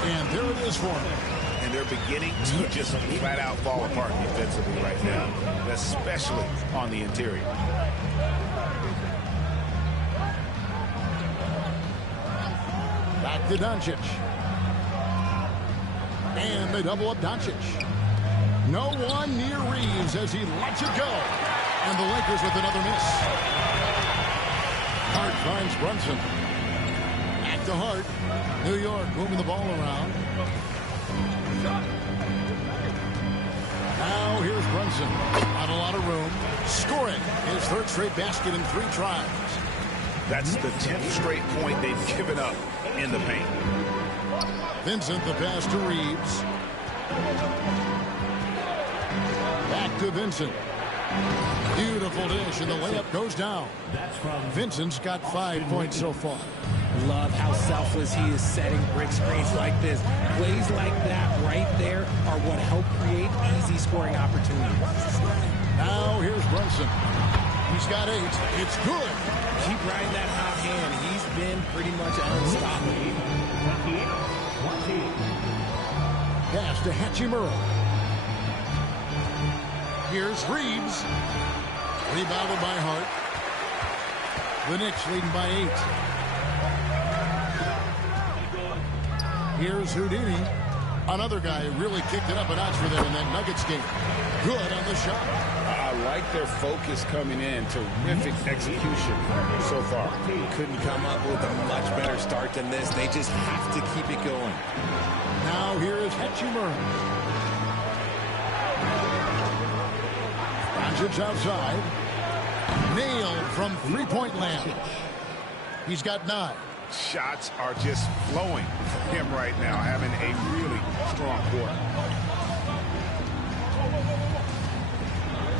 And there it is for him. And they're beginning to just flat out fall apart defensively right now, especially on the interior. Back to Doncic. And they double up Doncic. No one near Reeves as he lets it go. And the Lakers with another miss. Hart finds Brunson. Back to Hart. New York moving the ball around. Now here's Brunson. Not a lot of room. Scoring his third straight basket in 3 tries. That's the 10th straight point they've given up in the paint. Vincent the pass to Reeves. Back to Vincent. Beautiful dish, and the layup goes down. Vincent's got 5 points so far. Love how selfless he is setting brick screens like this. Plays like that right there are what help create easy scoring opportunities. Now here's Brunson. He's got 8. It's good. Keep riding that hot hand. He's been pretty much unstoppable. Pass to Hachimura. Here's Reeves. Rebounded by Hart. The Knicks leading by 8. Here's Houdini. Another guy who really kicked it up a notch for them in that Nuggets game. Good on the shot. I like their focus coming in. Terrific execution so far. Couldn't come up with a much better start than this. They just have to keep it going. Now here is Hachimura. Doncic outside. Nailed from 3-point land. He's got 9. Shots are just flowing for him right now, having a really strong quarter.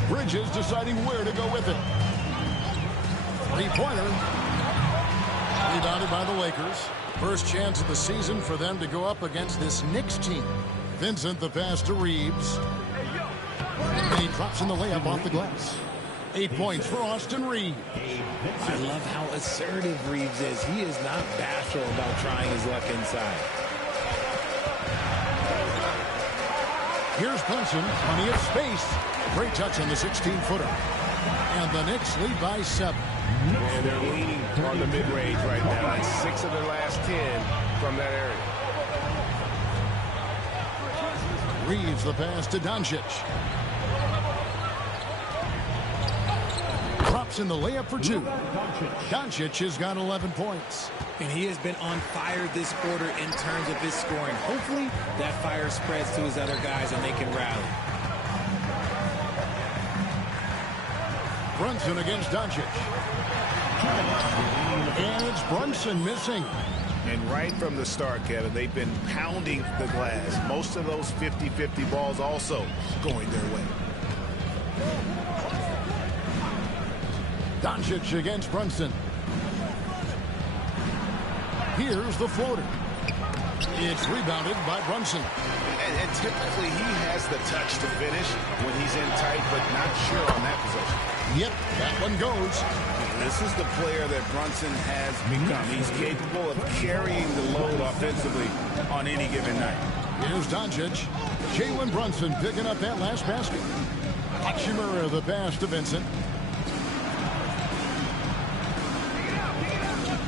Bridges deciding where to go with it. 3-pointer. Rebounded by the Lakers. First chance of the season for them to go up against this Knicks team. Vincent the pass to Reeves. And he drops in the layup off the glass. 8 points for Austin Reeves. I love how assertive Reeves is. He is not bashful about trying his luck inside. Here's Brunson, plenty of space. Great touch on the 16-footer. And the Knicks lead by 7. And they're leaning on the mid-range right now. That's 6 of their last 10 from that area. Reeves the pass to Doncic. Drops in the layup for 2. Doncic has got 11 points. And he has been on fire this quarter in terms of his scoring. Hopefully that fire spreads to his other guys and they can rally. Brunson against Doncic. And it's Brunson missing. And right from the start, Kevin, they've been pounding the glass. Most of those 50-50 balls also going their way. Doncic against Brunson. Here's the floater. It's rebounded by Brunson. And typically he has the touch to finish when he's in tight, but not sure on that possession. Yep, that one goes. This is the player that Brunson has become. He's capable of carrying the load offensively on any given night. Here's Doncic. Jalen Brunson picking up that last basket. Hachimura the pass to Vincent.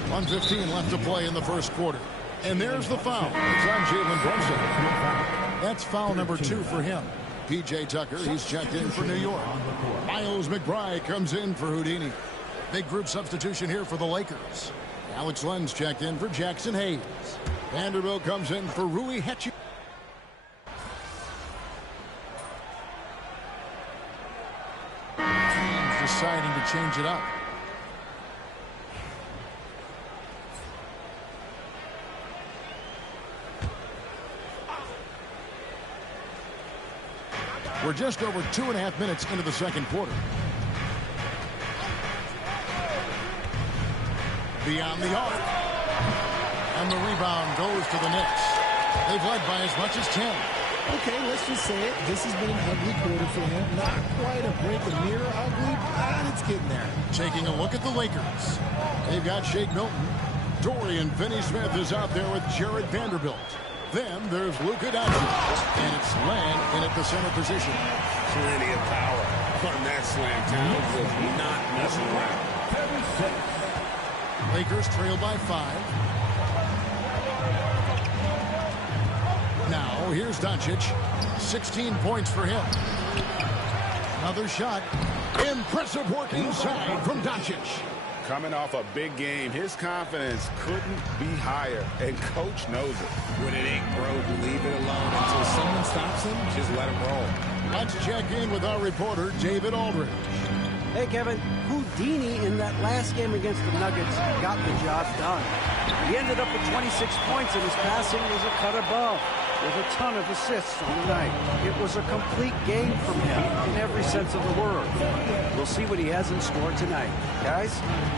1:15 left to play in the first quarter. And there's the foul. It's on Jalen Brunson. That's foul number 2 for him. P.J. Tucker, he's checked in for New York. Miles McBride comes in for Houdini. Big group substitution here for the Lakers. Alex Lenz checked in for Jackson Hayes. Vanderbilt comes in for Rui Hachimura. Teams deciding to change it up. We're just over 2.5 minutes into the second quarter. Beyond the arc. And the rebound goes to the Knicks. They've led by as much as 10. Okay, let's just say it. This has been an ugly quarter for him. Not quite a break of mirror ugly, but it's getting there. Taking a look at the Lakers. They've got Shake Milton. Dorian Finney-Smith is out there with Jared Vanderbilt. Then there's Luka Doncic. And it's Land in at the center position. Plenty of power on that slam. Towns was not messing around. Lakers trail by 5. Now, here's Doncic. 16 points for him. Another shot. Impressive work inside from Doncic. Coming off a big game, his confidence couldn't be higher, and Coach knows it. When it ain't broke, leave it alone until someone stops him. Just let him roll. Let's check in with our reporter, David Aldridge. Hey, Kevin, Houdini in that last game against the Nuggets got the job done. He ended up with 26 points, and his passing was a cut above, with a ton of assists on the night. It was a complete game from him in every sense of the word. We'll see what he has in store tonight. Guys?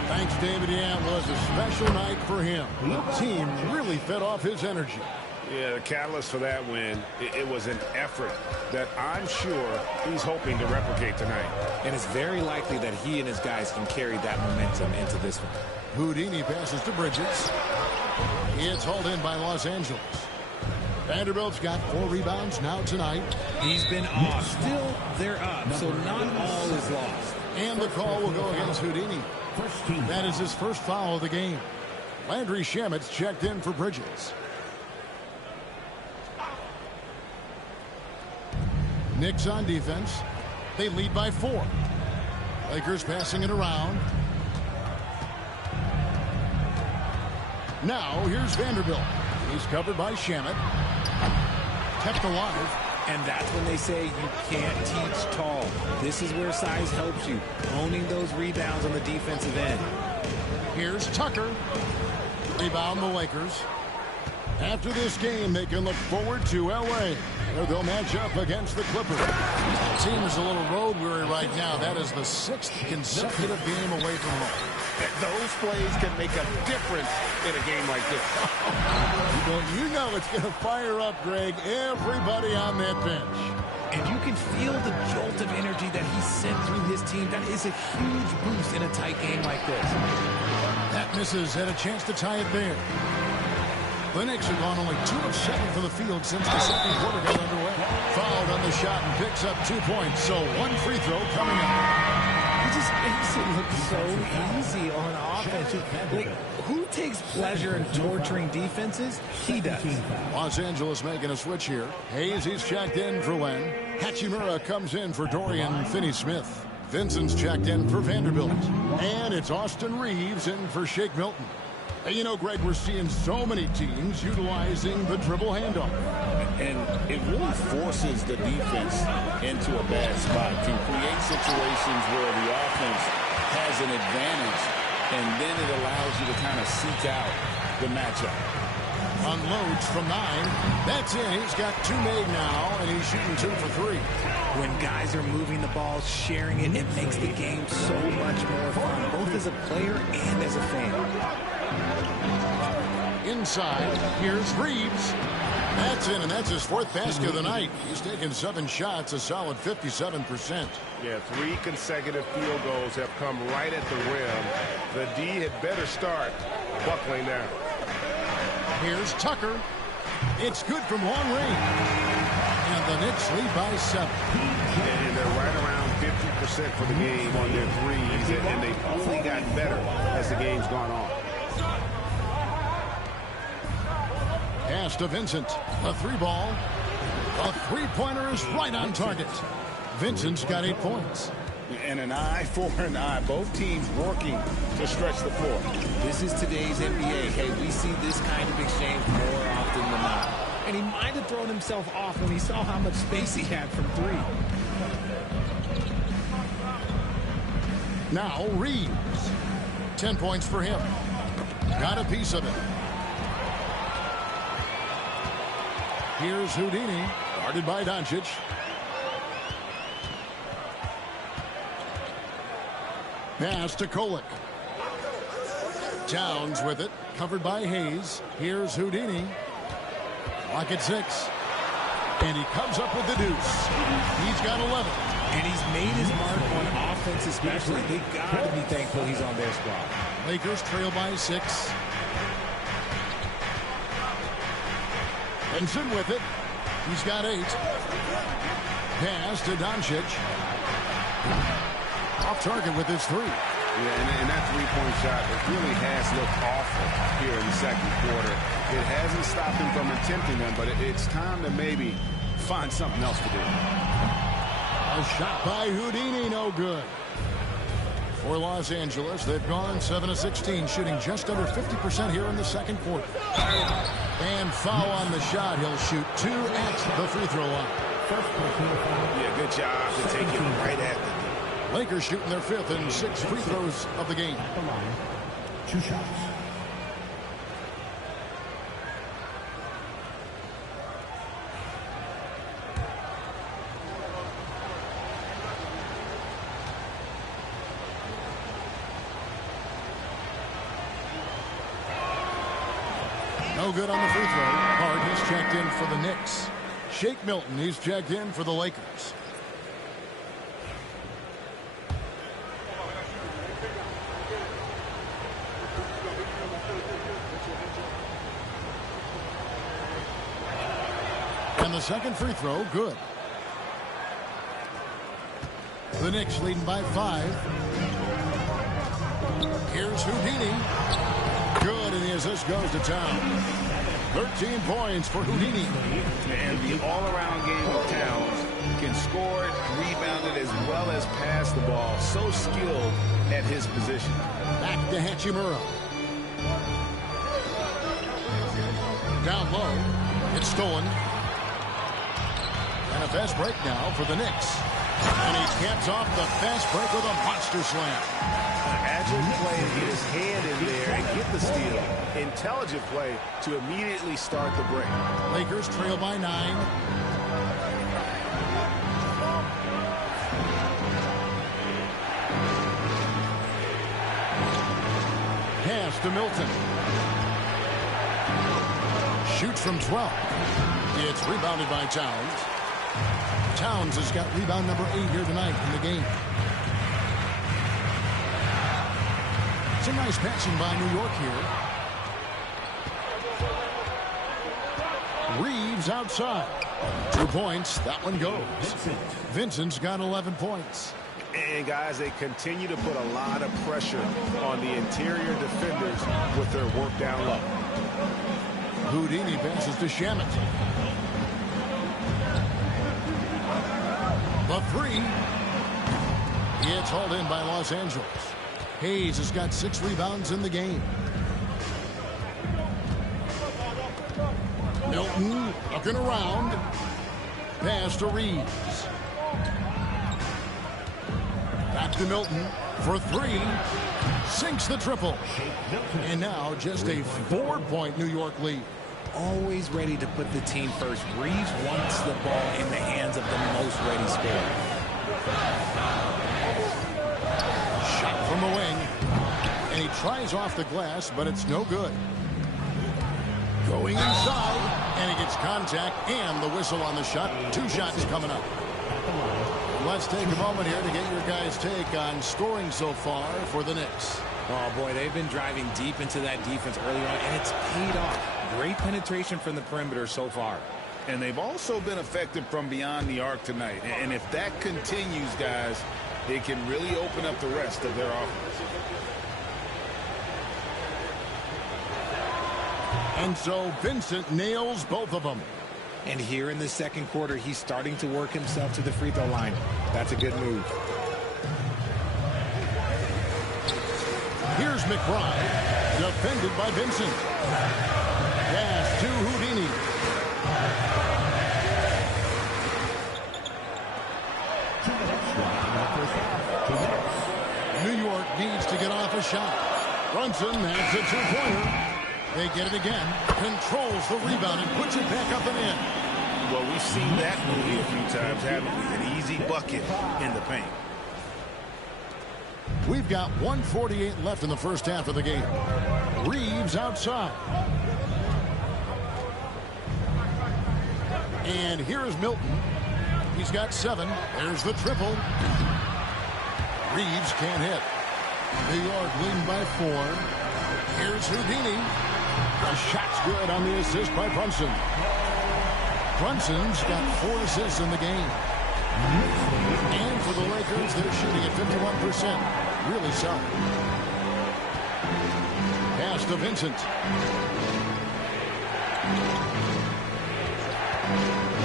Thanks, David. Yeah, it was a special night for him. The team really fed off his energy. Yeah, the catalyst for that win, it was an effort that I'm sure he's hoping to replicate tonight. And it's very likely that he and his guys can carry that momentum into this one. Houdini passes to Bridges. It's hauled in by Los Angeles. Vanderbilt's got 4 rebounds now tonight. He's been off. Still, they're up, so not all is lost. And the call will go against Houdini. That is his first foul of the game. Landry Shamit's checked in for Bridges. Knicks on defense. They lead by 4. Lakers passing it around. Now, here's Vanderbilt. He's covered by Shamet. Kept alive. And that's when they say you can't teach tall. This is where size helps you. Owning those rebounds on the defensive end. Here's Tucker. Rebound the Lakers. After this game, they can look forward to L.A., where they'll match up against the Clippers. The team is a little road weary right now. That is the 6th consecutive game away from home. Those plays can make a difference in a game like this. Well, you know it's going to fire up, Greg, everybody on that bench. And you can feel the jolt of energy that he sent through his team. That is a huge boost in a tight game like this. That misses, had a chance to tie it there. The Knicks have gone only 2 of 7 from the field since the second quarter got underway. Fouled on the shot and picks up 2 points. So one free throw coming up. He just makes it look so easy on offense. Like, who takes pleasure in torturing defenses? He does. Los Angeles making a switch here. Hayes, he's checked in for Len. Hachimura comes in for Dorian Finney-Smith. Vincent's checked in for Vanderbilt. And it's Austin Reeves in for Shake Milton. And you know, Greg, we're seeing so many teams utilizing the dribble handoff. And it really forces the defense into a bad spot. Can create situations where the offense has an advantage, and then it allows you to kind of seek out the matchup. Unloads from 9. That's in. He's got 2 made now, and he's shooting 2 for 3. When guys are moving the ball, sharing it, it makes the game so much more fun, both as a player and as a fan. Inside, here's Reeves. That's in, and that's his 4th basket of the night. He's taken 7 shots, a solid 57%. Yeah, 3 consecutive field goals have come right at the rim. The D had better start buckling down. Here's Tucker. It's good from long range. And the Knicks lead by 7. And they're right around 50% for the game on their threes, and they've only gotten better as the game's gone on. Pass to Vincent. A 3-ball. A 3-pointer is right on target. Vincent's got 8 points. And an eye for an eye. Both teams working to stretch the floor. This is today's NBA. Hey, we see this kind of exchange more often than not. And he might have thrown himself off when he saw how much space he had from 3. Now Reeves. 10 points for him. Got a piece of it. Here's Houdini, guarded by Doncic. Pass to Kolek. Towns with it, covered by Hayes. Here's Houdini. Lock at 6. And he comes up with the deuce. He's got 11. And he's made his mark on offense especially. They got to be thankful he's on their squad. Lakers trail by 6. Benson with it. He's got 8. Pass to Doncic. Off target with his 3. Yeah, and that 3-point shot, it really has looked awful here in the second quarter. It hasn't stopped him from attempting them, but it's time to maybe find something else to do. A shot by Houdini, no good. For Los Angeles, they've gone 7 of 16, shooting just under 50% here in the second quarter. And foul on the shot. He'll shoot 2 at the free throw line. Yeah, good job to take it right at the Lakers shooting their 5th and 6th free throws of the game. 2 shots. No good on the free throw. Hart, he's checked in for the Knicks. Shake Milton, he's checked in for the Lakers. And the second free throw, good. The Knicks leading by 5. Here's Houdini. Good, and the assist goes to Town. 13 points for Houdini. And the all-around game of Towns can score it, rebound it, as well as pass the ball. So skilled at his position. Back to Hachimura. Down low. It's stolen. And a fast break now for the Knicks. And he caps off the fast break with a monster slam. Agile play to get his hand in there and get the steal. Intelligent play to immediately start the break. Lakers trail by 9. Pass to Milton. Shoots from 12. It's rebounded by Towns. Towns has got rebound number 8 here tonight in the game. Some nice passing by New York here. Reeves outside. 2 points. That one goes. Vincent's got 11 points. And, guys, they continue to put a lot of pressure on the interior defenders with their work down low. Houdini passes to Shamet. The 3. It's hauled in by Los Angeles. Hayes has got 6 rebounds in the game. Milton looking around. Pass to Reeves. Back to Milton for 3. Sinks the triple. And now just a 4-point New York lead. Always ready to put the team first. Reeves wants the ball in the hands of the most ready scorer. Shot from the wing. And he tries off the glass, but it's no good. Going inside, and he gets contact and the whistle on the shot. 2 shots coming up. Let's take a moment here to get your guys' take on scoring so far for the Knicks. Oh, boy, they've been driving deep into that defense early on, and it's paid off. Great penetration from the perimeter so far. And they've also been effective from beyond the arc tonight. And if that continues, guys, it can really open up the rest of their offense. And so Vincent nails both of them. And here in the second quarter, he's starting to work himself to the free throw line. That's a good move. Here's McBride, defended by Vincent. Pass to Houdini. New York needs to get off a shot. Brunson has a 2-pointer. They get it again. Controls the rebound and puts it back up and in. Well, we've seen that movie a few times, haven't we? An easy bucket in the paint. We've got 1:48 left in the first half of the game. Reeves outside. And here is Milton. He's got 7. There's the triple. Reeves can't hit. New York leading by 4. Here's Houdini. The shot's good on the assist by Brunson. Brunson's got 4 assists in the game. And for the Lakers, they're shooting at 51%. Really solid. Pass to Vincent.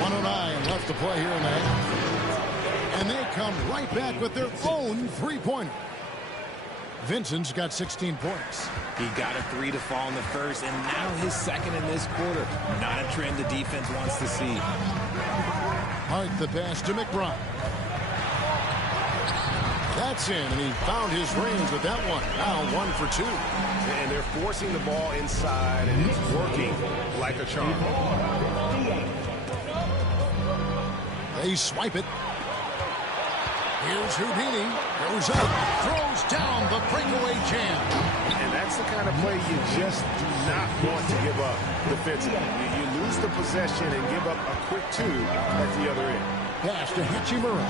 1:09 left to play here in the half. And they come right back with their own 3-pointer. Vincent's got 16 points. He got a 3 to fall in the first, and now his second in this quarter. Not a trend the defense wants to see. Hart the pass to McBride. That's in, and he found his range with that one. Now 1 for 2. And they're forcing the ball inside, and it's working like a charm. They swipe it. Here's Houdini. Goes up. Throws down the breakaway jam. And that's the kind of play you just do not want to give up defensively. You lose the possession and give up a quick 2 at the other end. Pass to Hachimura.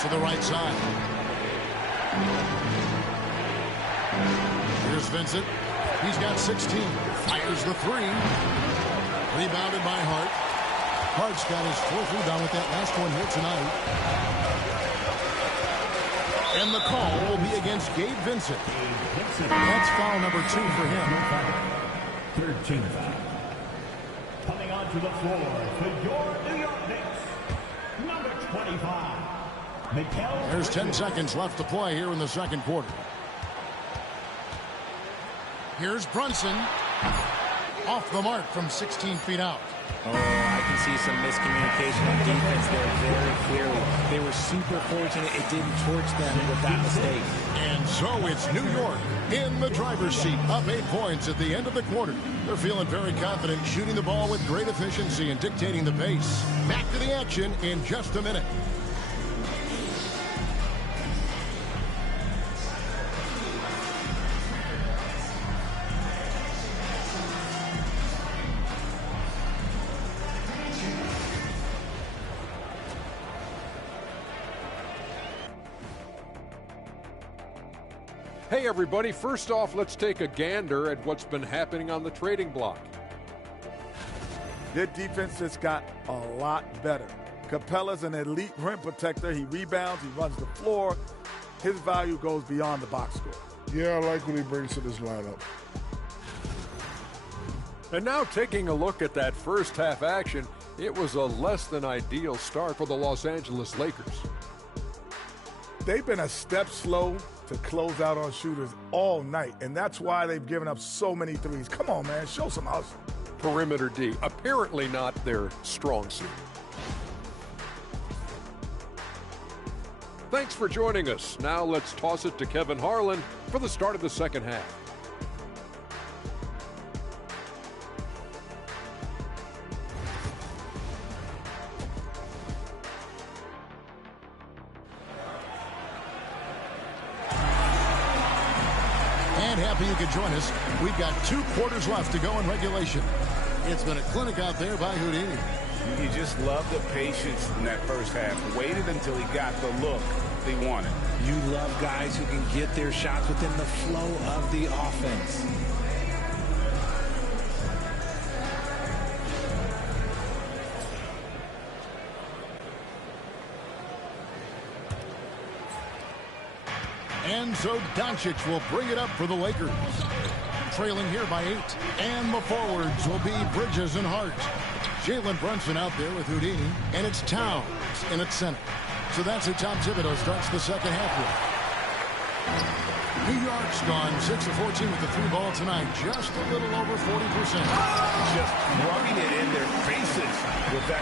To the right side. Here's Vincent. He's got 16. Fires the 3. Rebounded by Hart. Hart's got his 4th rebound with that last one here tonight. And the call will be against Gabe Vincent. That's foul number 2 for him. 13 foul. Coming onto the floor for your New York Knicks, number 25. There's 10 seconds left to play here in the second quarter. Here's Brunson. Off the mark from 16 feet out. Oh, I can see some miscommunication on defense there very clearly. They were super fortunate it didn't torch them with that mistake. And so it's New York in the driver's seat, up 8 points at the end of the quarter. They're feeling very confident, shooting the ball with great efficiency and dictating the pace. Back to the action in just a minute. Hey everybody, first off, let's take a gander at what's been happening on the trading block. Their defense just got a lot better. Capella's an elite rim protector. He rebounds, he runs the floor. His value goes beyond the box score. Yeah, I like what he brings to this lineup. And now taking a look at that first half action, it was a less than ideal start for the Los Angeles Lakers. They've been a step slow to close out on shooters all night, and that's why they've given up so many threes. Come on, man, show some hustle. Perimeter D, apparently not their strong suit. Thanks for joining us. Now let's toss it to Kevin Harlan for the start of the second half. And happy you could join us. We've got 2 quarters left to go in regulation. It's been a clinic out there by Houdini. You just love the patience in that first half. Waited until he got the look he wanted. You love guys who can get their shots within the flow of the offense. And so Doncic will bring it up for the Lakers. Trailing here by 8. And the forwards will be Bridges and Hart. Jalen Brunson out there with Houdini. And it's Towns in its center. So that's who Tom Thibodeau starts the second half with. New York's gone 6 of 14 with the 3 ball tonight. Just a little over 40%. Just rubbing it in their faces with that.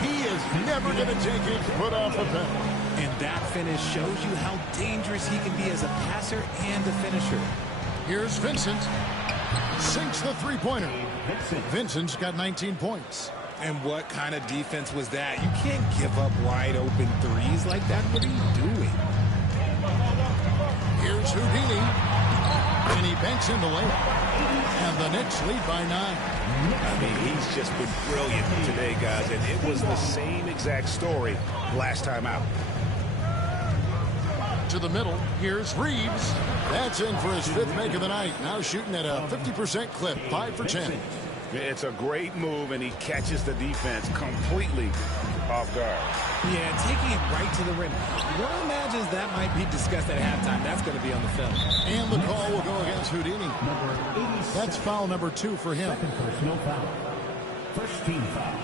He is never going to take his foot off the pedal. And that finish shows you how dangerous he can be as a passer and a finisher. Here's Vincent. Sinks the three-pointer. Vincent's got 19 points. And what kind of defense was that? You can't give up wide open threes like that. What are you doing? Here's Houdini. And he banks in the layup. And the Knicks lead by 9. I mean, he's just been brilliant today, guys. And it was the same exact story last time out. To the middle, here's Reeves. That's in for his 5th make of the night. Now shooting at a 50% clip, 5 for 10. It's a great move, and he catches the defense completely off guard. Yeah, taking it right to the rim. One imagines that might be discussed at halftime. That's going to be on the film. And the call will go against Houdini. That's foul number 2 for him. Second personal foul. First team foul.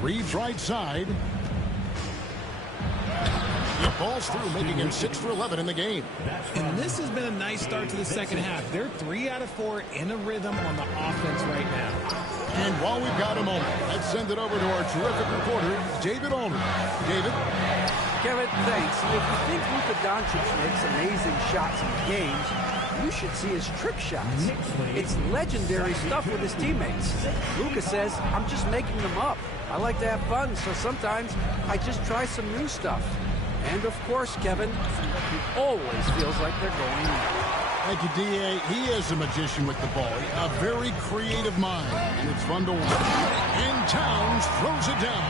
Reeves right side. He balls through, making him 6 for 11 in the game. And this has been a nice start to the second half. They're 3 out of 4 in a rhythm on the offense right now. And while we've got a moment, let's send it over to our terrific reporter, David Olney. David? Kevin, thanks. If you think Luka Doncic makes amazing shots in games, you should see his trick shots. It's legendary stuff with his teammates. Luka says, I'm just making them up. I like to have fun, so sometimes I just try some new stuff. And of course, Kevin, he always feels like they're going in. Thank you, D.A. He is a magician with the ball. A very creative mind, and it's fun to watch. And Towns throws it down.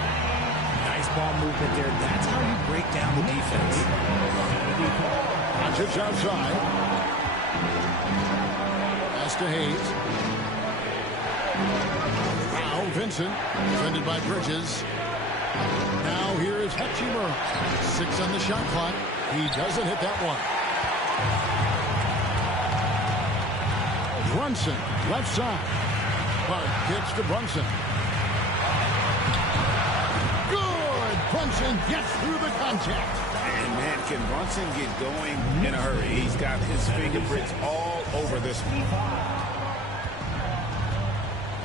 Nice ball movement there. That's how you break down the defense. Doncic outside. Pass to Hayes. Now Vincent, defended by Bridges. Now here is Hachimura. 6 on the shot clock. He doesn't hit that one. Brunson, left side. Clark gets to Brunson. Good! Brunson gets through the contact. And man, can Brunson get going in a hurry? He's got his fingerprints all over this one.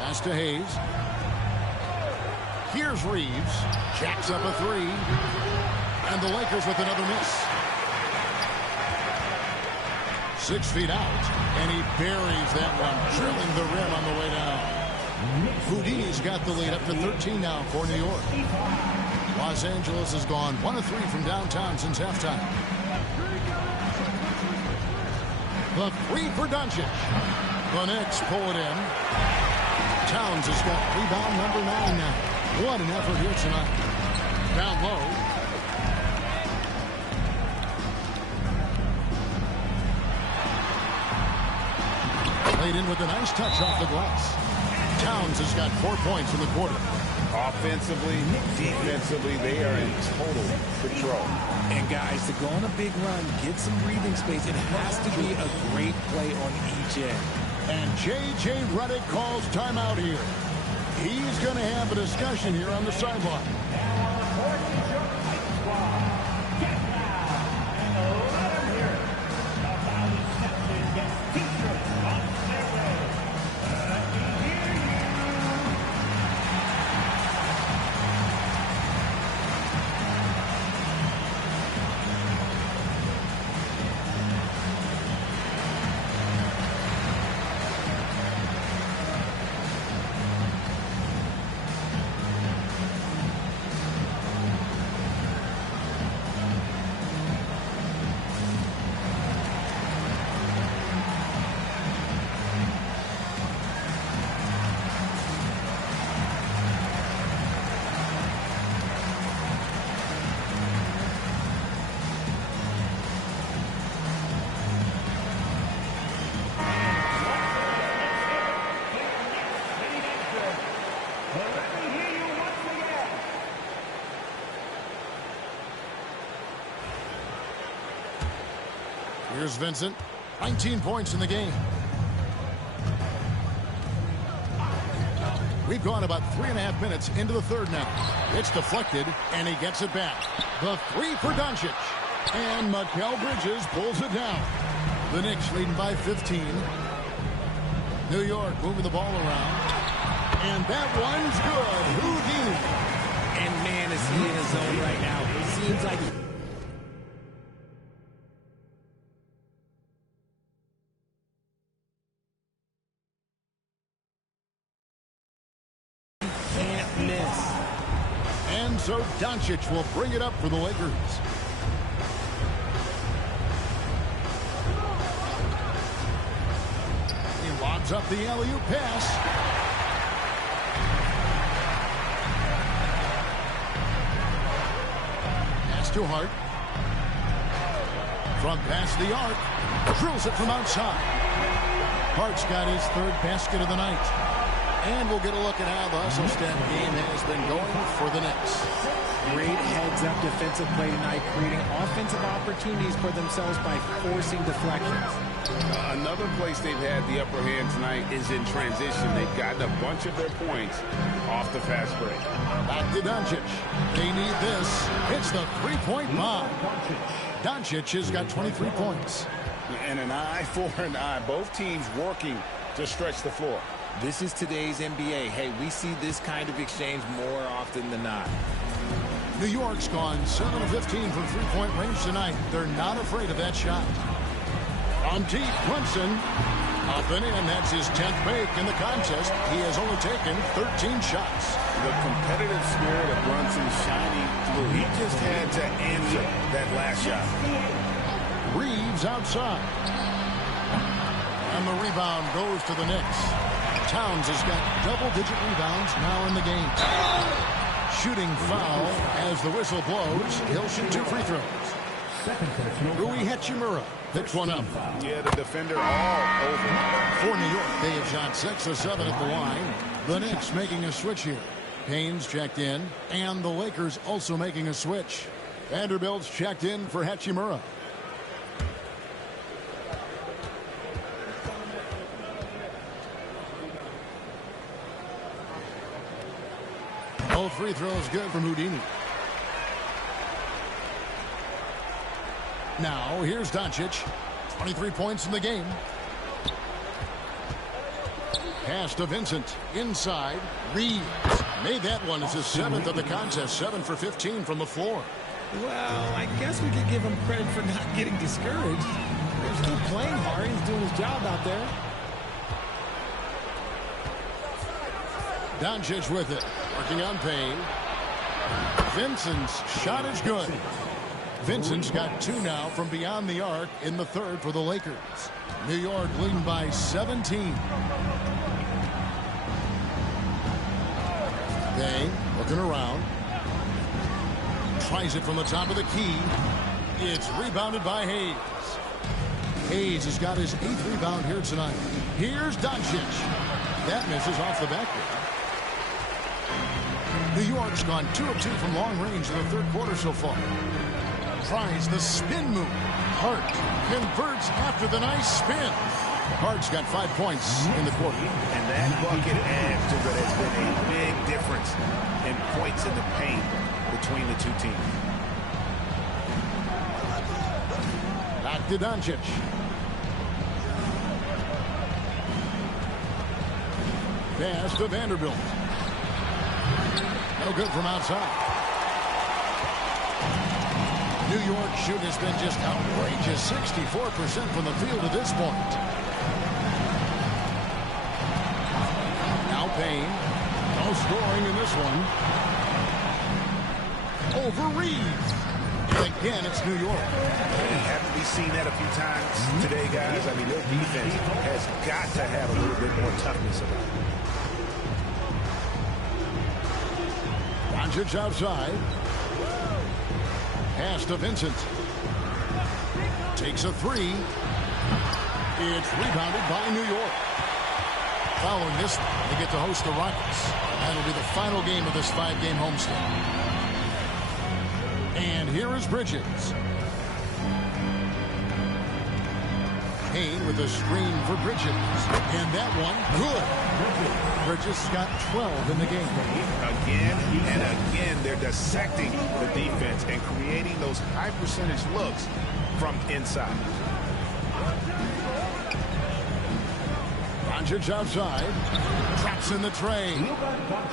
Pass to Hayes. Here's Reeves. Jacks up a 3. And the Lakers with another miss. 6 feet out. And he buries that one, drilling the rim on the way down. Houdini's got the lead up to 13 now for New York. Los Angeles has gone 1 of 3 from downtown since halftime. The 3 for Doncic. The Knicks pull it in. Towns has got rebound number 9 now. What an effort here tonight. Down low. Laid in with a nice touch off the glass. Towns has got 4 points in the quarter. Offensively, defensively, they are in total control. And guys, to go on a big run, get some breathing space, it has to be a great play on each end. And J.J. Redick calls timeout here. He's going to have a discussion here on the sideline. Here's Vincent. 19 points in the game. We've gone about 3.5 minutes into the third now. It's deflected, and he gets it back. The three for Doncic. And Mikal Bridges pulls it down. The Knicks leading by 15. New York moving the ball around. And that one's good. Houdini. And man, is he in his zone right now. It seems like And so Doncic will bring it up for the Lakers. He lobs up the alley-oop pass. Pass to Hart. From past the arc. Drills it from outside. Hart's got his third basket of the night. And we'll get a look at how the hustle step game has been going for the Knicks. Great heads-up defensive play tonight, creating offensive opportunities for themselves by forcing deflections. Another place they've had the upper hand tonight is in transition. They've gotten a bunch of their points off the fast break. Back to Doncic. They need this. It's the three-point bomb. Doncic has got 23 points. And an eye for an eye. Both teams working to stretch the floor. This is today's NBA. Hey, we see this kind of exchange more often than not. New York's gone 7 of 15 from three-point range tonight. They're not afraid of that shot. On deep, Brunson. Up and in. That's his 10th make in the contest. He has only taken 13 shots. The competitive spirit of Brunson shining through. He just had to answer that last shot. Reeves outside. And the rebound goes to the Knicks. Towns has got double-digit rebounds now in the game. Shooting foul as the whistle blows. He'll shoot 2 free throws. Rui Hachimura picks one up. Yeah, the defender all over. For New York, they have shot 6 of 7 at the line. The Knicks making a switch here. Payne's checked in, and the Lakers also making a switch. Vanderbilt's checked in for Hachimura. Both free throws good from Houdini. Now, here's Doncic. 23 points in the game. Pass to Vincent. Inside. Reeves. Made that one as his 7th of the contest. 7 for 15 from the floor. Well, I guess we could give him credit for not getting discouraged. They're still playing hard. He's doing his job out there. Doncic with it. Working on Payne. Vincent's shot is good. Vincent's got 2 now from beyond the arc in the third for the Lakers. New York leading by 17. Payne looking around. Tries it from the top of the key. It's rebounded by Hayes. Hayes has got his 8th rebound here tonight. Here's Doncic. That misses off the backboard. New York's gone 2 of 2 from long range in the third quarter so far. Tries the spin move. Hart converts after the nice spin. Hart's got 5 points in the quarter. And that bucket adds to what has been a big difference in points in the paint between the two teams. Back to Doncic. Pass to Vanderbilt. No good from outside. New York's shooting has been just outrageous. 64% from the field at this point. Now Payne. No scoring in this one. Over Reeves. And again, it's New York. Haven't we seen that a few times today, guys? I mean, their defense has got to have a little bit more toughness about it. Doncic outside. Pass to Vincent. Takes a 3. It's rebounded by New York. Following this, they get to host the Rockets. That'll be the final game of this 5-game homestand. And here is Bridges. Payne with a screen for Bridges. And that one, good. Bridges got 12 in the game. Again and again, they're dissecting the defense and creating those high percentage looks from inside. Doncic outside. Traps in the tray.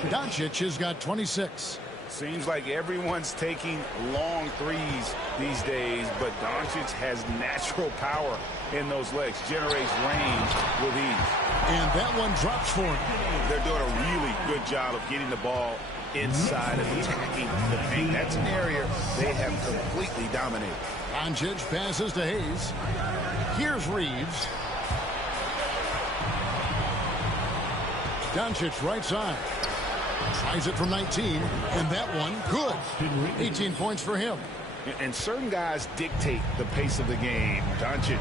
Doncic has got 26. Seems like everyone's taking long threes these days, but Doncic has natural power in those legs, generates range with ease. And that one drops for him. They're doing a really good job of getting the ball inside and attacking the paint. That's an area they have completely dominated. Doncic passes to Hayes. Here's Reeves. Doncic right side. Tries it from 19, and that one, good. 18 points for him. And certain guys dictate the pace of the game. Doncic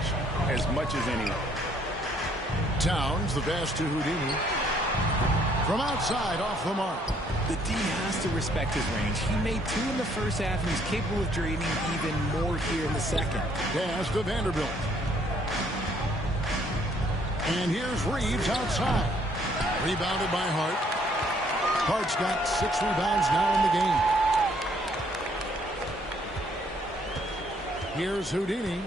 as much as anyone. Towns, the pass to Houdini. From outside, off the mark. The D has to respect his range. He made 2 in the first half, and he's capable of draining even more here in the second. Pass to Vanderbilt. And here's Reeves outside. Rebounded by Hart. Hart's got 6 rebounds now in the game. Here's Houdini.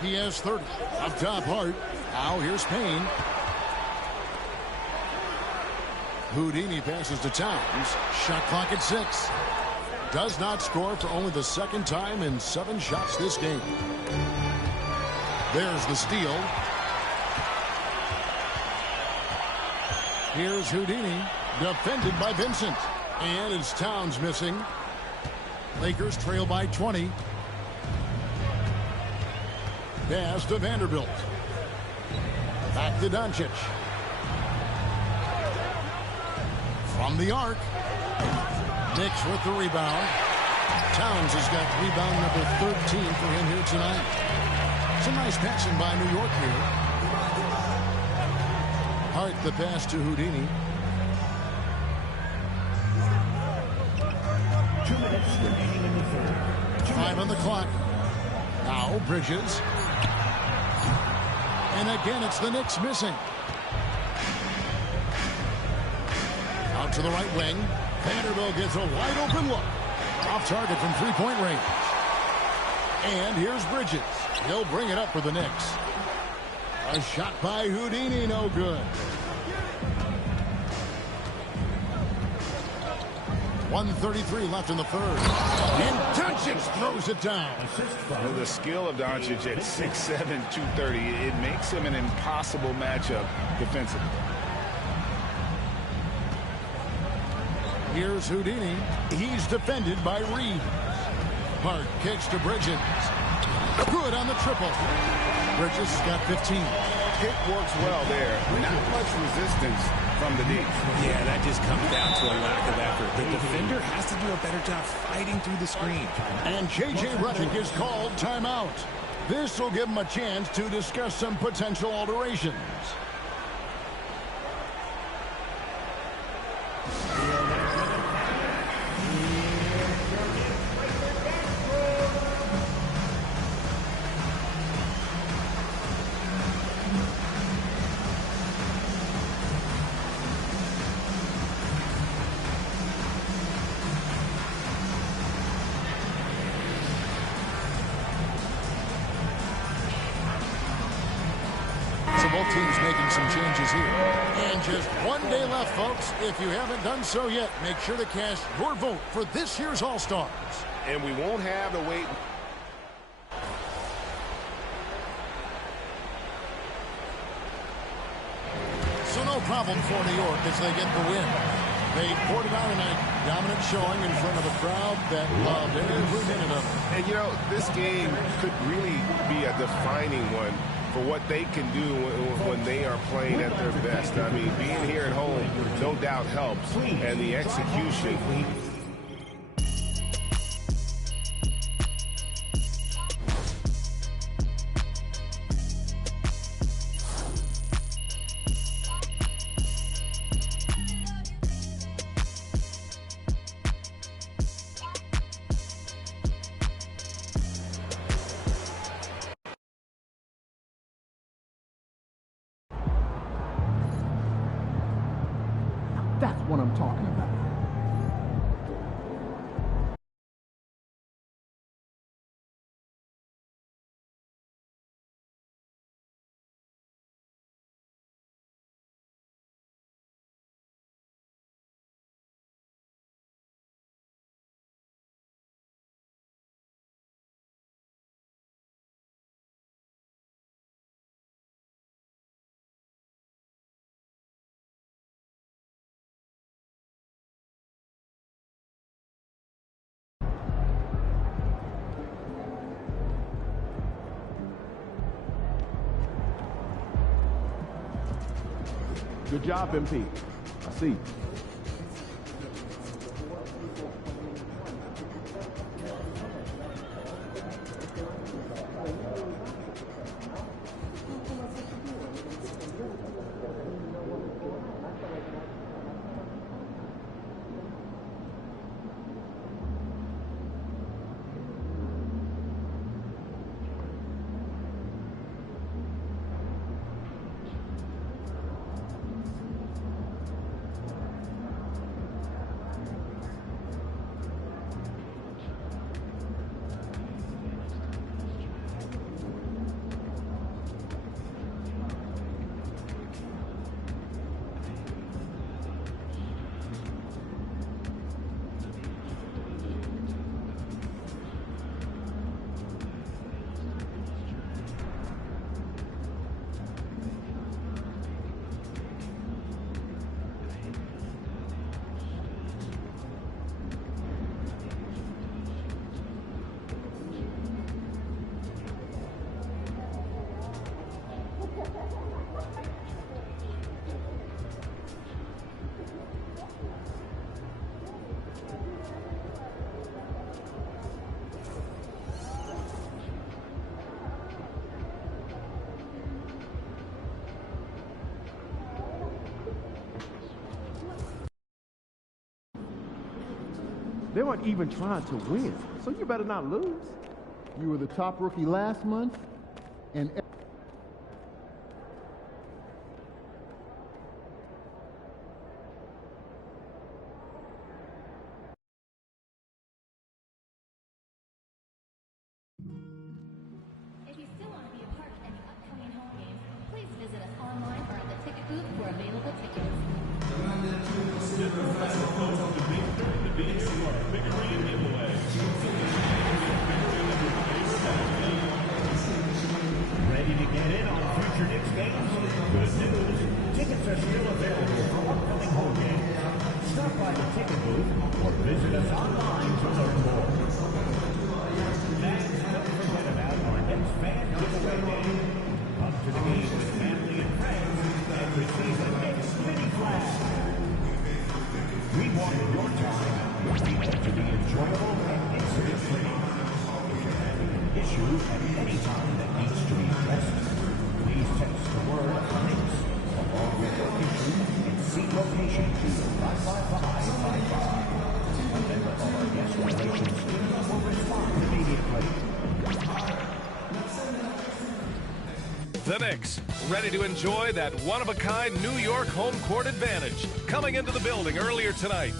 He has 30. Up top, Hart. Now here's Payne. Houdini passes to Towns. Shot clock at 6. Does not score for only the second time in 7 shots this game. There's the steal. Here's Houdini. Defended by Vincent. And it's Towns missing. Lakers trail by 20. Pass to Vanderbilt. Back to Doncic. From the arc. Knicks with the rebound. Towns has got rebound number 13 for him here tonight. Some nice passing by New York here. Hart the pass to Houdini. 2 minutes remaining in the third. 5 on the clock. Now Bridges. And again, it's the Knicks missing. Out to the right wing. Vanderbilt gets a wide open look. Off target from 3-point range. And here's Bridges. He'll bring it up for the Knicks. A shot by Houdini, no good. 1:33 left in the third. And Doncic throws it down. The skill of Doncic at 6'7", 230, it makes him an impossible matchup defensively. Here's Houdini. He's defended by Reeves. Hart kicks to Bridges. Good on the triple. Bridges has got 15. Pick works well there. Not much resistance from the D. Yeah, that just comes down to a lack of effort. The defender has to do a better job fighting through the screen. And J.J. Redick is called timeout. This will give them a chance to discuss some potential alterations. So both teams making some changes here. And just one day left, folks. If you haven't done so yet, make sure to cast your vote for this year's All-Stars. And we won't have to wait. So no problem for New York as they get the win. They poured it out tonight. Dominant showing in front of a crowd that loved every minute of it. And, you know, this game could really be a defining one for what they can do when they are playing at their best. I mean, being here at home no doubt helps, and the execution. That's what I'm talking about. Good job, MP. I see. They weren't even trying to win, so you better not lose. You were the top rookie last month, and If you still want to be a part of any upcoming home games, please visit us online or at the ticket booth for available tickets. Ready to get in on future Knicks games? Good news. Tickets are still available for upcoming home games. Stop by the ticket booth or visit us online to learn more. Fans, don't forget about our Knicks fan giveaway day. Come to the game with family and friends and receive a Knicks mini flag. We want your time to be enjoyable and incident-free. If you're having an issue The Knicks, ready to enjoy that one-of-a-kind New York home court advantage, coming into the building earlier tonight.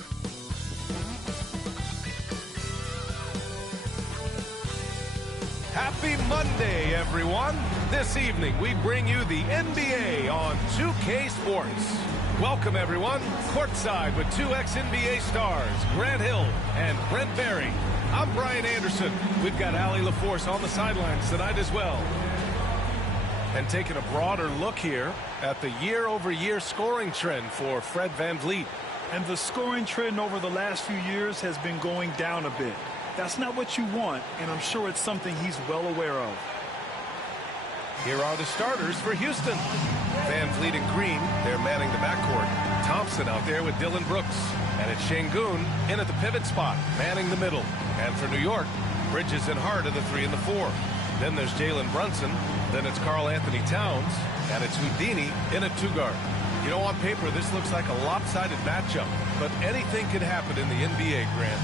Happy Monday, everyone. This evening, we bring you the NBA on 2K Sports. Welcome, everyone. Courtside with two ex-NBA stars, Grant Hill and Brent Barry. I'm Brian Anderson. We've got Allie LaForce on the sidelines tonight as well. And taking a broader look here at the year-over-year scoring trend for Fred VanVleet. And the scoring trend over the last few years has been going down a bit. That's not what you want, and I'm sure it's something he's well aware of. Here are the starters for Houston. VanVleet and Green, they're manning the backcourt. Thompson out there with Dylan Brooks. And it's Şengün in at the pivot spot, manning the middle. And for New York, Bridges and Hart are the 3 and the 4. Then there's Jalen Brunson. Then it's Karl Anthony Towns. And it's Houdini in at 2-guard. You know, on paper, this looks like a lopsided matchup. But anything can happen in the NBA, Grant.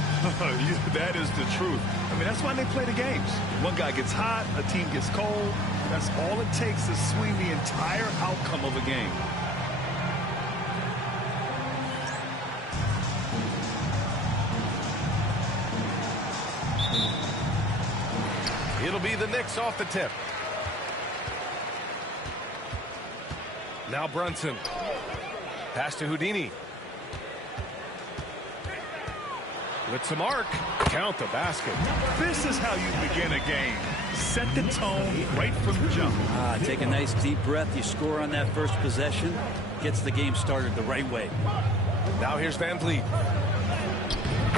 That is the truth. I mean, that's why they play the games. One guy gets hot, a team gets cold. That's all it takes to swing the entire outcome of a game. It'll be the Knicks off the tip. Now Brunson. Pass to Houdini. With some arc. Count the basket. This is how you begin a game. Set the tone right from the jump. Take a nice deep breath. You score on that first possession. Gets the game started the right way. Now here's VanVleet.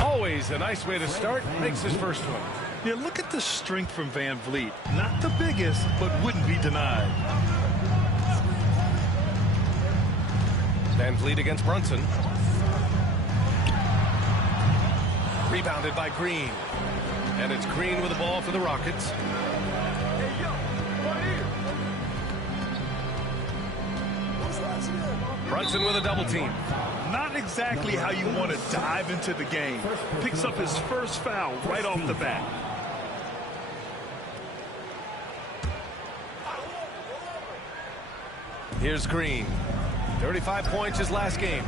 Always a nice way to start. Makes his first one. Yeah, look at the strength from VanVleet. Not the biggest, but wouldn't be denied. VanVleet against Brunson. Rebounded by Green. And it's Green with the ball for the Rockets. Brunson with a double team. Not exactly how you want to dive into the game. Picks up his first foul right off the bat. Here's Green. 35 points his last game.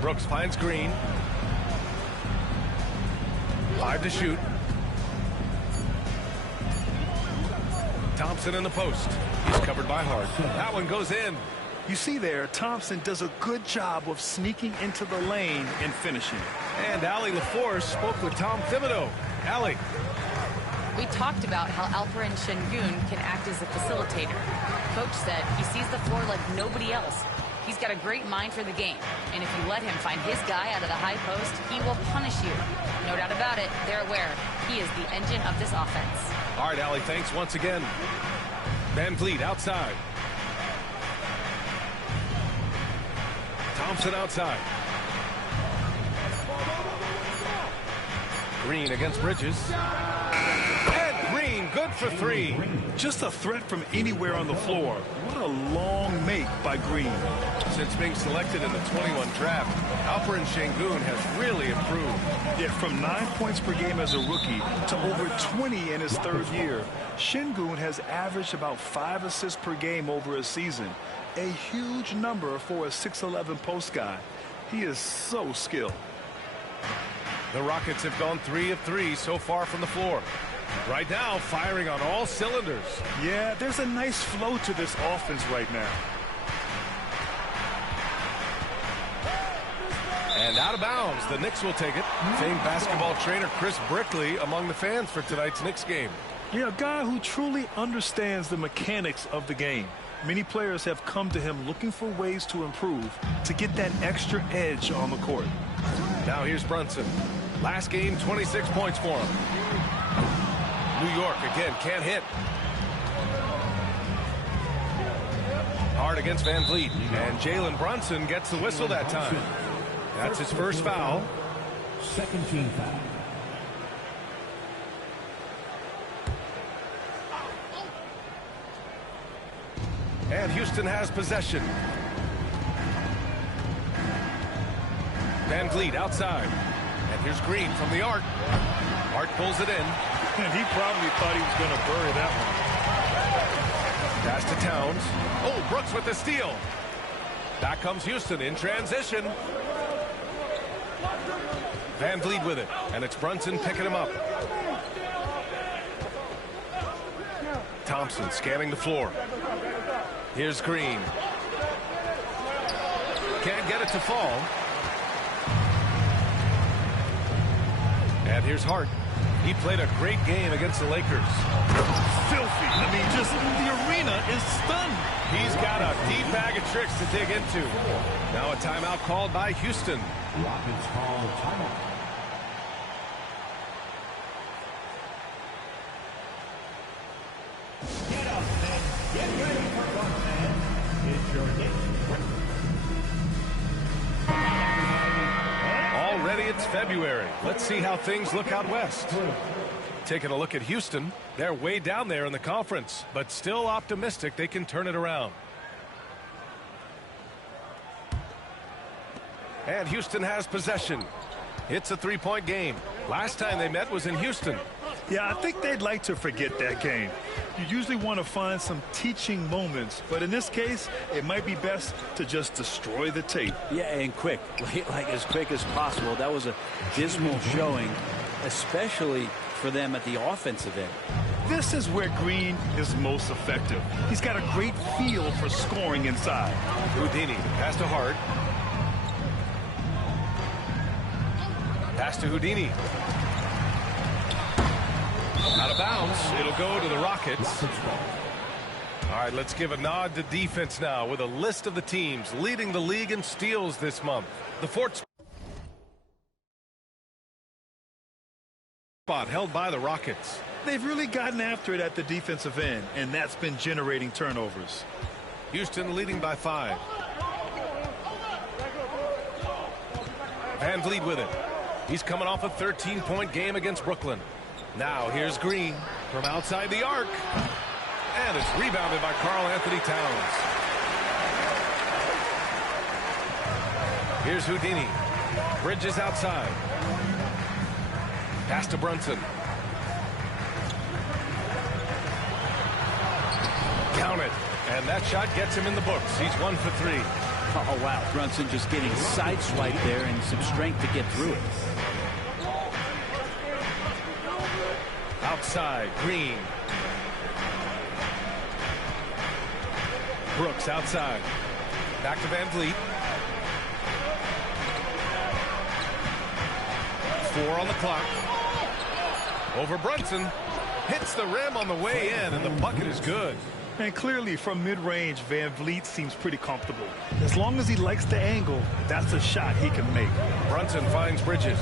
Brooks finds Green. 5 to shoot. Thompson in the post. He's covered by Hart. That one goes in. You see there, Thompson does a good job of sneaking into the lane and finishing. And Allie LaForce spoke with Tom Thibodeau. Allie. We talked about how Alperen Şengün can act as a facilitator. Coach said he sees the floor like nobody else. He's got a great mind for the game. And if you let him find his guy out of the high post, he will punish you. No doubt about it, they're aware. He is the engine of this offense. All right, Allie, thanks once again. VanVleet outside. Thompson outside. Green against Bridges. And Green, good for 3. Just a threat from anywhere on the floor. What a long make by Green. Since being selected in the 21 draft, Alperen Şengün has really improved. Yeah, from 9 points per game as a rookie to over 20 in his 3rd year. Şengün has averaged about 5 assists per game over a season. A huge number for a 6'11 post guy. He is so skilled. The Rockets have gone 3 of 3 so far from the floor. Right now, firing on all cylinders. Yeah, there's a nice flow to this offense right now. And out of bounds, the Knicks will take it. Famed basketball trainer Chris Brickley among the fans for tonight's Knicks game. Yeah, a guy who truly understands the mechanics of the game. Many players have come to him looking for ways to improve, to get that extra edge on the court. Now here's Brunson. Last game, 26 points for him. New York, again, can't hit. Hard against VanVleet. And Jalen Brunson gets the whistle that time. That's his first foul. Second team foul. And Houston has possession. VanVleet outside. And here's Green from the arc. Hart pulls it in. And he probably thought he was going to bury that one. Pass to Towns. Oh, Brooks with the steal. Back comes Houston in transition. Van Vliet with it, and it's Brunson picking him up. Thompson scanning the floor. Here's Green. Can't get it to fall. And here's Hart. He played a great game against the Lakers. Filthy. I mean, just the arena is stunned. He's got a deep bag of tricks to dig into. Now a timeout called by Houston. Rockets call a timeout. Get up, men. Get ready for fun, man. It's your nation. Already it's February. Let's see how things look out west. Taking a look at Houston. They're way down there in the conference, but still optimistic they can turn it around. And Houston has possession. It's a three-point game. Last time they met was in Houston. Yeah, I think they'd like to forget that game. You usually want to find some teaching moments, but in this case, it might be best to just destroy the tape. Yeah, and quick, like as quick as possible. That was a dismal showing, especially for them at the offensive end. This is where Green is most effective. He's got a great feel for scoring inside. Houdini, pass to Hart. Pass to Houdini. Out of bounds. It'll go to the Rockets. All right, let's give a nod to defense now with a list of the teams leading the league in steals this month. The fourth spot held by the Rockets. They've really gotten after it at the defensive end, and that's been generating turnovers. Houston leading by 5. Van Vliet with it. He's coming off a 13-point game against Brooklyn. Now here's Green from outside the arc. And it's rebounded by Karl Anthony Towns. Here's Houdini. Bridges outside. Pass to Brunson. Count it. And that shot gets him in the books. He's 1 for 3. Oh, wow. Brunson just getting sideswiped there and some strength to get through it. Outside, Green. Brooks outside. Back to Van Vliet. 4 on the clock. Over Brunson. Hits the rim on the way in, and the bucket is good. And clearly, from mid-range, Van Vliet seems pretty comfortable. As long as he likes the angle, that's a shot he can make. Brunson finds Bridges.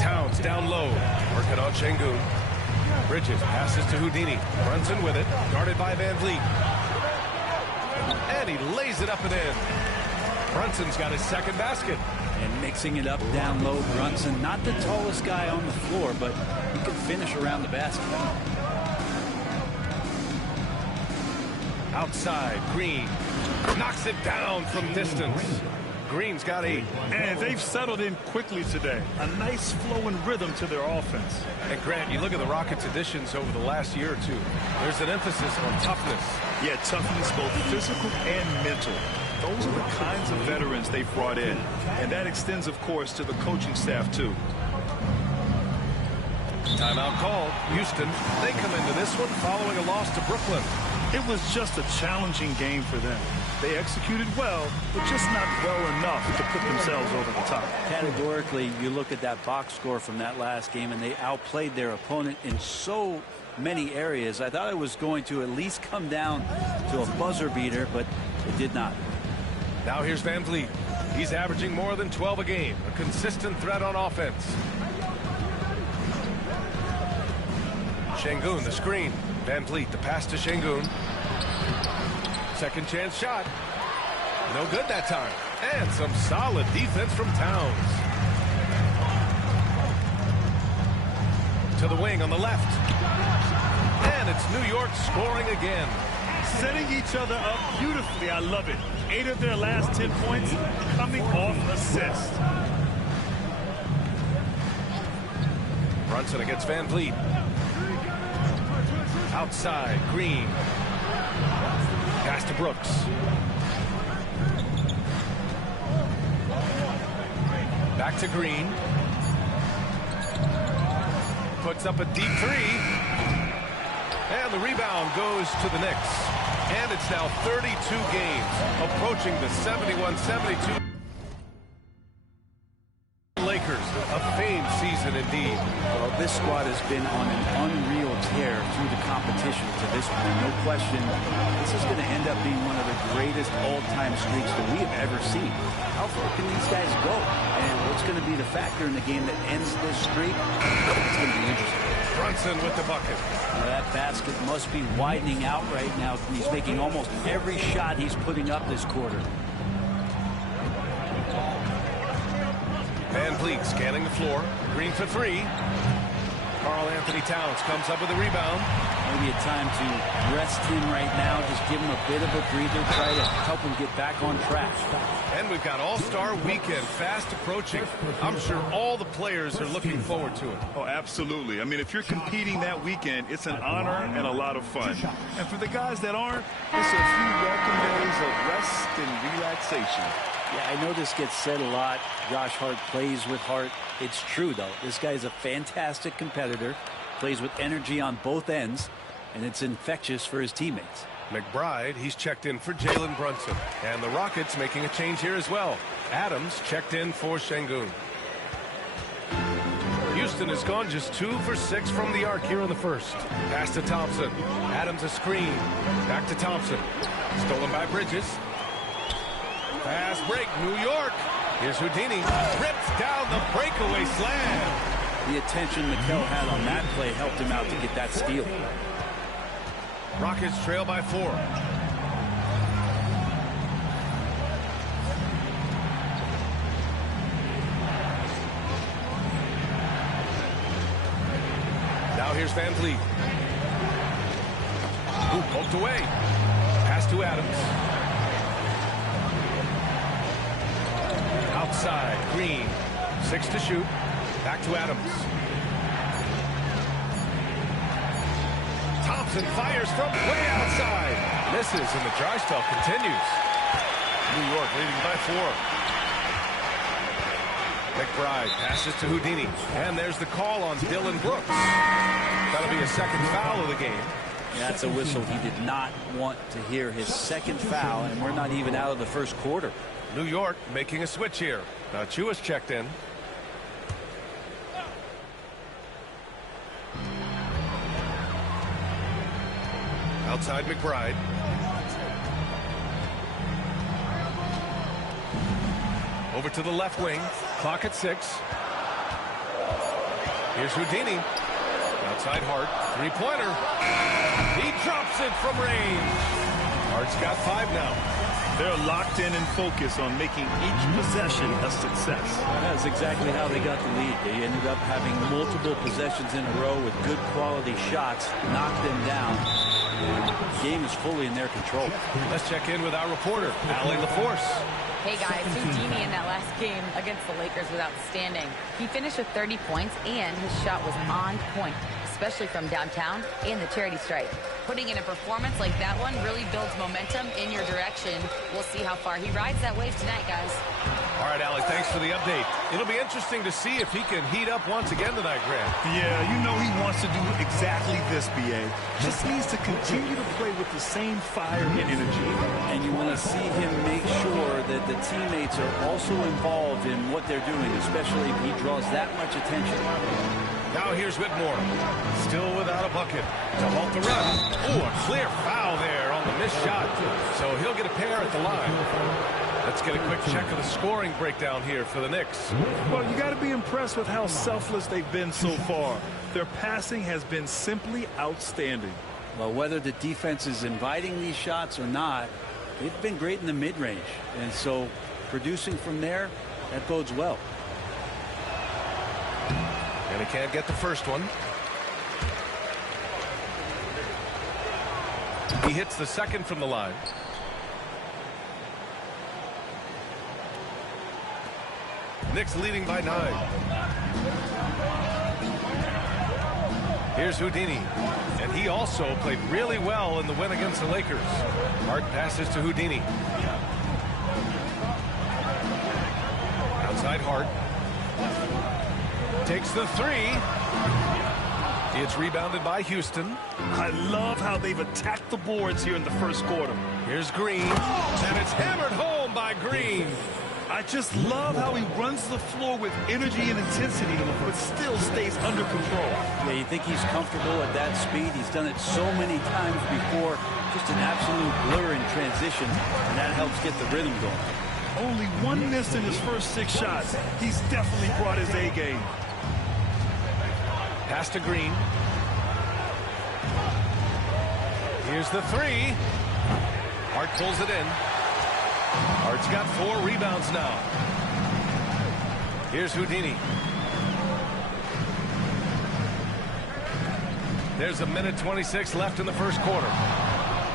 Towns down low. Working on Şengün. Bridges passes to Houdini. Brunson with it. Guarded by Van Vliet. And he lays it up and in. Brunson's got his second basket. And mixing it up down low, Brunson, not the tallest guy on the floor, but he can finish around the basket. Outside, Green knocks it down from distance. Green's got 8. And they've settled in quickly today. A nice flow and rhythm to their offense. And Grant, you look at the Rockets' additions over the last year or two. There's an emphasis on toughness. Yeah, toughness, both physical and mental. Those are the kinds of veterans they've brought in. And that extends, of course, to the coaching staff, too. Timeout called. Houston, they come into this one following a loss to Brooklyn. It was just a challenging game for them. They executed well, but just not well enough to put themselves over the top. Categorically, you look at that box score from that last game, and they outplayed their opponent in so many areas. I thought it was going to at least come down to a buzzer beater, but it did not. Now here's Van Vliet. He's averaging more than 12 a game. A consistent threat on offense. Şengün, the screen. Van Vliet, the pass to Şengün. Second chance shot. No good that time. And some solid defense from Towns. To the wing on the left. And it's New York scoring again. Setting each other up beautifully. I love it. 8 of their last 10 points coming off assist. Brunson against Van Vliet. Outside, Green. Pass to Brooks. Back to Green. Puts up a deep three. And the rebound goes to the Knicks. And it's now 32 games, approaching the 71-72. Lakers, a famed season indeed. Well, this squad has been on an unreal tear through the competition to this point. No question, this is going to end up being one of the greatest all-time streaks that we have ever seen. How far can these guys go? And what's going to be the factor in the game that ends this streak? It's going to be interesting. Brunson with the bucket. Now that basket must be widening out right now. He's making almost every shot he's putting up this quarter. Van Vliet scanning the floor. Green for three. Karl Anthony Towns comes up with a rebound. Maybe a time to rest him right now. Just give him a bit of a breather. Try to help him get back on track. And we've got All-Star Weekend fast approaching. I'm sure all the players are looking forward to it. Oh, absolutely. I mean, if you're competing that weekend, it's an honor and a lot of fun. And for the guys that aren't, it's a few welcome days of rest and relaxation. Yeah, I know this gets said a lot. Josh Hart plays with heart. It's true, though. This guy's a fantastic competitor, plays with energy on both ends, and it's infectious for his teammates. McBride, he's checked in for Jalen Brunson. And the Rockets making a change here as well. Adams checked in for Şengün. Houston has gone just 2 for 6 from the arc here in the first. Pass to Thompson. Adams a screen. Back to Thompson. Stolen by Bridges. Pass break, New York. Here's Houdini. Rips down the breakaway slam. The attention Mikel had on that play helped him out to get that steal. Rockets trail by 4. Now here's Van Vliet. Ooh, poked away. Pass to Adams. Outside, Green. 6 to shoot. Back to Adams. Thompson fires from way outside. Misses, and the dry spell continues. New York leading by 4. McBride passes to Houdini. And there's the call on Dylan Brooks. That'll be a second foul of the game. That's a whistle he did not want to hear. His second foul, and we're not even out of the first quarter. New York making a switch here. Now Chua's checked in. Outside McBride. Over to the left wing. Clock at 6. Here's Houdini. Outside Hart. Three-pointer. He drops it from range. Hart's got 5 now. They're locked in and focused on making each possession a success. That's exactly how they got the lead. They ended up having multiple possessions in a row with good quality shots, knocked them down. The game is fully in their control. Let's check in with our reporter, Allie LaForce. Hey guys, Houdini in that last game against the Lakers was outstanding. He finished with 30 points and his shot was on point, especially from downtown and the charity stripe. Putting in a performance like that one really builds momentum in your direction. We'll see how far he rides that wave tonight, guys. All right, Allie, thanks for the update. It'll be interesting to see if he can heat up once again tonight, Grant. Yeah, you know he wants to do exactly this, B.A. Just needs to continue to play with the same fire and energy. And you want to see him make sure that the teammates are also involved in what they're doing, especially if he draws that much attention. Now here's Whitmore. Still without a bucket. To halt the run. Ooh, a clear foul there on the missed shot. So he'll get a pair at the line. Let's get a quick check of the scoring breakdown here for the Knicks. Well, you got to be impressed with how selfless they've been so far. Their passing has been simply outstanding. Well, whether the defense is inviting these shots or not, they've been great in the mid-range. And so producing from there, that bodes well. And he can't get the first one. He hits the second from the line. Knicks leading by 9. Here's Houdini. And he also played really well in the win against the Lakers. Hart passes to Houdini. Outside Hart. Takes the three. It's rebounded by Houston. I love how they've attacked the boards here in the first quarter. Here's Green. And it's hammered home by Green. I just love how he runs the floor with energy and intensity, but still stays under control. Yeah, you think he's comfortable at that speed? He's done it so many times before. Just an absolute blur in transition, and that helps get the rhythm going. Only one miss in his first 6 shots. He's definitely brought his A game. Pass to Green. Here's the three. Hart pulls it in. Hart's got 4 rebounds now. Here's Houdini. There's a minute 26 left in the first quarter.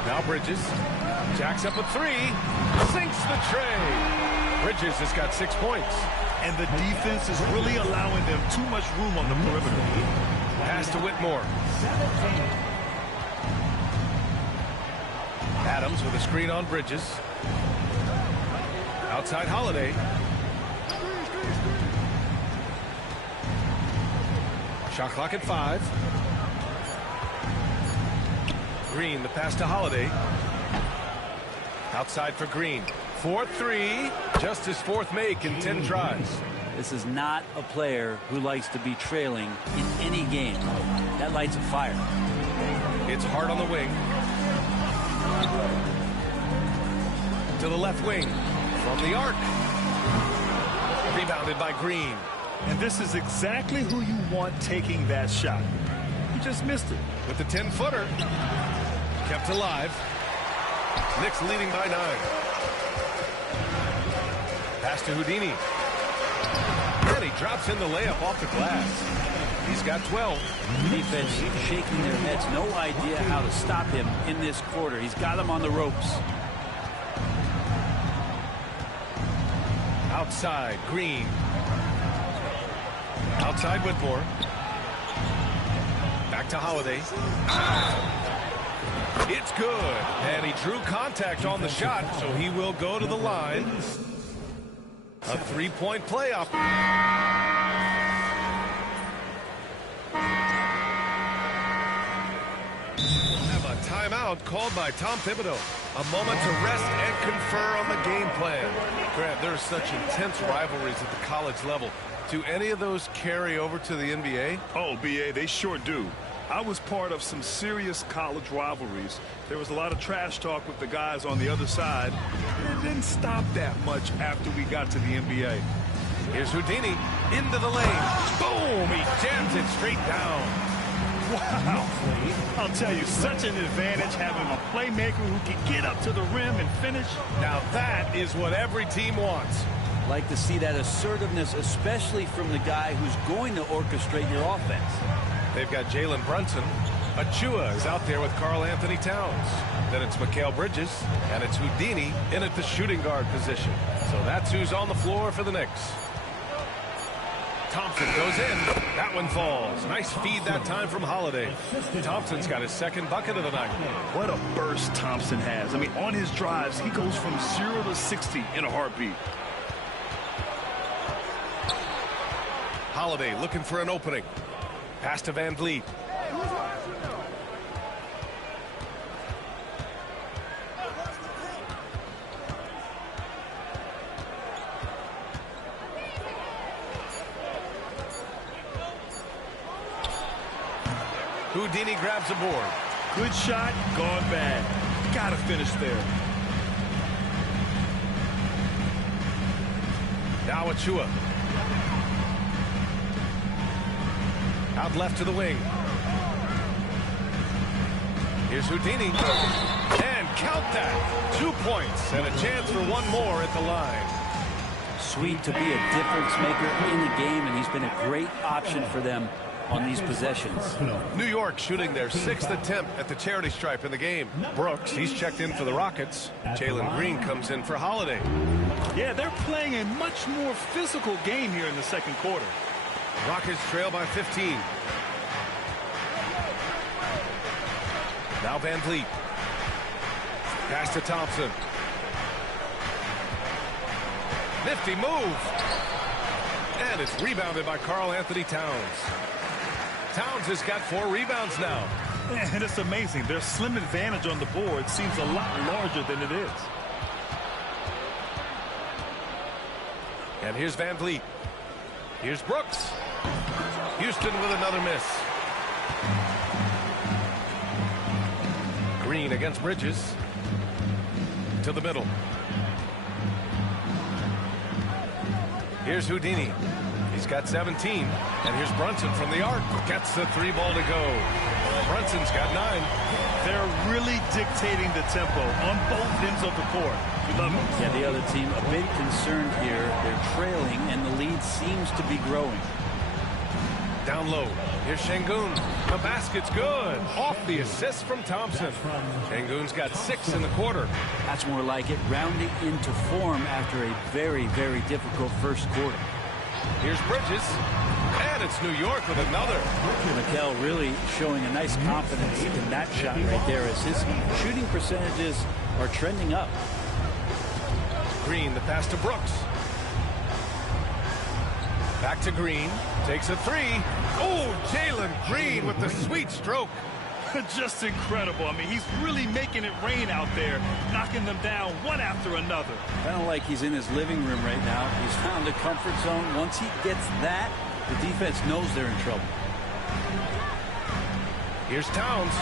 Now Bridges. Jacks up a 3. Sinks the tray. Bridges has got 6 points. And the defense is really allowing them too much room on the perimeter. Pass to Whitmore. Adams with a screen on Bridges. Outside Holiday. Shot clock at 5. Green, the pass to Holiday. Outside for Green. 4-3. Just his 4th make in 10 tries. This is not a player who likes to be trailing in any game. That lights a fire. It's Hart on the wing. To the left wing. From the arc. Rebounded by Green. And this is exactly who you want taking that shot. He just missed it. With the 10-footer. Kept alive. Knicks leading by 9. Pass to Houdini. And he drops in the layup off the glass. He's got 12. Defense shaking their heads. No idea how to stop him in this quarter. He's got him on the ropes. Outside, Green. Outside Whitmore. Back to Holiday. It's good. And he drew contact on the shot, so he will go to the line. A 3-point playoff. Have a timeout called by Tom Thibodeau. A moment to rest and confer on the game plan. Grant, there's such intense rivalries at the college level. Do any of those carry over to the NBA? Oh, BA, they sure do. I was part of some serious college rivalries. There was a lot of trash talk with the guys on the other side. It didn't stop that much after we got to the NBA. Here's Houdini into the lane. Boom! He jams it straight down. Wow. I'll tell you, such an advantage having a playmaker who can get up to the rim and finish. Now that is what every team wants. Like to see that assertiveness, especially from the guy who's going to orchestrate your offense. They've got Jalen Brunson. Achua is out there with Karl Anthony Towns. Then it's Mikal Bridges, and it's Houdini in at the shooting guard position. So that's who's on the floor for the Knicks. Thompson goes in. That one falls. Nice feed that time from Holiday. Thompson's got his 2nd bucket of the night. What a burst Thompson has. I mean, on his drives, he goes from 0 to 60 in a heartbeat. Holiday looking for an opening. Pass to Van Vliet. Houdini grabs a board. Good shot, gone bad. Gotta finish there. Now Achua. Out left to the wing. Here's Houdini. And count that. 2 points and a chance for one more at the line. Sweet to be a difference maker in the game, and he's been a great option for them on these possessions. New York shooting their 6th attempt at the charity stripe in the game. Brooks, he's checked in for the Rockets. Jalen Green comes in for Holiday. Yeah, they're playing a much more physical game here in the second quarter. Rockets trail by 15. Now Van Vliet. Pass to Thompson. Nifty move. And it's rebounded by Karl Anthony Towns. Towns has got 4 rebounds now. And it's amazing. Their slim advantage on the board seems a lot larger than it is. And here's Van Vliet. Here's Brooks. Houston with another miss. Green against Bridges. To the middle. Here's Houdini. He's got 17. And here's Brunson from the arc. Gets the 3 ball to go. Brunson's got 9. They're really dictating the tempo on both ends of the court. You love it. Yeah, the other team a bit concerned here. They're trailing, and the lead seems to be growing. Down low. Here's Şengün. The basket's good. Off the assist from Thompson. Şengün's got 6 in the quarter. That's more like it. Rounding into form after a very, very difficult first quarter. Here's Bridges. And it's New York with another. Mikel really showing a nice confidence in that shot right there as his shooting percentages are trending up. Green, the pass to Brooks. Back to Green. Takes a 3. Oh, Jalen Green with the sweet stroke. Just incredible. I mean, he's really making it rain out there, knocking them down one after another. Kind of like he's in his living room right now. He's found a comfort zone. Once he gets that, the defense knows they're in trouble. Here's Towns.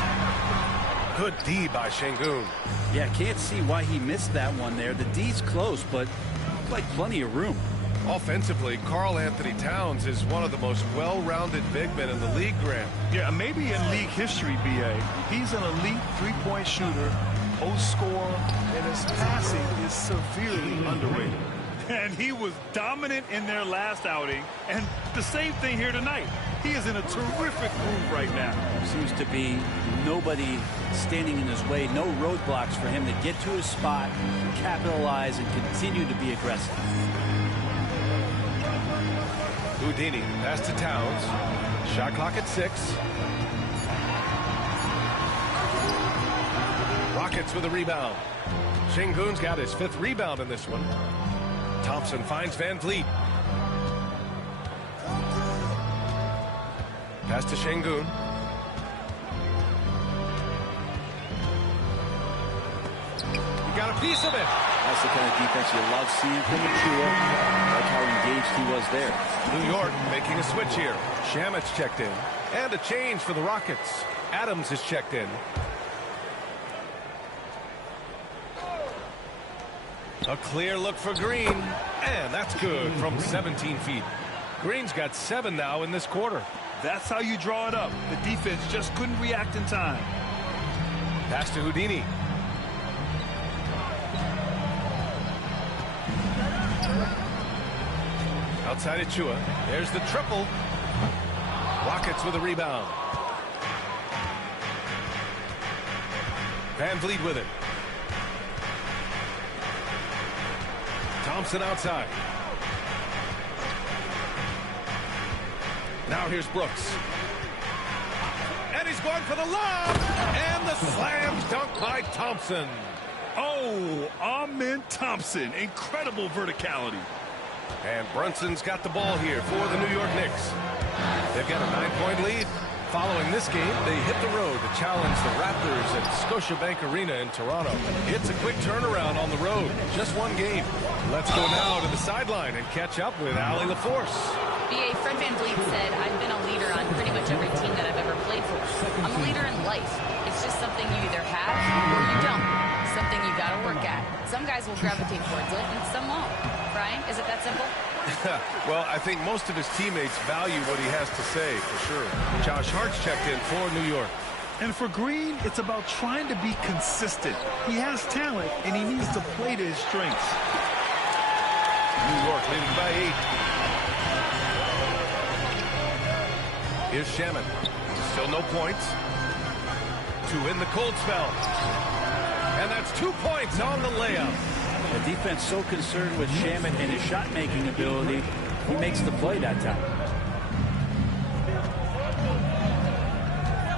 Good D by Şengün. Yeah, can't see why he missed that one there. The D's close, but like plenty of room. Offensively, Karl Anthony Towns is one of the most well-rounded big men in the league, Graham. Yeah, maybe in league history, B.A. He's an elite three-point shooter, post scorer, and his passing is severely underrated. And he was dominant in their last outing, and the same thing here tonight. He is in a terrific groove right now. Seems to be nobody standing in his way, no roadblocks for him to get to his spot, capitalize, and continue to be aggressive. Houdini, pass to Towns. Shot clock at 6. Rockets with a rebound. Şengün's got his 5th rebound in this one. Thompson finds Van Vliet. Pass to Şengün. He got a piece of it. That's the kind of defense you love seeing from Achua. Like how engaged he was there. New York making a switch here. Shamit's checked in. And a change for the Rockets. Adams is checked in. A clear look for Green. And that's good from 17 feet. Green's got 7 now in this quarter. That's how you draw it up. The defense just couldn't react in time. Pass to Houdini. Outside Achua. There's the triple. Rockets with a rebound. Van Vliet with it. Thompson outside. Now here's Brooks. And he's going for the lob. And the slam dunk by Thompson. Oh, Amen Thompson. Incredible verticality. And Brunson's got the ball here for the New York Knicks. They've got a 9-point lead. Following this game, they hit the road to challenge the Raptors at Scotiabank Arena in Toronto. It's a quick turnaround on the road. Just one game. Let's go now to the sideline and catch up with Allie LaForce. B.A. Fred Van Vliet said, I've been a leader on pretty much every team that I've ever played for. I'm a leader in life. It's just something you either have or you don't. Something you got to work at. Some guys will gravitate towards it and some won't. Brian, is it that simple? Well, I think most of his teammates value what he has to say, for sure. Josh Hart's checked in for New York. And for Green, it's about trying to be consistent. He has talent, and he needs to play to his strengths. New York leading by 8. Here's Shamit. Still no points. To win the cold spell. And that's 2 points on the layup. The defense so concerned with Shamit and his shot-making ability, he makes the play that time.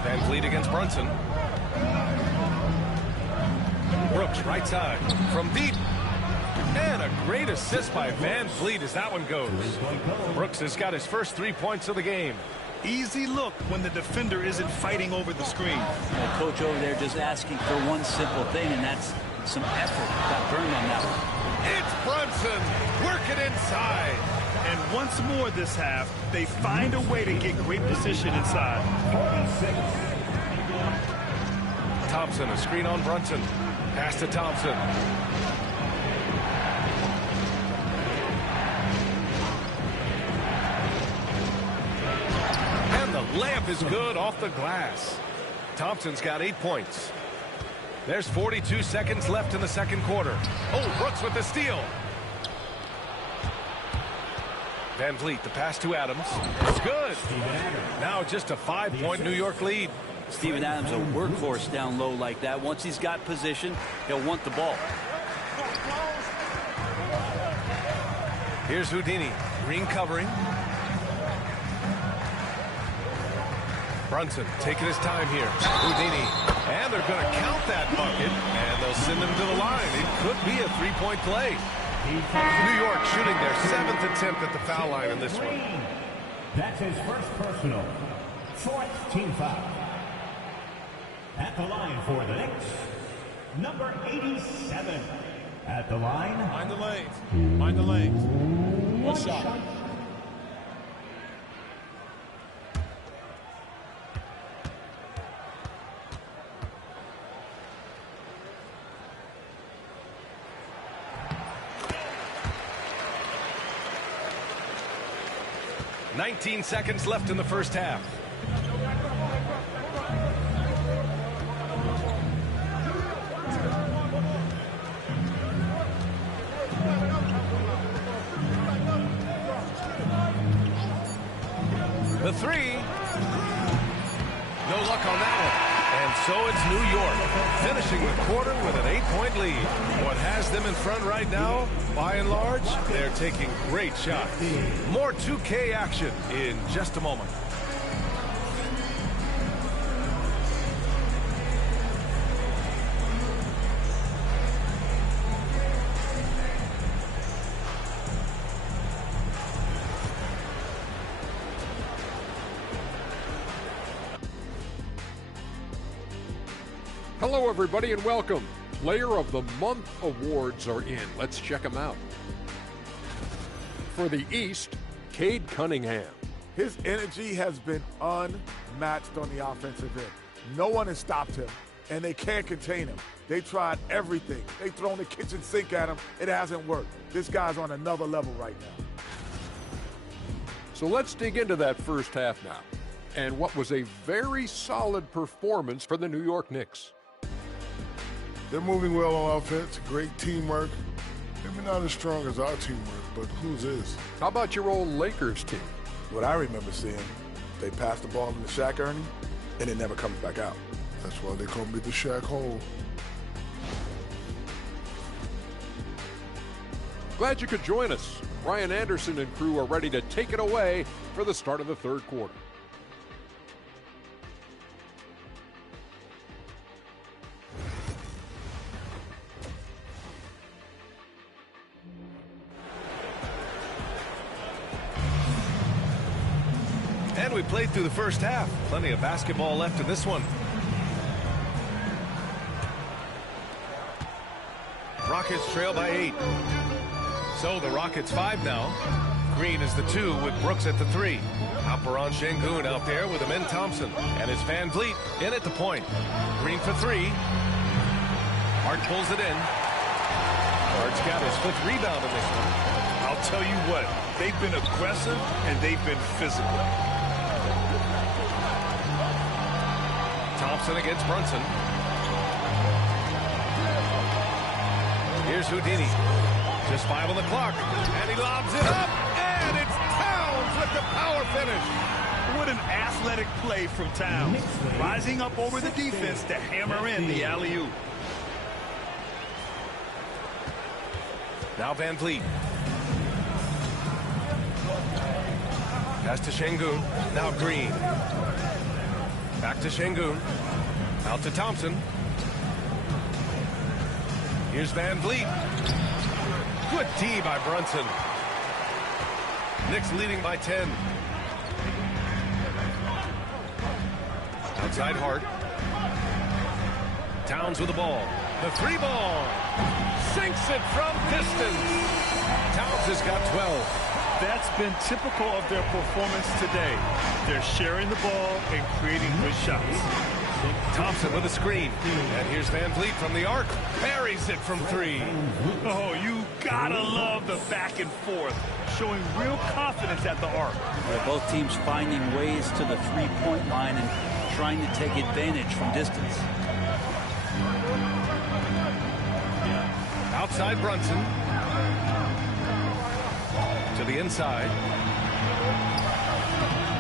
Van Vliet against Brunson. Brooks, right side, from deep. And a great assist by Van Vliet as that one goes. Brooks has got his first 3 points of the game. Easy look when the defender isn't fighting over the screen. Well, coach over there just asking for one simple thing, and that's some effort. Got burned on that one. It's Brunson working inside. And once more this half, they find a way to get great position inside. 46. Thompson, a screen on Brunson. Pass to Thompson. And the layup is good off the glass. Thompson's got 8 points. There's 42 seconds left in the second quarter. Oh, Brooks with the steal. Van Vliet, the pass to Adams. It's good. Now just a 5-point New York lead. Steven Adams, a workhorse down low like that. Once he's got position, he'll want the ball. Here's Houdini. Green covering. Brunson taking his time here. Houdini. And they're going to count that bucket. And they'll send him to the line. It could be a 3-point play. New York shooting their 7th attempt at the foul line in this one. That's his first personal. 4th team foul. At the line for the Knicks, number 87. At the line. Mind the lanes. Mind the lanes. One shot. $19 seconds left in the first half. The three. No luck on that one. And so it's New York finishing the quarter with an 8-point lead. What has them in front right now, by and large, they're taking great shots. More 2K action in just a moment. Hello, everybody, and welcome. Player of the Month awards are in. Let's check them out. For the East, Cade Cunningham. His energy has been unmatched on the offensive end. No one has stopped him, and they can't contain him. They tried everything. They've thrown the kitchen sink at him. It hasn't worked. This guy's on another level right now. So let's dig into that first half now, and what was a very solid performance for the New York Knicks. They're moving well on offense, great teamwork. Maybe not as strong as our teamwork, but whose is? How about your old Lakers team? What I remember seeing, they pass the ball into Shaq Ernie, and it never comes back out. That's why they call me the Shaq Hole. Glad you could join us. Brian Anderson and crew are ready to take it away for the start of the third quarter. And we played through the first half. Plenty of basketball left in this one. Rockets trail by 8. So the Rockets 5 now. Green is the 2 with Brooks at the 3. Alperon Şengün out there with Amen Thompson. And it's Van Vliet in at the point. Green for 3. Hart pulls it in. Hart's got his 5th rebound in this one. I'll tell you what, they've been aggressive and they've been physical. Thompson against Brunson. Here's Houdini. Just 5 on the clock. And he lobs it up. And it's Towns with the power finish. What an athletic play from Towns. Rising up over the defense to hammer in the alley-oop. Now Van Vliet. Pass to Şengün. Now Green. Back to Şengün. Out to Thompson. Here's Van Vliet. Good D by Brunson. Knicks leading by 10. Outside Hart. Towns with the ball. The 3 ball. Sinks it from distance. Towns has got 12. That's been typical of their performance today. They're sharing the ball and creating good shots. Thompson with a screen. And here's Van Vliet from the arc. Buries it from 3. Oh, you gotta love the back and forth. Showing real confidence at the arc. Yeah, both teams finding ways to the three-point line and trying to take advantage from distance. Outside Brunson. To the inside.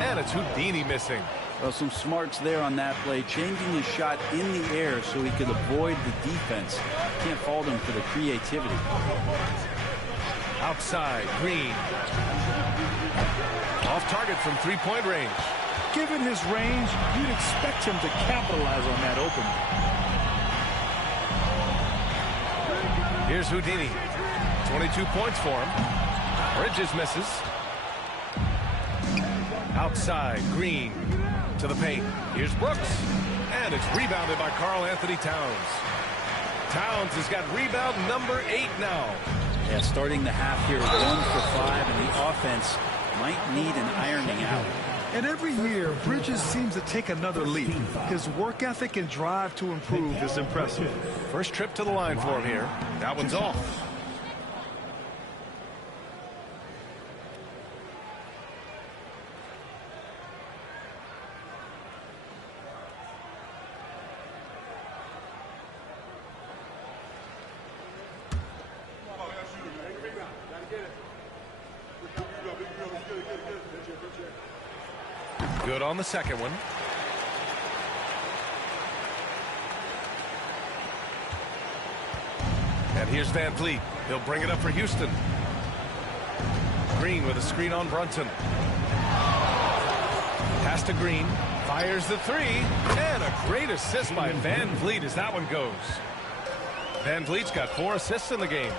And it's Houdini missing. Well, some smarts there on that play, changing his shot in the air so he could avoid the defense. Can't fault him for the creativity. Outside, Green. Off target from 3-point range. Given his range, you'd expect him to capitalize on that opening. Here's Houdini. 22 points for him. Bridges misses. Outside, Green to the paint. Here's Brooks. And it's rebounded by Karl Anthony Towns. Towns has got rebound number 8 now. Yeah, starting the half here 1 for 5, and the offense might need an ironing out. And every year, Bridges seems to take another leap. His work ethic and drive to improve is impressive. First trip to the line for him here. That one's off. Good on the second one. And here's Van Vliet. He'll bring it up for Houston. Green with a screen on Brunson. Pass to Green. Fires the 3. And a great assist by Van Vliet as that one goes. Van Vliet's got 4 assists in the game.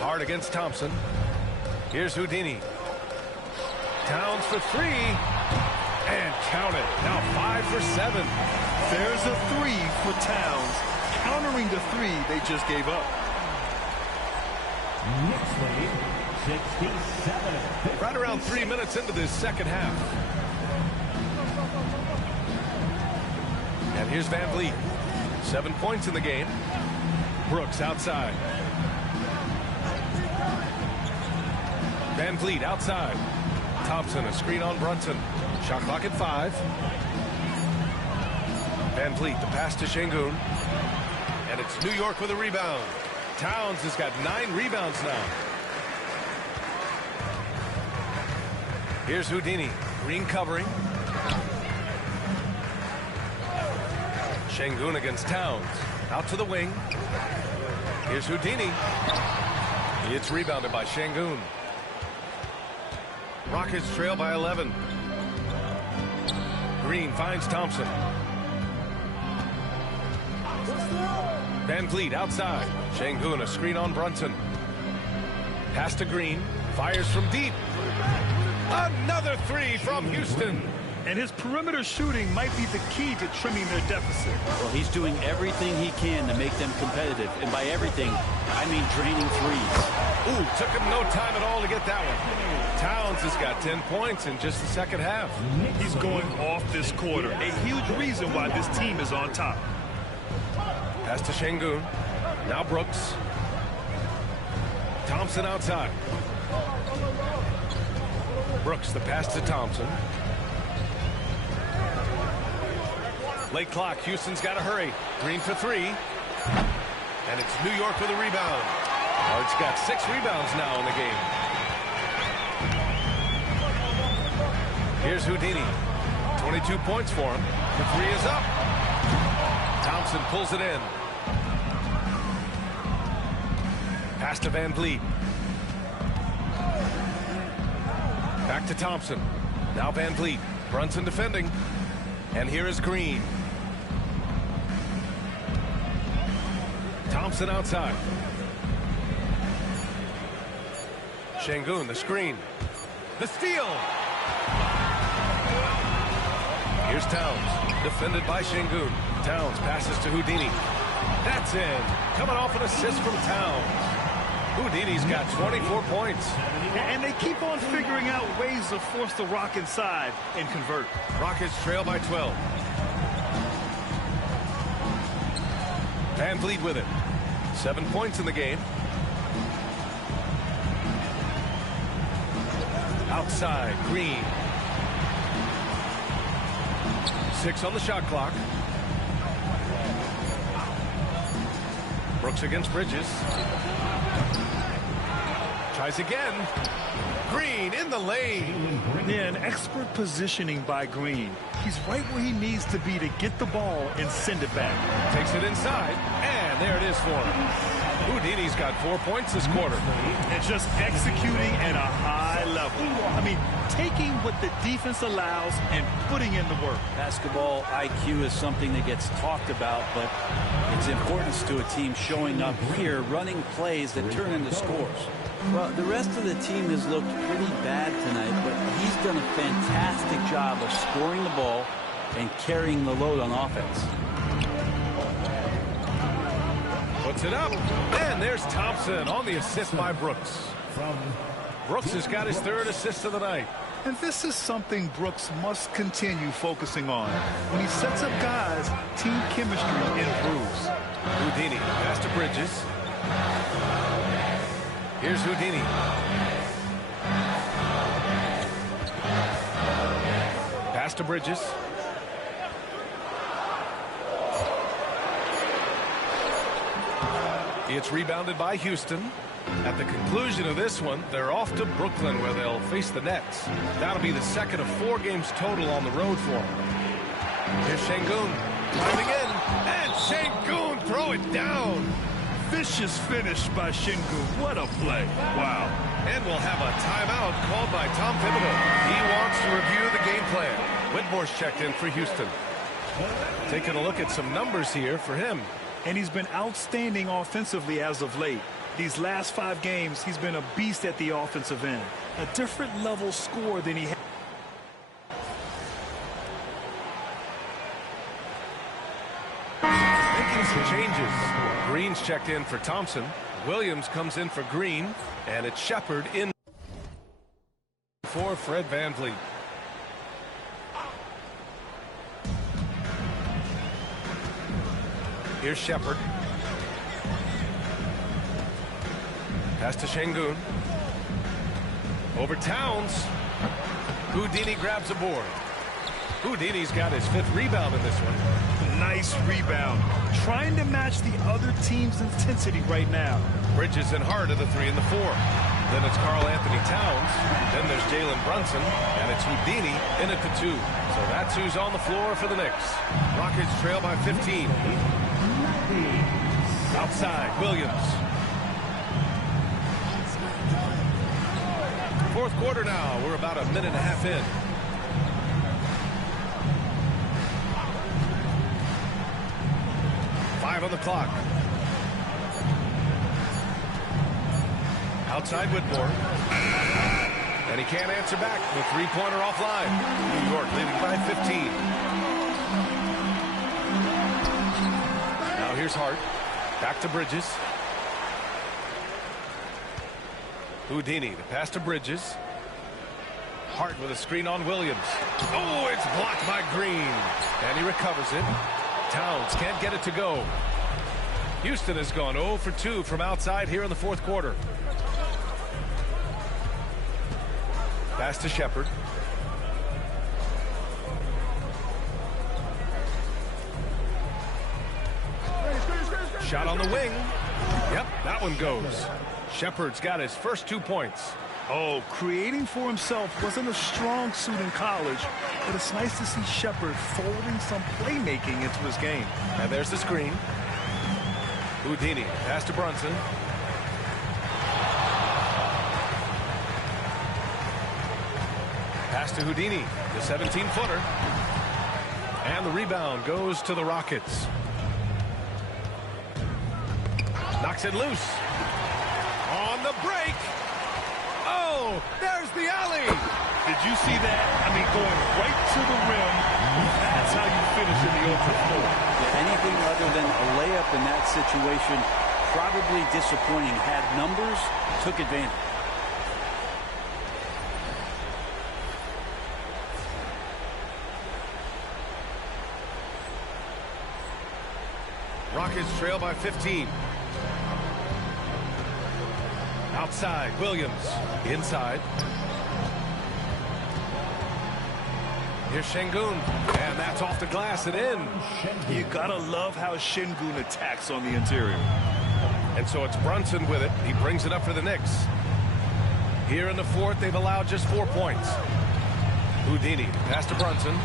Hard against Thompson. Here's Houdini. Towns for 3. And count it. Now 5 for 7. There's a 3 for Towns, countering the 3 they just gave up. Knicks lead, 67. Right around 3 minutes into this second half. And here's Van Vliet. 7 points in the game. Brooks outside. Van Vliet outside. Thompson, a screen on Brunson. Shot clock at 5. Van Vliet, the pass to Şengün. And it's New York with a rebound. Towns has got 9 rebounds now. Here's Houdini. Green covering. Şengün against Towns. Out to the wing. Here's Houdini. It's rebounded by Şengün. Rockets trail by 11. Green finds Thompson. Van Vliet outside. Şengün, a screen on Brunson. Pass to Green. Fires from deep. Another 3 from Houston. And his perimeter shooting might be the key to trimming their deficit. Well, he's doing everything he can to make them competitive. And by everything, I mean draining 3s. Ooh, took him no time at all to get that one. Towns has got 10 points in just the second half. He's going off this quarter. A huge reason why this team is on top. Pass to Şengün. Now Brooks. Thompson outside. Brooks, the pass to Thompson. Late clock. Houston's got to hurry. Green for 3. And it's New York with a rebound. Hart's got 6 rebounds now in the game. Here's Houdini. 22 points for him. The 3 is up. Thompson pulls it in. Pass to Van Vliet. Back to Thompson. Now Van Vliet. Brunson defending. And here is Green. Thompson outside. Şengün, the screen. The steal. Here's Towns, defended by Şengün. Towns passes to Houdini. That's in. Coming off an assist from Towns. Houdini's got 24 points. And they keep on figuring out ways to force the Rock inside and convert. Rockets trail by 12. Van Vliet with it. 7 points in the game. Outside, Green. 6 on the shot clock. Brooks against Bridges. Tries again. Green in the lane. Yeah, an expert positioning by Green. He's right where he needs to be to get the ball and send it back. Takes it inside, and there it is for him. Houdini's got 4 points this quarter. And just executing at a high level. I mean, taking what the defense allows and putting in the work. Basketball IQ is something that gets talked about, but its importance to a team showing up here, running plays that turn into scores. Well, the rest of the team has looked pretty bad tonight, but he's done a fantastic job of scoring the ball and carrying the load on offense. Puts it up, and there's Thompson on the assist by Brooks. Brooks has got his 3rd assist of the night. And this is something Brooks must continue focusing on. When he sets up guys, team chemistry improves. Houdini, pass to Bridges. Here's Houdini. Pass to Bridges. It's rebounded by Houston. At the conclusion of this one, they're off to Brooklyn where they'll face the Nets. That'll be the second of 4 games total on the road for them. Here's Şengün driving in, and Şengün throw it down. Vicious finish by Şengün. What a play. Wow. And we'll have a timeout called by Tom Thibodeau. He wants to review the game plan. Whitmore's checked in for Houston. Taking a look at some numbers here for him. And he's been outstanding offensively as of late. These last 5 games, he's been a beast at the offensive end. A different level score than he had. Making some changes. Green's checked in for Thompson. Williams comes in for Green. And it's Shepard in for Fred Van Vliet. Here's Shepard. Pass to Şengün. Over Towns. Houdini grabs a board. Houdini's got his 5th rebound in this one. Nice rebound. Trying to match the other team's intensity right now. Bridges in hard to the 3 and the 4. Then it's Karl Anthony Towns. Then there's Jalen Brunson. And it's Houdini in at the 2. So that's who's on the floor for the Knicks. Rockets trail by 15. Outside, Williams. 4th quarter now. We're about a minute and a half in. On the clock. Outside Whitmore. And he can't answer back. The 3-pointer offline. New York leading by 15. Now here's Hart. Back to Bridges. Houdini, the pass to Bridges. Hart with a screen on Williams. Oh, it's blocked by Green. And he recovers it. Towns can't get it to go. Houston has gone 0 for 2 from outside here in the 4th quarter. Pass to Shepard. Shot on the wing. Yep, that one goes. Shepard's got his first 2 points. Oh, creating for himself wasn't a strong suit in college, but it's nice to see Shepard folding some playmaking into his game. And there's the screen. Houdini, pass to Brunson. Pass to Houdini, the 17-footer. And the rebound goes to the Rockets. Knocks it loose. On the break. Oh, there's the alley. Did you see that? I mean, going right to the rim. That's how you finish in the open floor. Yeah, anything other than a layup in that situation, probably disappointing. Had numbers, took advantage. Rockets trail by 15. Outside, Williams. Inside. Here's Şengün, and that's off the glass and in. You gotta love how Şengün attacks on the interior. And so it's Brunson with it. He brings it up for the Knicks. Here in the fourth, they've allowed just 4 points. Houdini, pass to Brunson.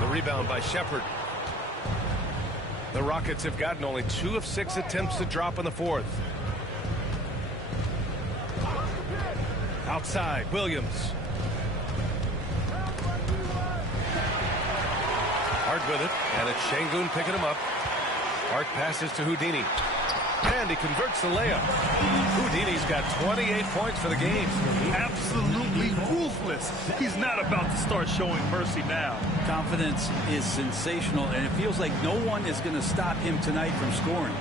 The rebound by Shepherd. The Rockets have gotten only 2 of 6 attempts to drop in the fourth. Outside, Williams. Hart with it, and it's Şengün picking him up. Hart passes to Houdini. And he converts the layup. Houdini's got 28 points for the game. Absolutely ruthless. He's not about to start showing mercy now. Confidence is sensational, and it feels like no one is going to stop him tonight from scoring.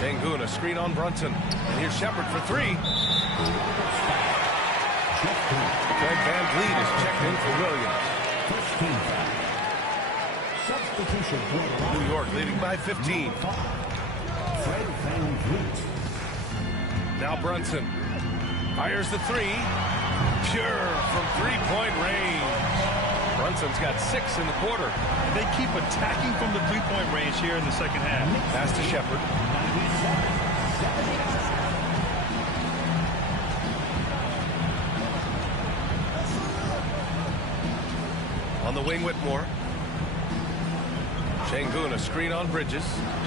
Şengün, a screen on Brunson. And here's Shepherd for 3. Fred VanVleet is checked in for Williams. New York leading by 15. Fred VanVleet. Now Brunson fires the 3. Pure from three-point range. Brunson's got 6 in the quarter. They keep attacking from the three-point range here in the second half. Pass to Shepherd. On the wing, Whitmore. Şengün, a screen on Bridges.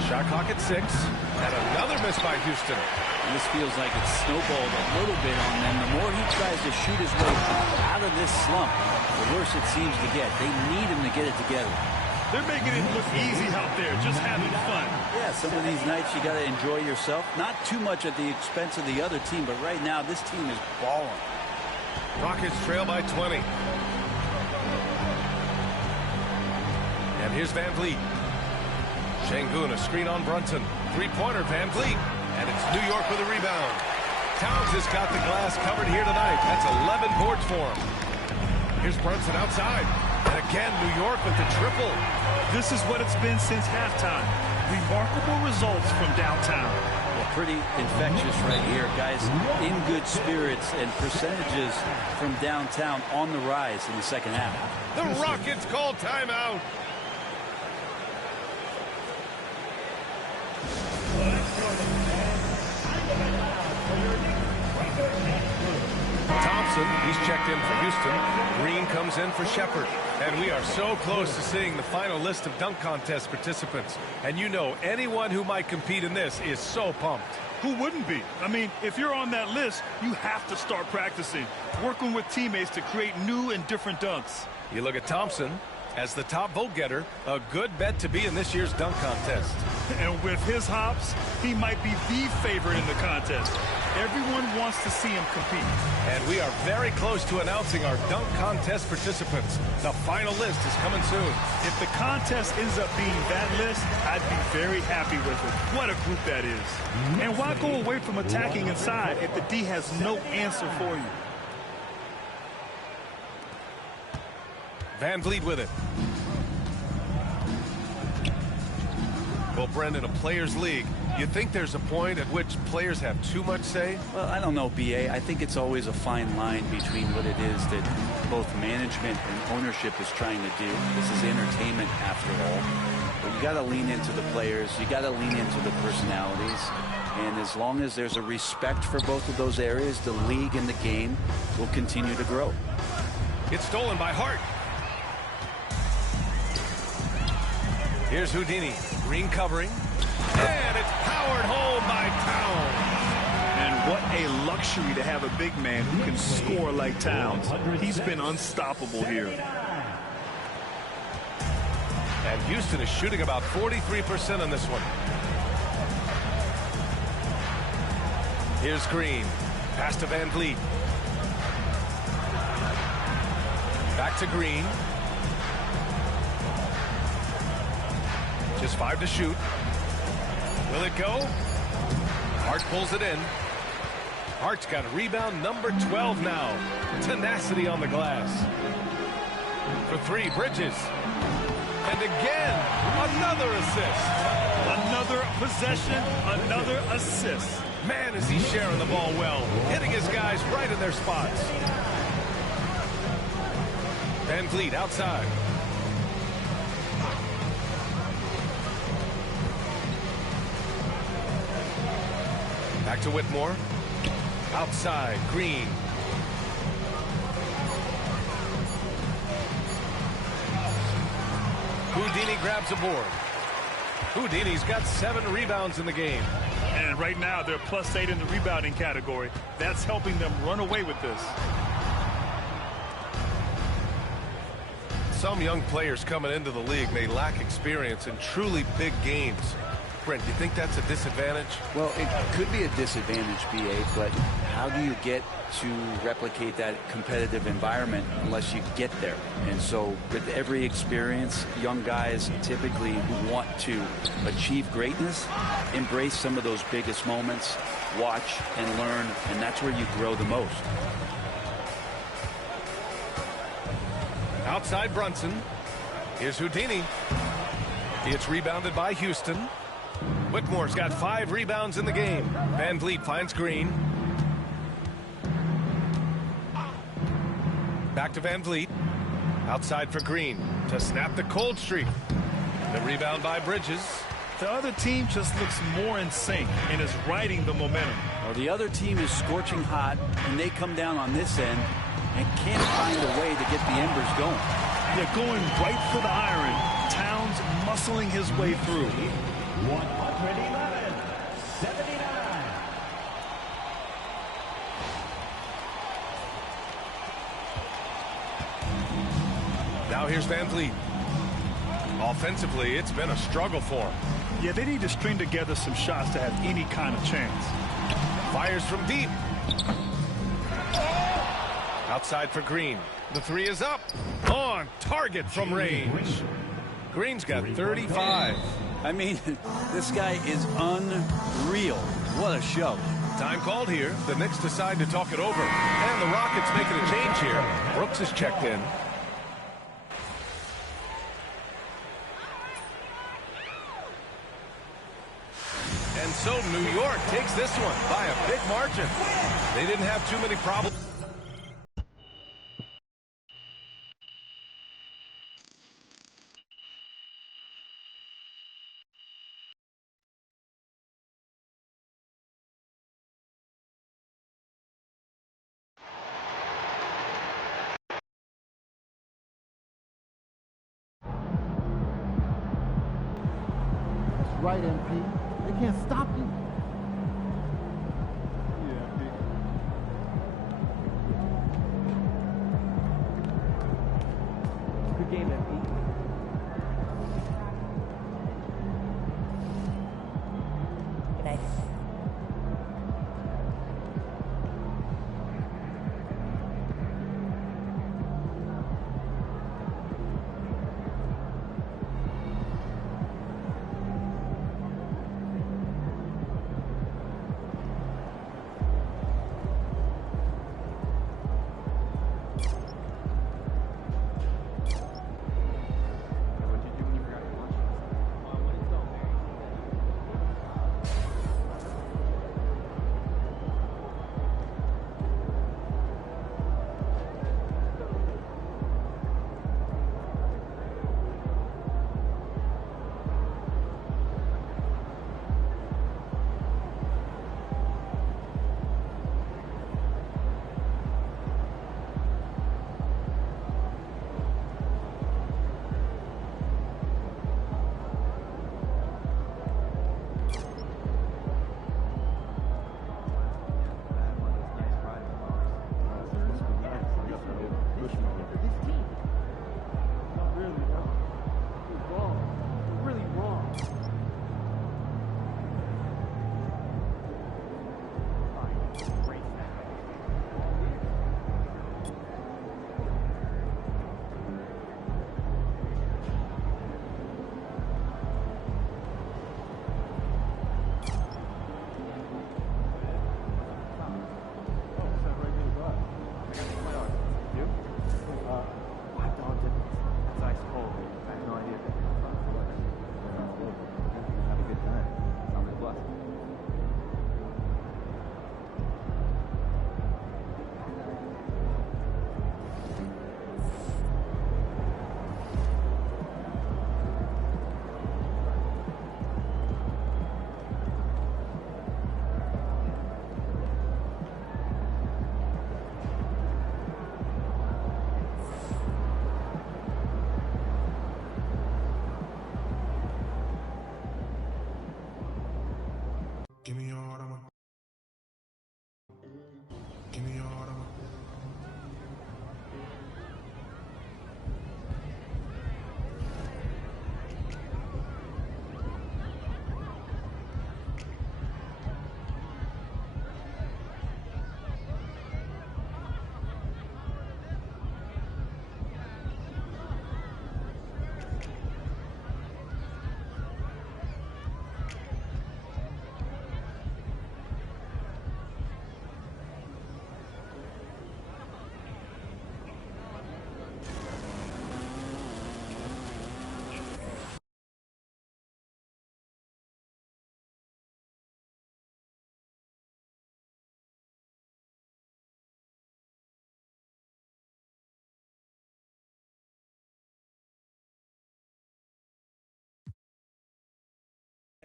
Shot clock at 6. And another miss by Houston. And this feels like it's snowballed a little bit on them. The more he tries to shoot his way out of this slump, the worse it seems to get. They need him to get it together. They're making it look easy out there, just having fun. Yeah, some of these nights you got to enjoy yourself. Not too much at the expense of the other team, but right now this team is balling. Rockets trail by 20. And here's VanVleet. Şengün, a screen on Brunson. Three-pointer, VanVleet. And it's New York with a rebound. Towns has got the glass covered here tonight. That's 11 boards for him. Here's Brunson outside. And again, New York with the triple. This is what it's been since halftime. Remarkable results from downtown. Well, pretty infectious right here, guys. In good spirits, and percentages from downtown on the rise in the second half. The Rockets call timeout. Thompson, he's checked in for Houston. Green comes in for Shepherd. And we are so close to seeing the final list of dunk contest participants. And you know, anyone who might compete in this is so pumped. Who wouldn't be? I mean, if you're on that list, you have to start practicing, working with teammates to create new and different dunks. You look at Thompson as the top vote getter, a good bet to be in this year's dunk contest. And with his hops, he might be the favorite in the contest. Everyone wants to see him compete. And we are very close to announcing our dunk contest participants. The final list is coming soon. If the contest ends up being that list, I'd be very happy with it. What a group that is. And why go away from attacking inside if the D has no answer for you? VanVleet with it. Well, Brendan, a players' league, you think there's a point at which players have too much say? Well, I don't know, B.A. I think it's always a fine line between what it is that both management and ownership is trying to do. This is entertainment after all. But you got to lean into the players. You got to lean into the personalities. And as long as there's a respect for both of those areas, the league and the game will continue to grow. It's stolen by Hart. Here's Houdini. Green covering. And it's powered home by Towns. And And what a luxury to have a big man who can score like Towns. He's been unstoppable here. And Houston is shooting about 43% on this one. Here's Green. Pass to Van Vliet. Back to Green. Just 5 to shoot. Will it go? Hart pulls it in. Hart's got rebound number 12 now. Tenacity on the glass. For 3, Bridges. And again, another assist. Another possession, another assist. Man, is he sharing the ball well. Hitting his guys right in their spots. Van Vliet outside. Back to Whitmore. Outside, Green. Houdini grabs a board. Houdini's got 7 rebounds in the game. And right now, they're +8 in the rebounding category. That's helping them run away with this. Some young players coming into the league may lack experience in truly big games. Brent, do you think that's a disadvantage? Well, it could be a disadvantage, B.A., but how do you get to replicate that competitive environment unless you get there? And so with every experience, young guys typically who want to achieve greatness, embrace some of those biggest moments, watch and learn, and that's where you grow the most. Outside Brunson. Here's Houdini. It's rebounded by Houston. Whitmore's got 5 rebounds in the game. Van Vliet finds Green. Back to Van Vliet. Outside for Green to snap the cold streak. The rebound by Bridges. The other team just looks more in sync and is riding the momentum. Well, the other team is scorching hot, and they come down on this end and can't find a way to get the embers going. They're going right for the iron. Towns muscling his way through. 111-79. Now here's Van Vliet. Offensively, it's been a struggle for him. Yeah, they need to string together some shots to have any kind of chance. Fires from deep. Outside for Green. The 3 is up. On target from range. Green's got 35. I mean, this guy is unreal. What a show. Time called here. The Knicks decide to talk it over. And the Rockets making a change here. Brooks is checked in. And so New York takes this one by a big margin. They didn't have too many problems. Right, MP. They can't stop you. Good game, MP. Good night.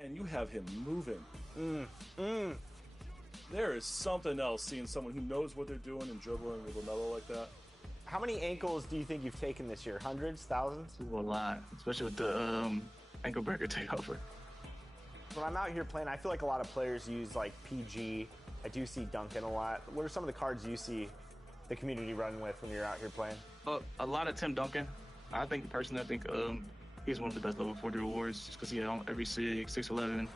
And you have him moving. There is something else seeing someone who knows what they're doing and dribbling with LaMelo like that. How many ankles do you think you've taken this year? Hundreds? Thousands? A lot, especially with the ankle breaker takeover. When I'm out here playing, I feel like a lot of players use like PG. I do see Duncan a lot. What are some of the cards you see the community run with when you're out here playing? A lot of Tim Duncan. I think he's one of the best level 40 rewards just because he had every 6'11".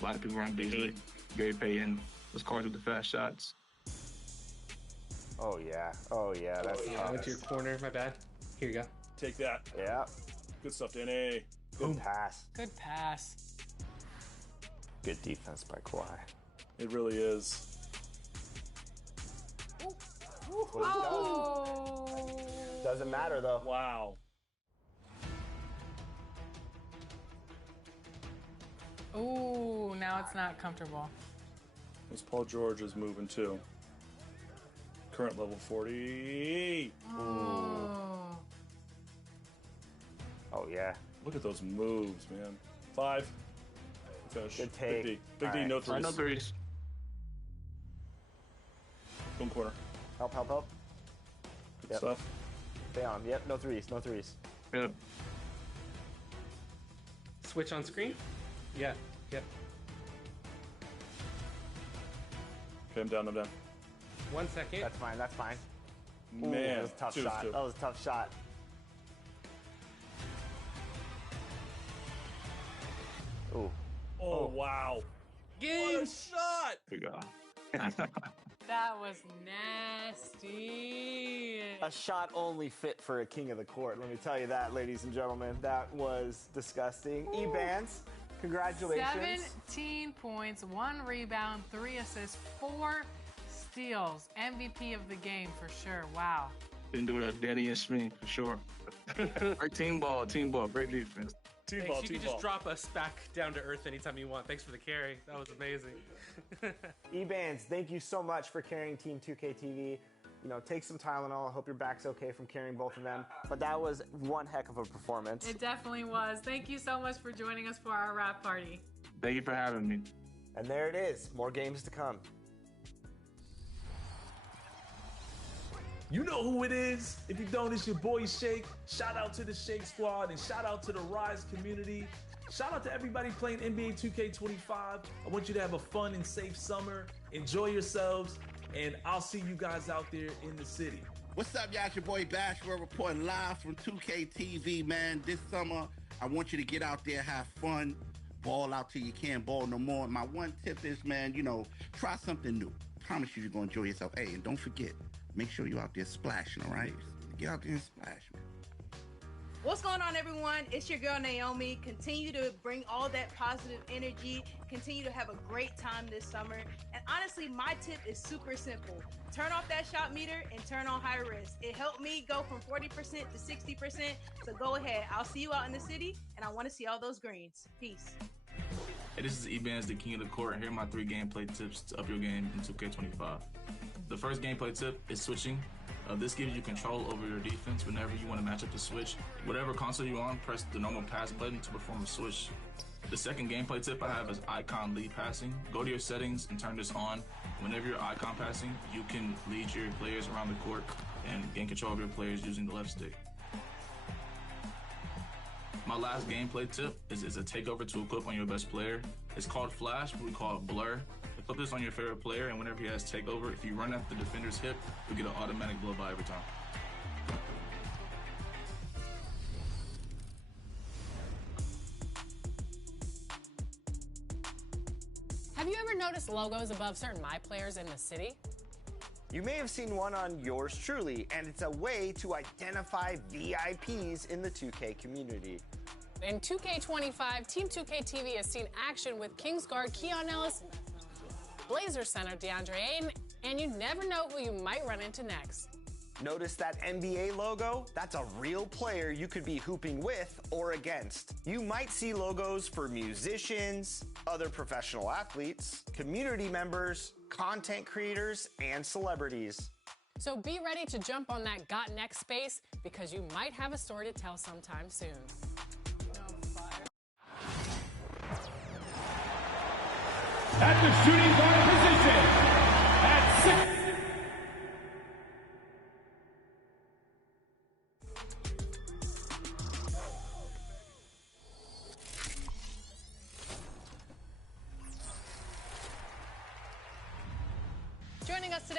A lot of people run Beasley, Gary Payton, those cards with the fast shots. Oh yeah, that's I went to your corner, my bad. Here you go. Take that. Yeah. Good stuff, Danny. Good pass. Good pass. Good defense by Kawhi. It really is. Doesn't matter though. Wow. Ooh, now it's not comfortable. This Paul George is moving too. Current level 40. Oh. Oh yeah. Look at those moves, man. 5. Finish. Good take. Big D. Big D, no threes. No threes. Boom corner. Help. Good stuff. Stay on. Yep, no threes. Yep. Switch on screen? Yeah. Yep. Okay, I'm down. 1 second. That's fine. Man, that was a tough shot. That was a tough shot. Ooh. Oh, wow. Game. What a shot! Good God. That was nasty. A shot only fit for a king of the court. Let me tell you that, ladies and gentlemen. That was disgusting. E-Bands, congratulations. 17 points, 1 rebound, 3 assists, 4 steals. MVP of the game for sure. Wow. Didn't do it, Danny and Smith, for sure. Great team ball, great defense. Team Thanks. ball, you team can ball. just drop us back down to earth anytime you want. Thanks for the carry. That was amazing. E-Bands, thank you so much for carrying Team 2K TV. You know, take some Tylenol. I hope your back's okay from carrying both of them. But that was one heck of a performance. It definitely was. Thank you so much for joining us for our wrap party. Thank you for having me. And there it is. More games to come. You know who it is. If you don't, it's your boy Shake. Shout out to the Shake Squad and shout out to the Rise community. Shout out to everybody playing NBA 2K25. I want you to have a fun and safe summer. Enjoy yourselves, and I'll see you guys out there in the city. What's up, y'all? It's your boy Bashford reporting live from 2K TV, man. This summer, I want you to get out there, have fun, ball out till you can't ball no more. My one tip is, man, try something new. Promise you're going to enjoy yourself. Hey, and don't forget, make sure you're out there splashing, all right? Get out there and splash, man. What's going on, everyone? It's your girl, Naomi. Continue to bring all that positive energy. Continue to have a great time this summer. And honestly, my tip is super simple. Turn off that shot meter and turn on high risk. It helped me go from 40% to 60%. So go ahead. I'll see you out in the city, and I want to see all those greens. Peace. Hey, this is E-Bands, the king of the court, and here are my 3 gameplay tips to up your game in 2K25. The first gameplay tip is switching. This gives you control over your defense whenever you want to match up the switch. Whatever console you're on, press the normal pass button to perform a switch. The second gameplay tip I have is icon lead passing. Go to your settings and turn this on. Whenever you're icon passing, you can lead your players around the court and gain control of your players using the left stick. My last gameplay tip is a takeover to equip on your best player. It's called Flash, but we call it Blur. Equip this on your favorite player, and whenever he has takeover, if you run at the defender's hip, you'll get an automatic blow by every time. Have you ever noticed logos above certain My Players in the city? You may have seen one on yours truly, and it's a way to identify VIPs in the 2K community. In 2K25, Team 2K TV has seen action with Kings guard Keon Ellis, Blazer center DeAndre Ayton, and you never know who you might run into next. Notice that NBA logo? That's a real player you could be hooping with or against. You might see logos for musicians, other professional athletes, community members, content creators, and celebrities. So be ready to jump on that KNICKS space because you might have a story to tell sometime soon. at the shooting guard position at 6. Joining us today.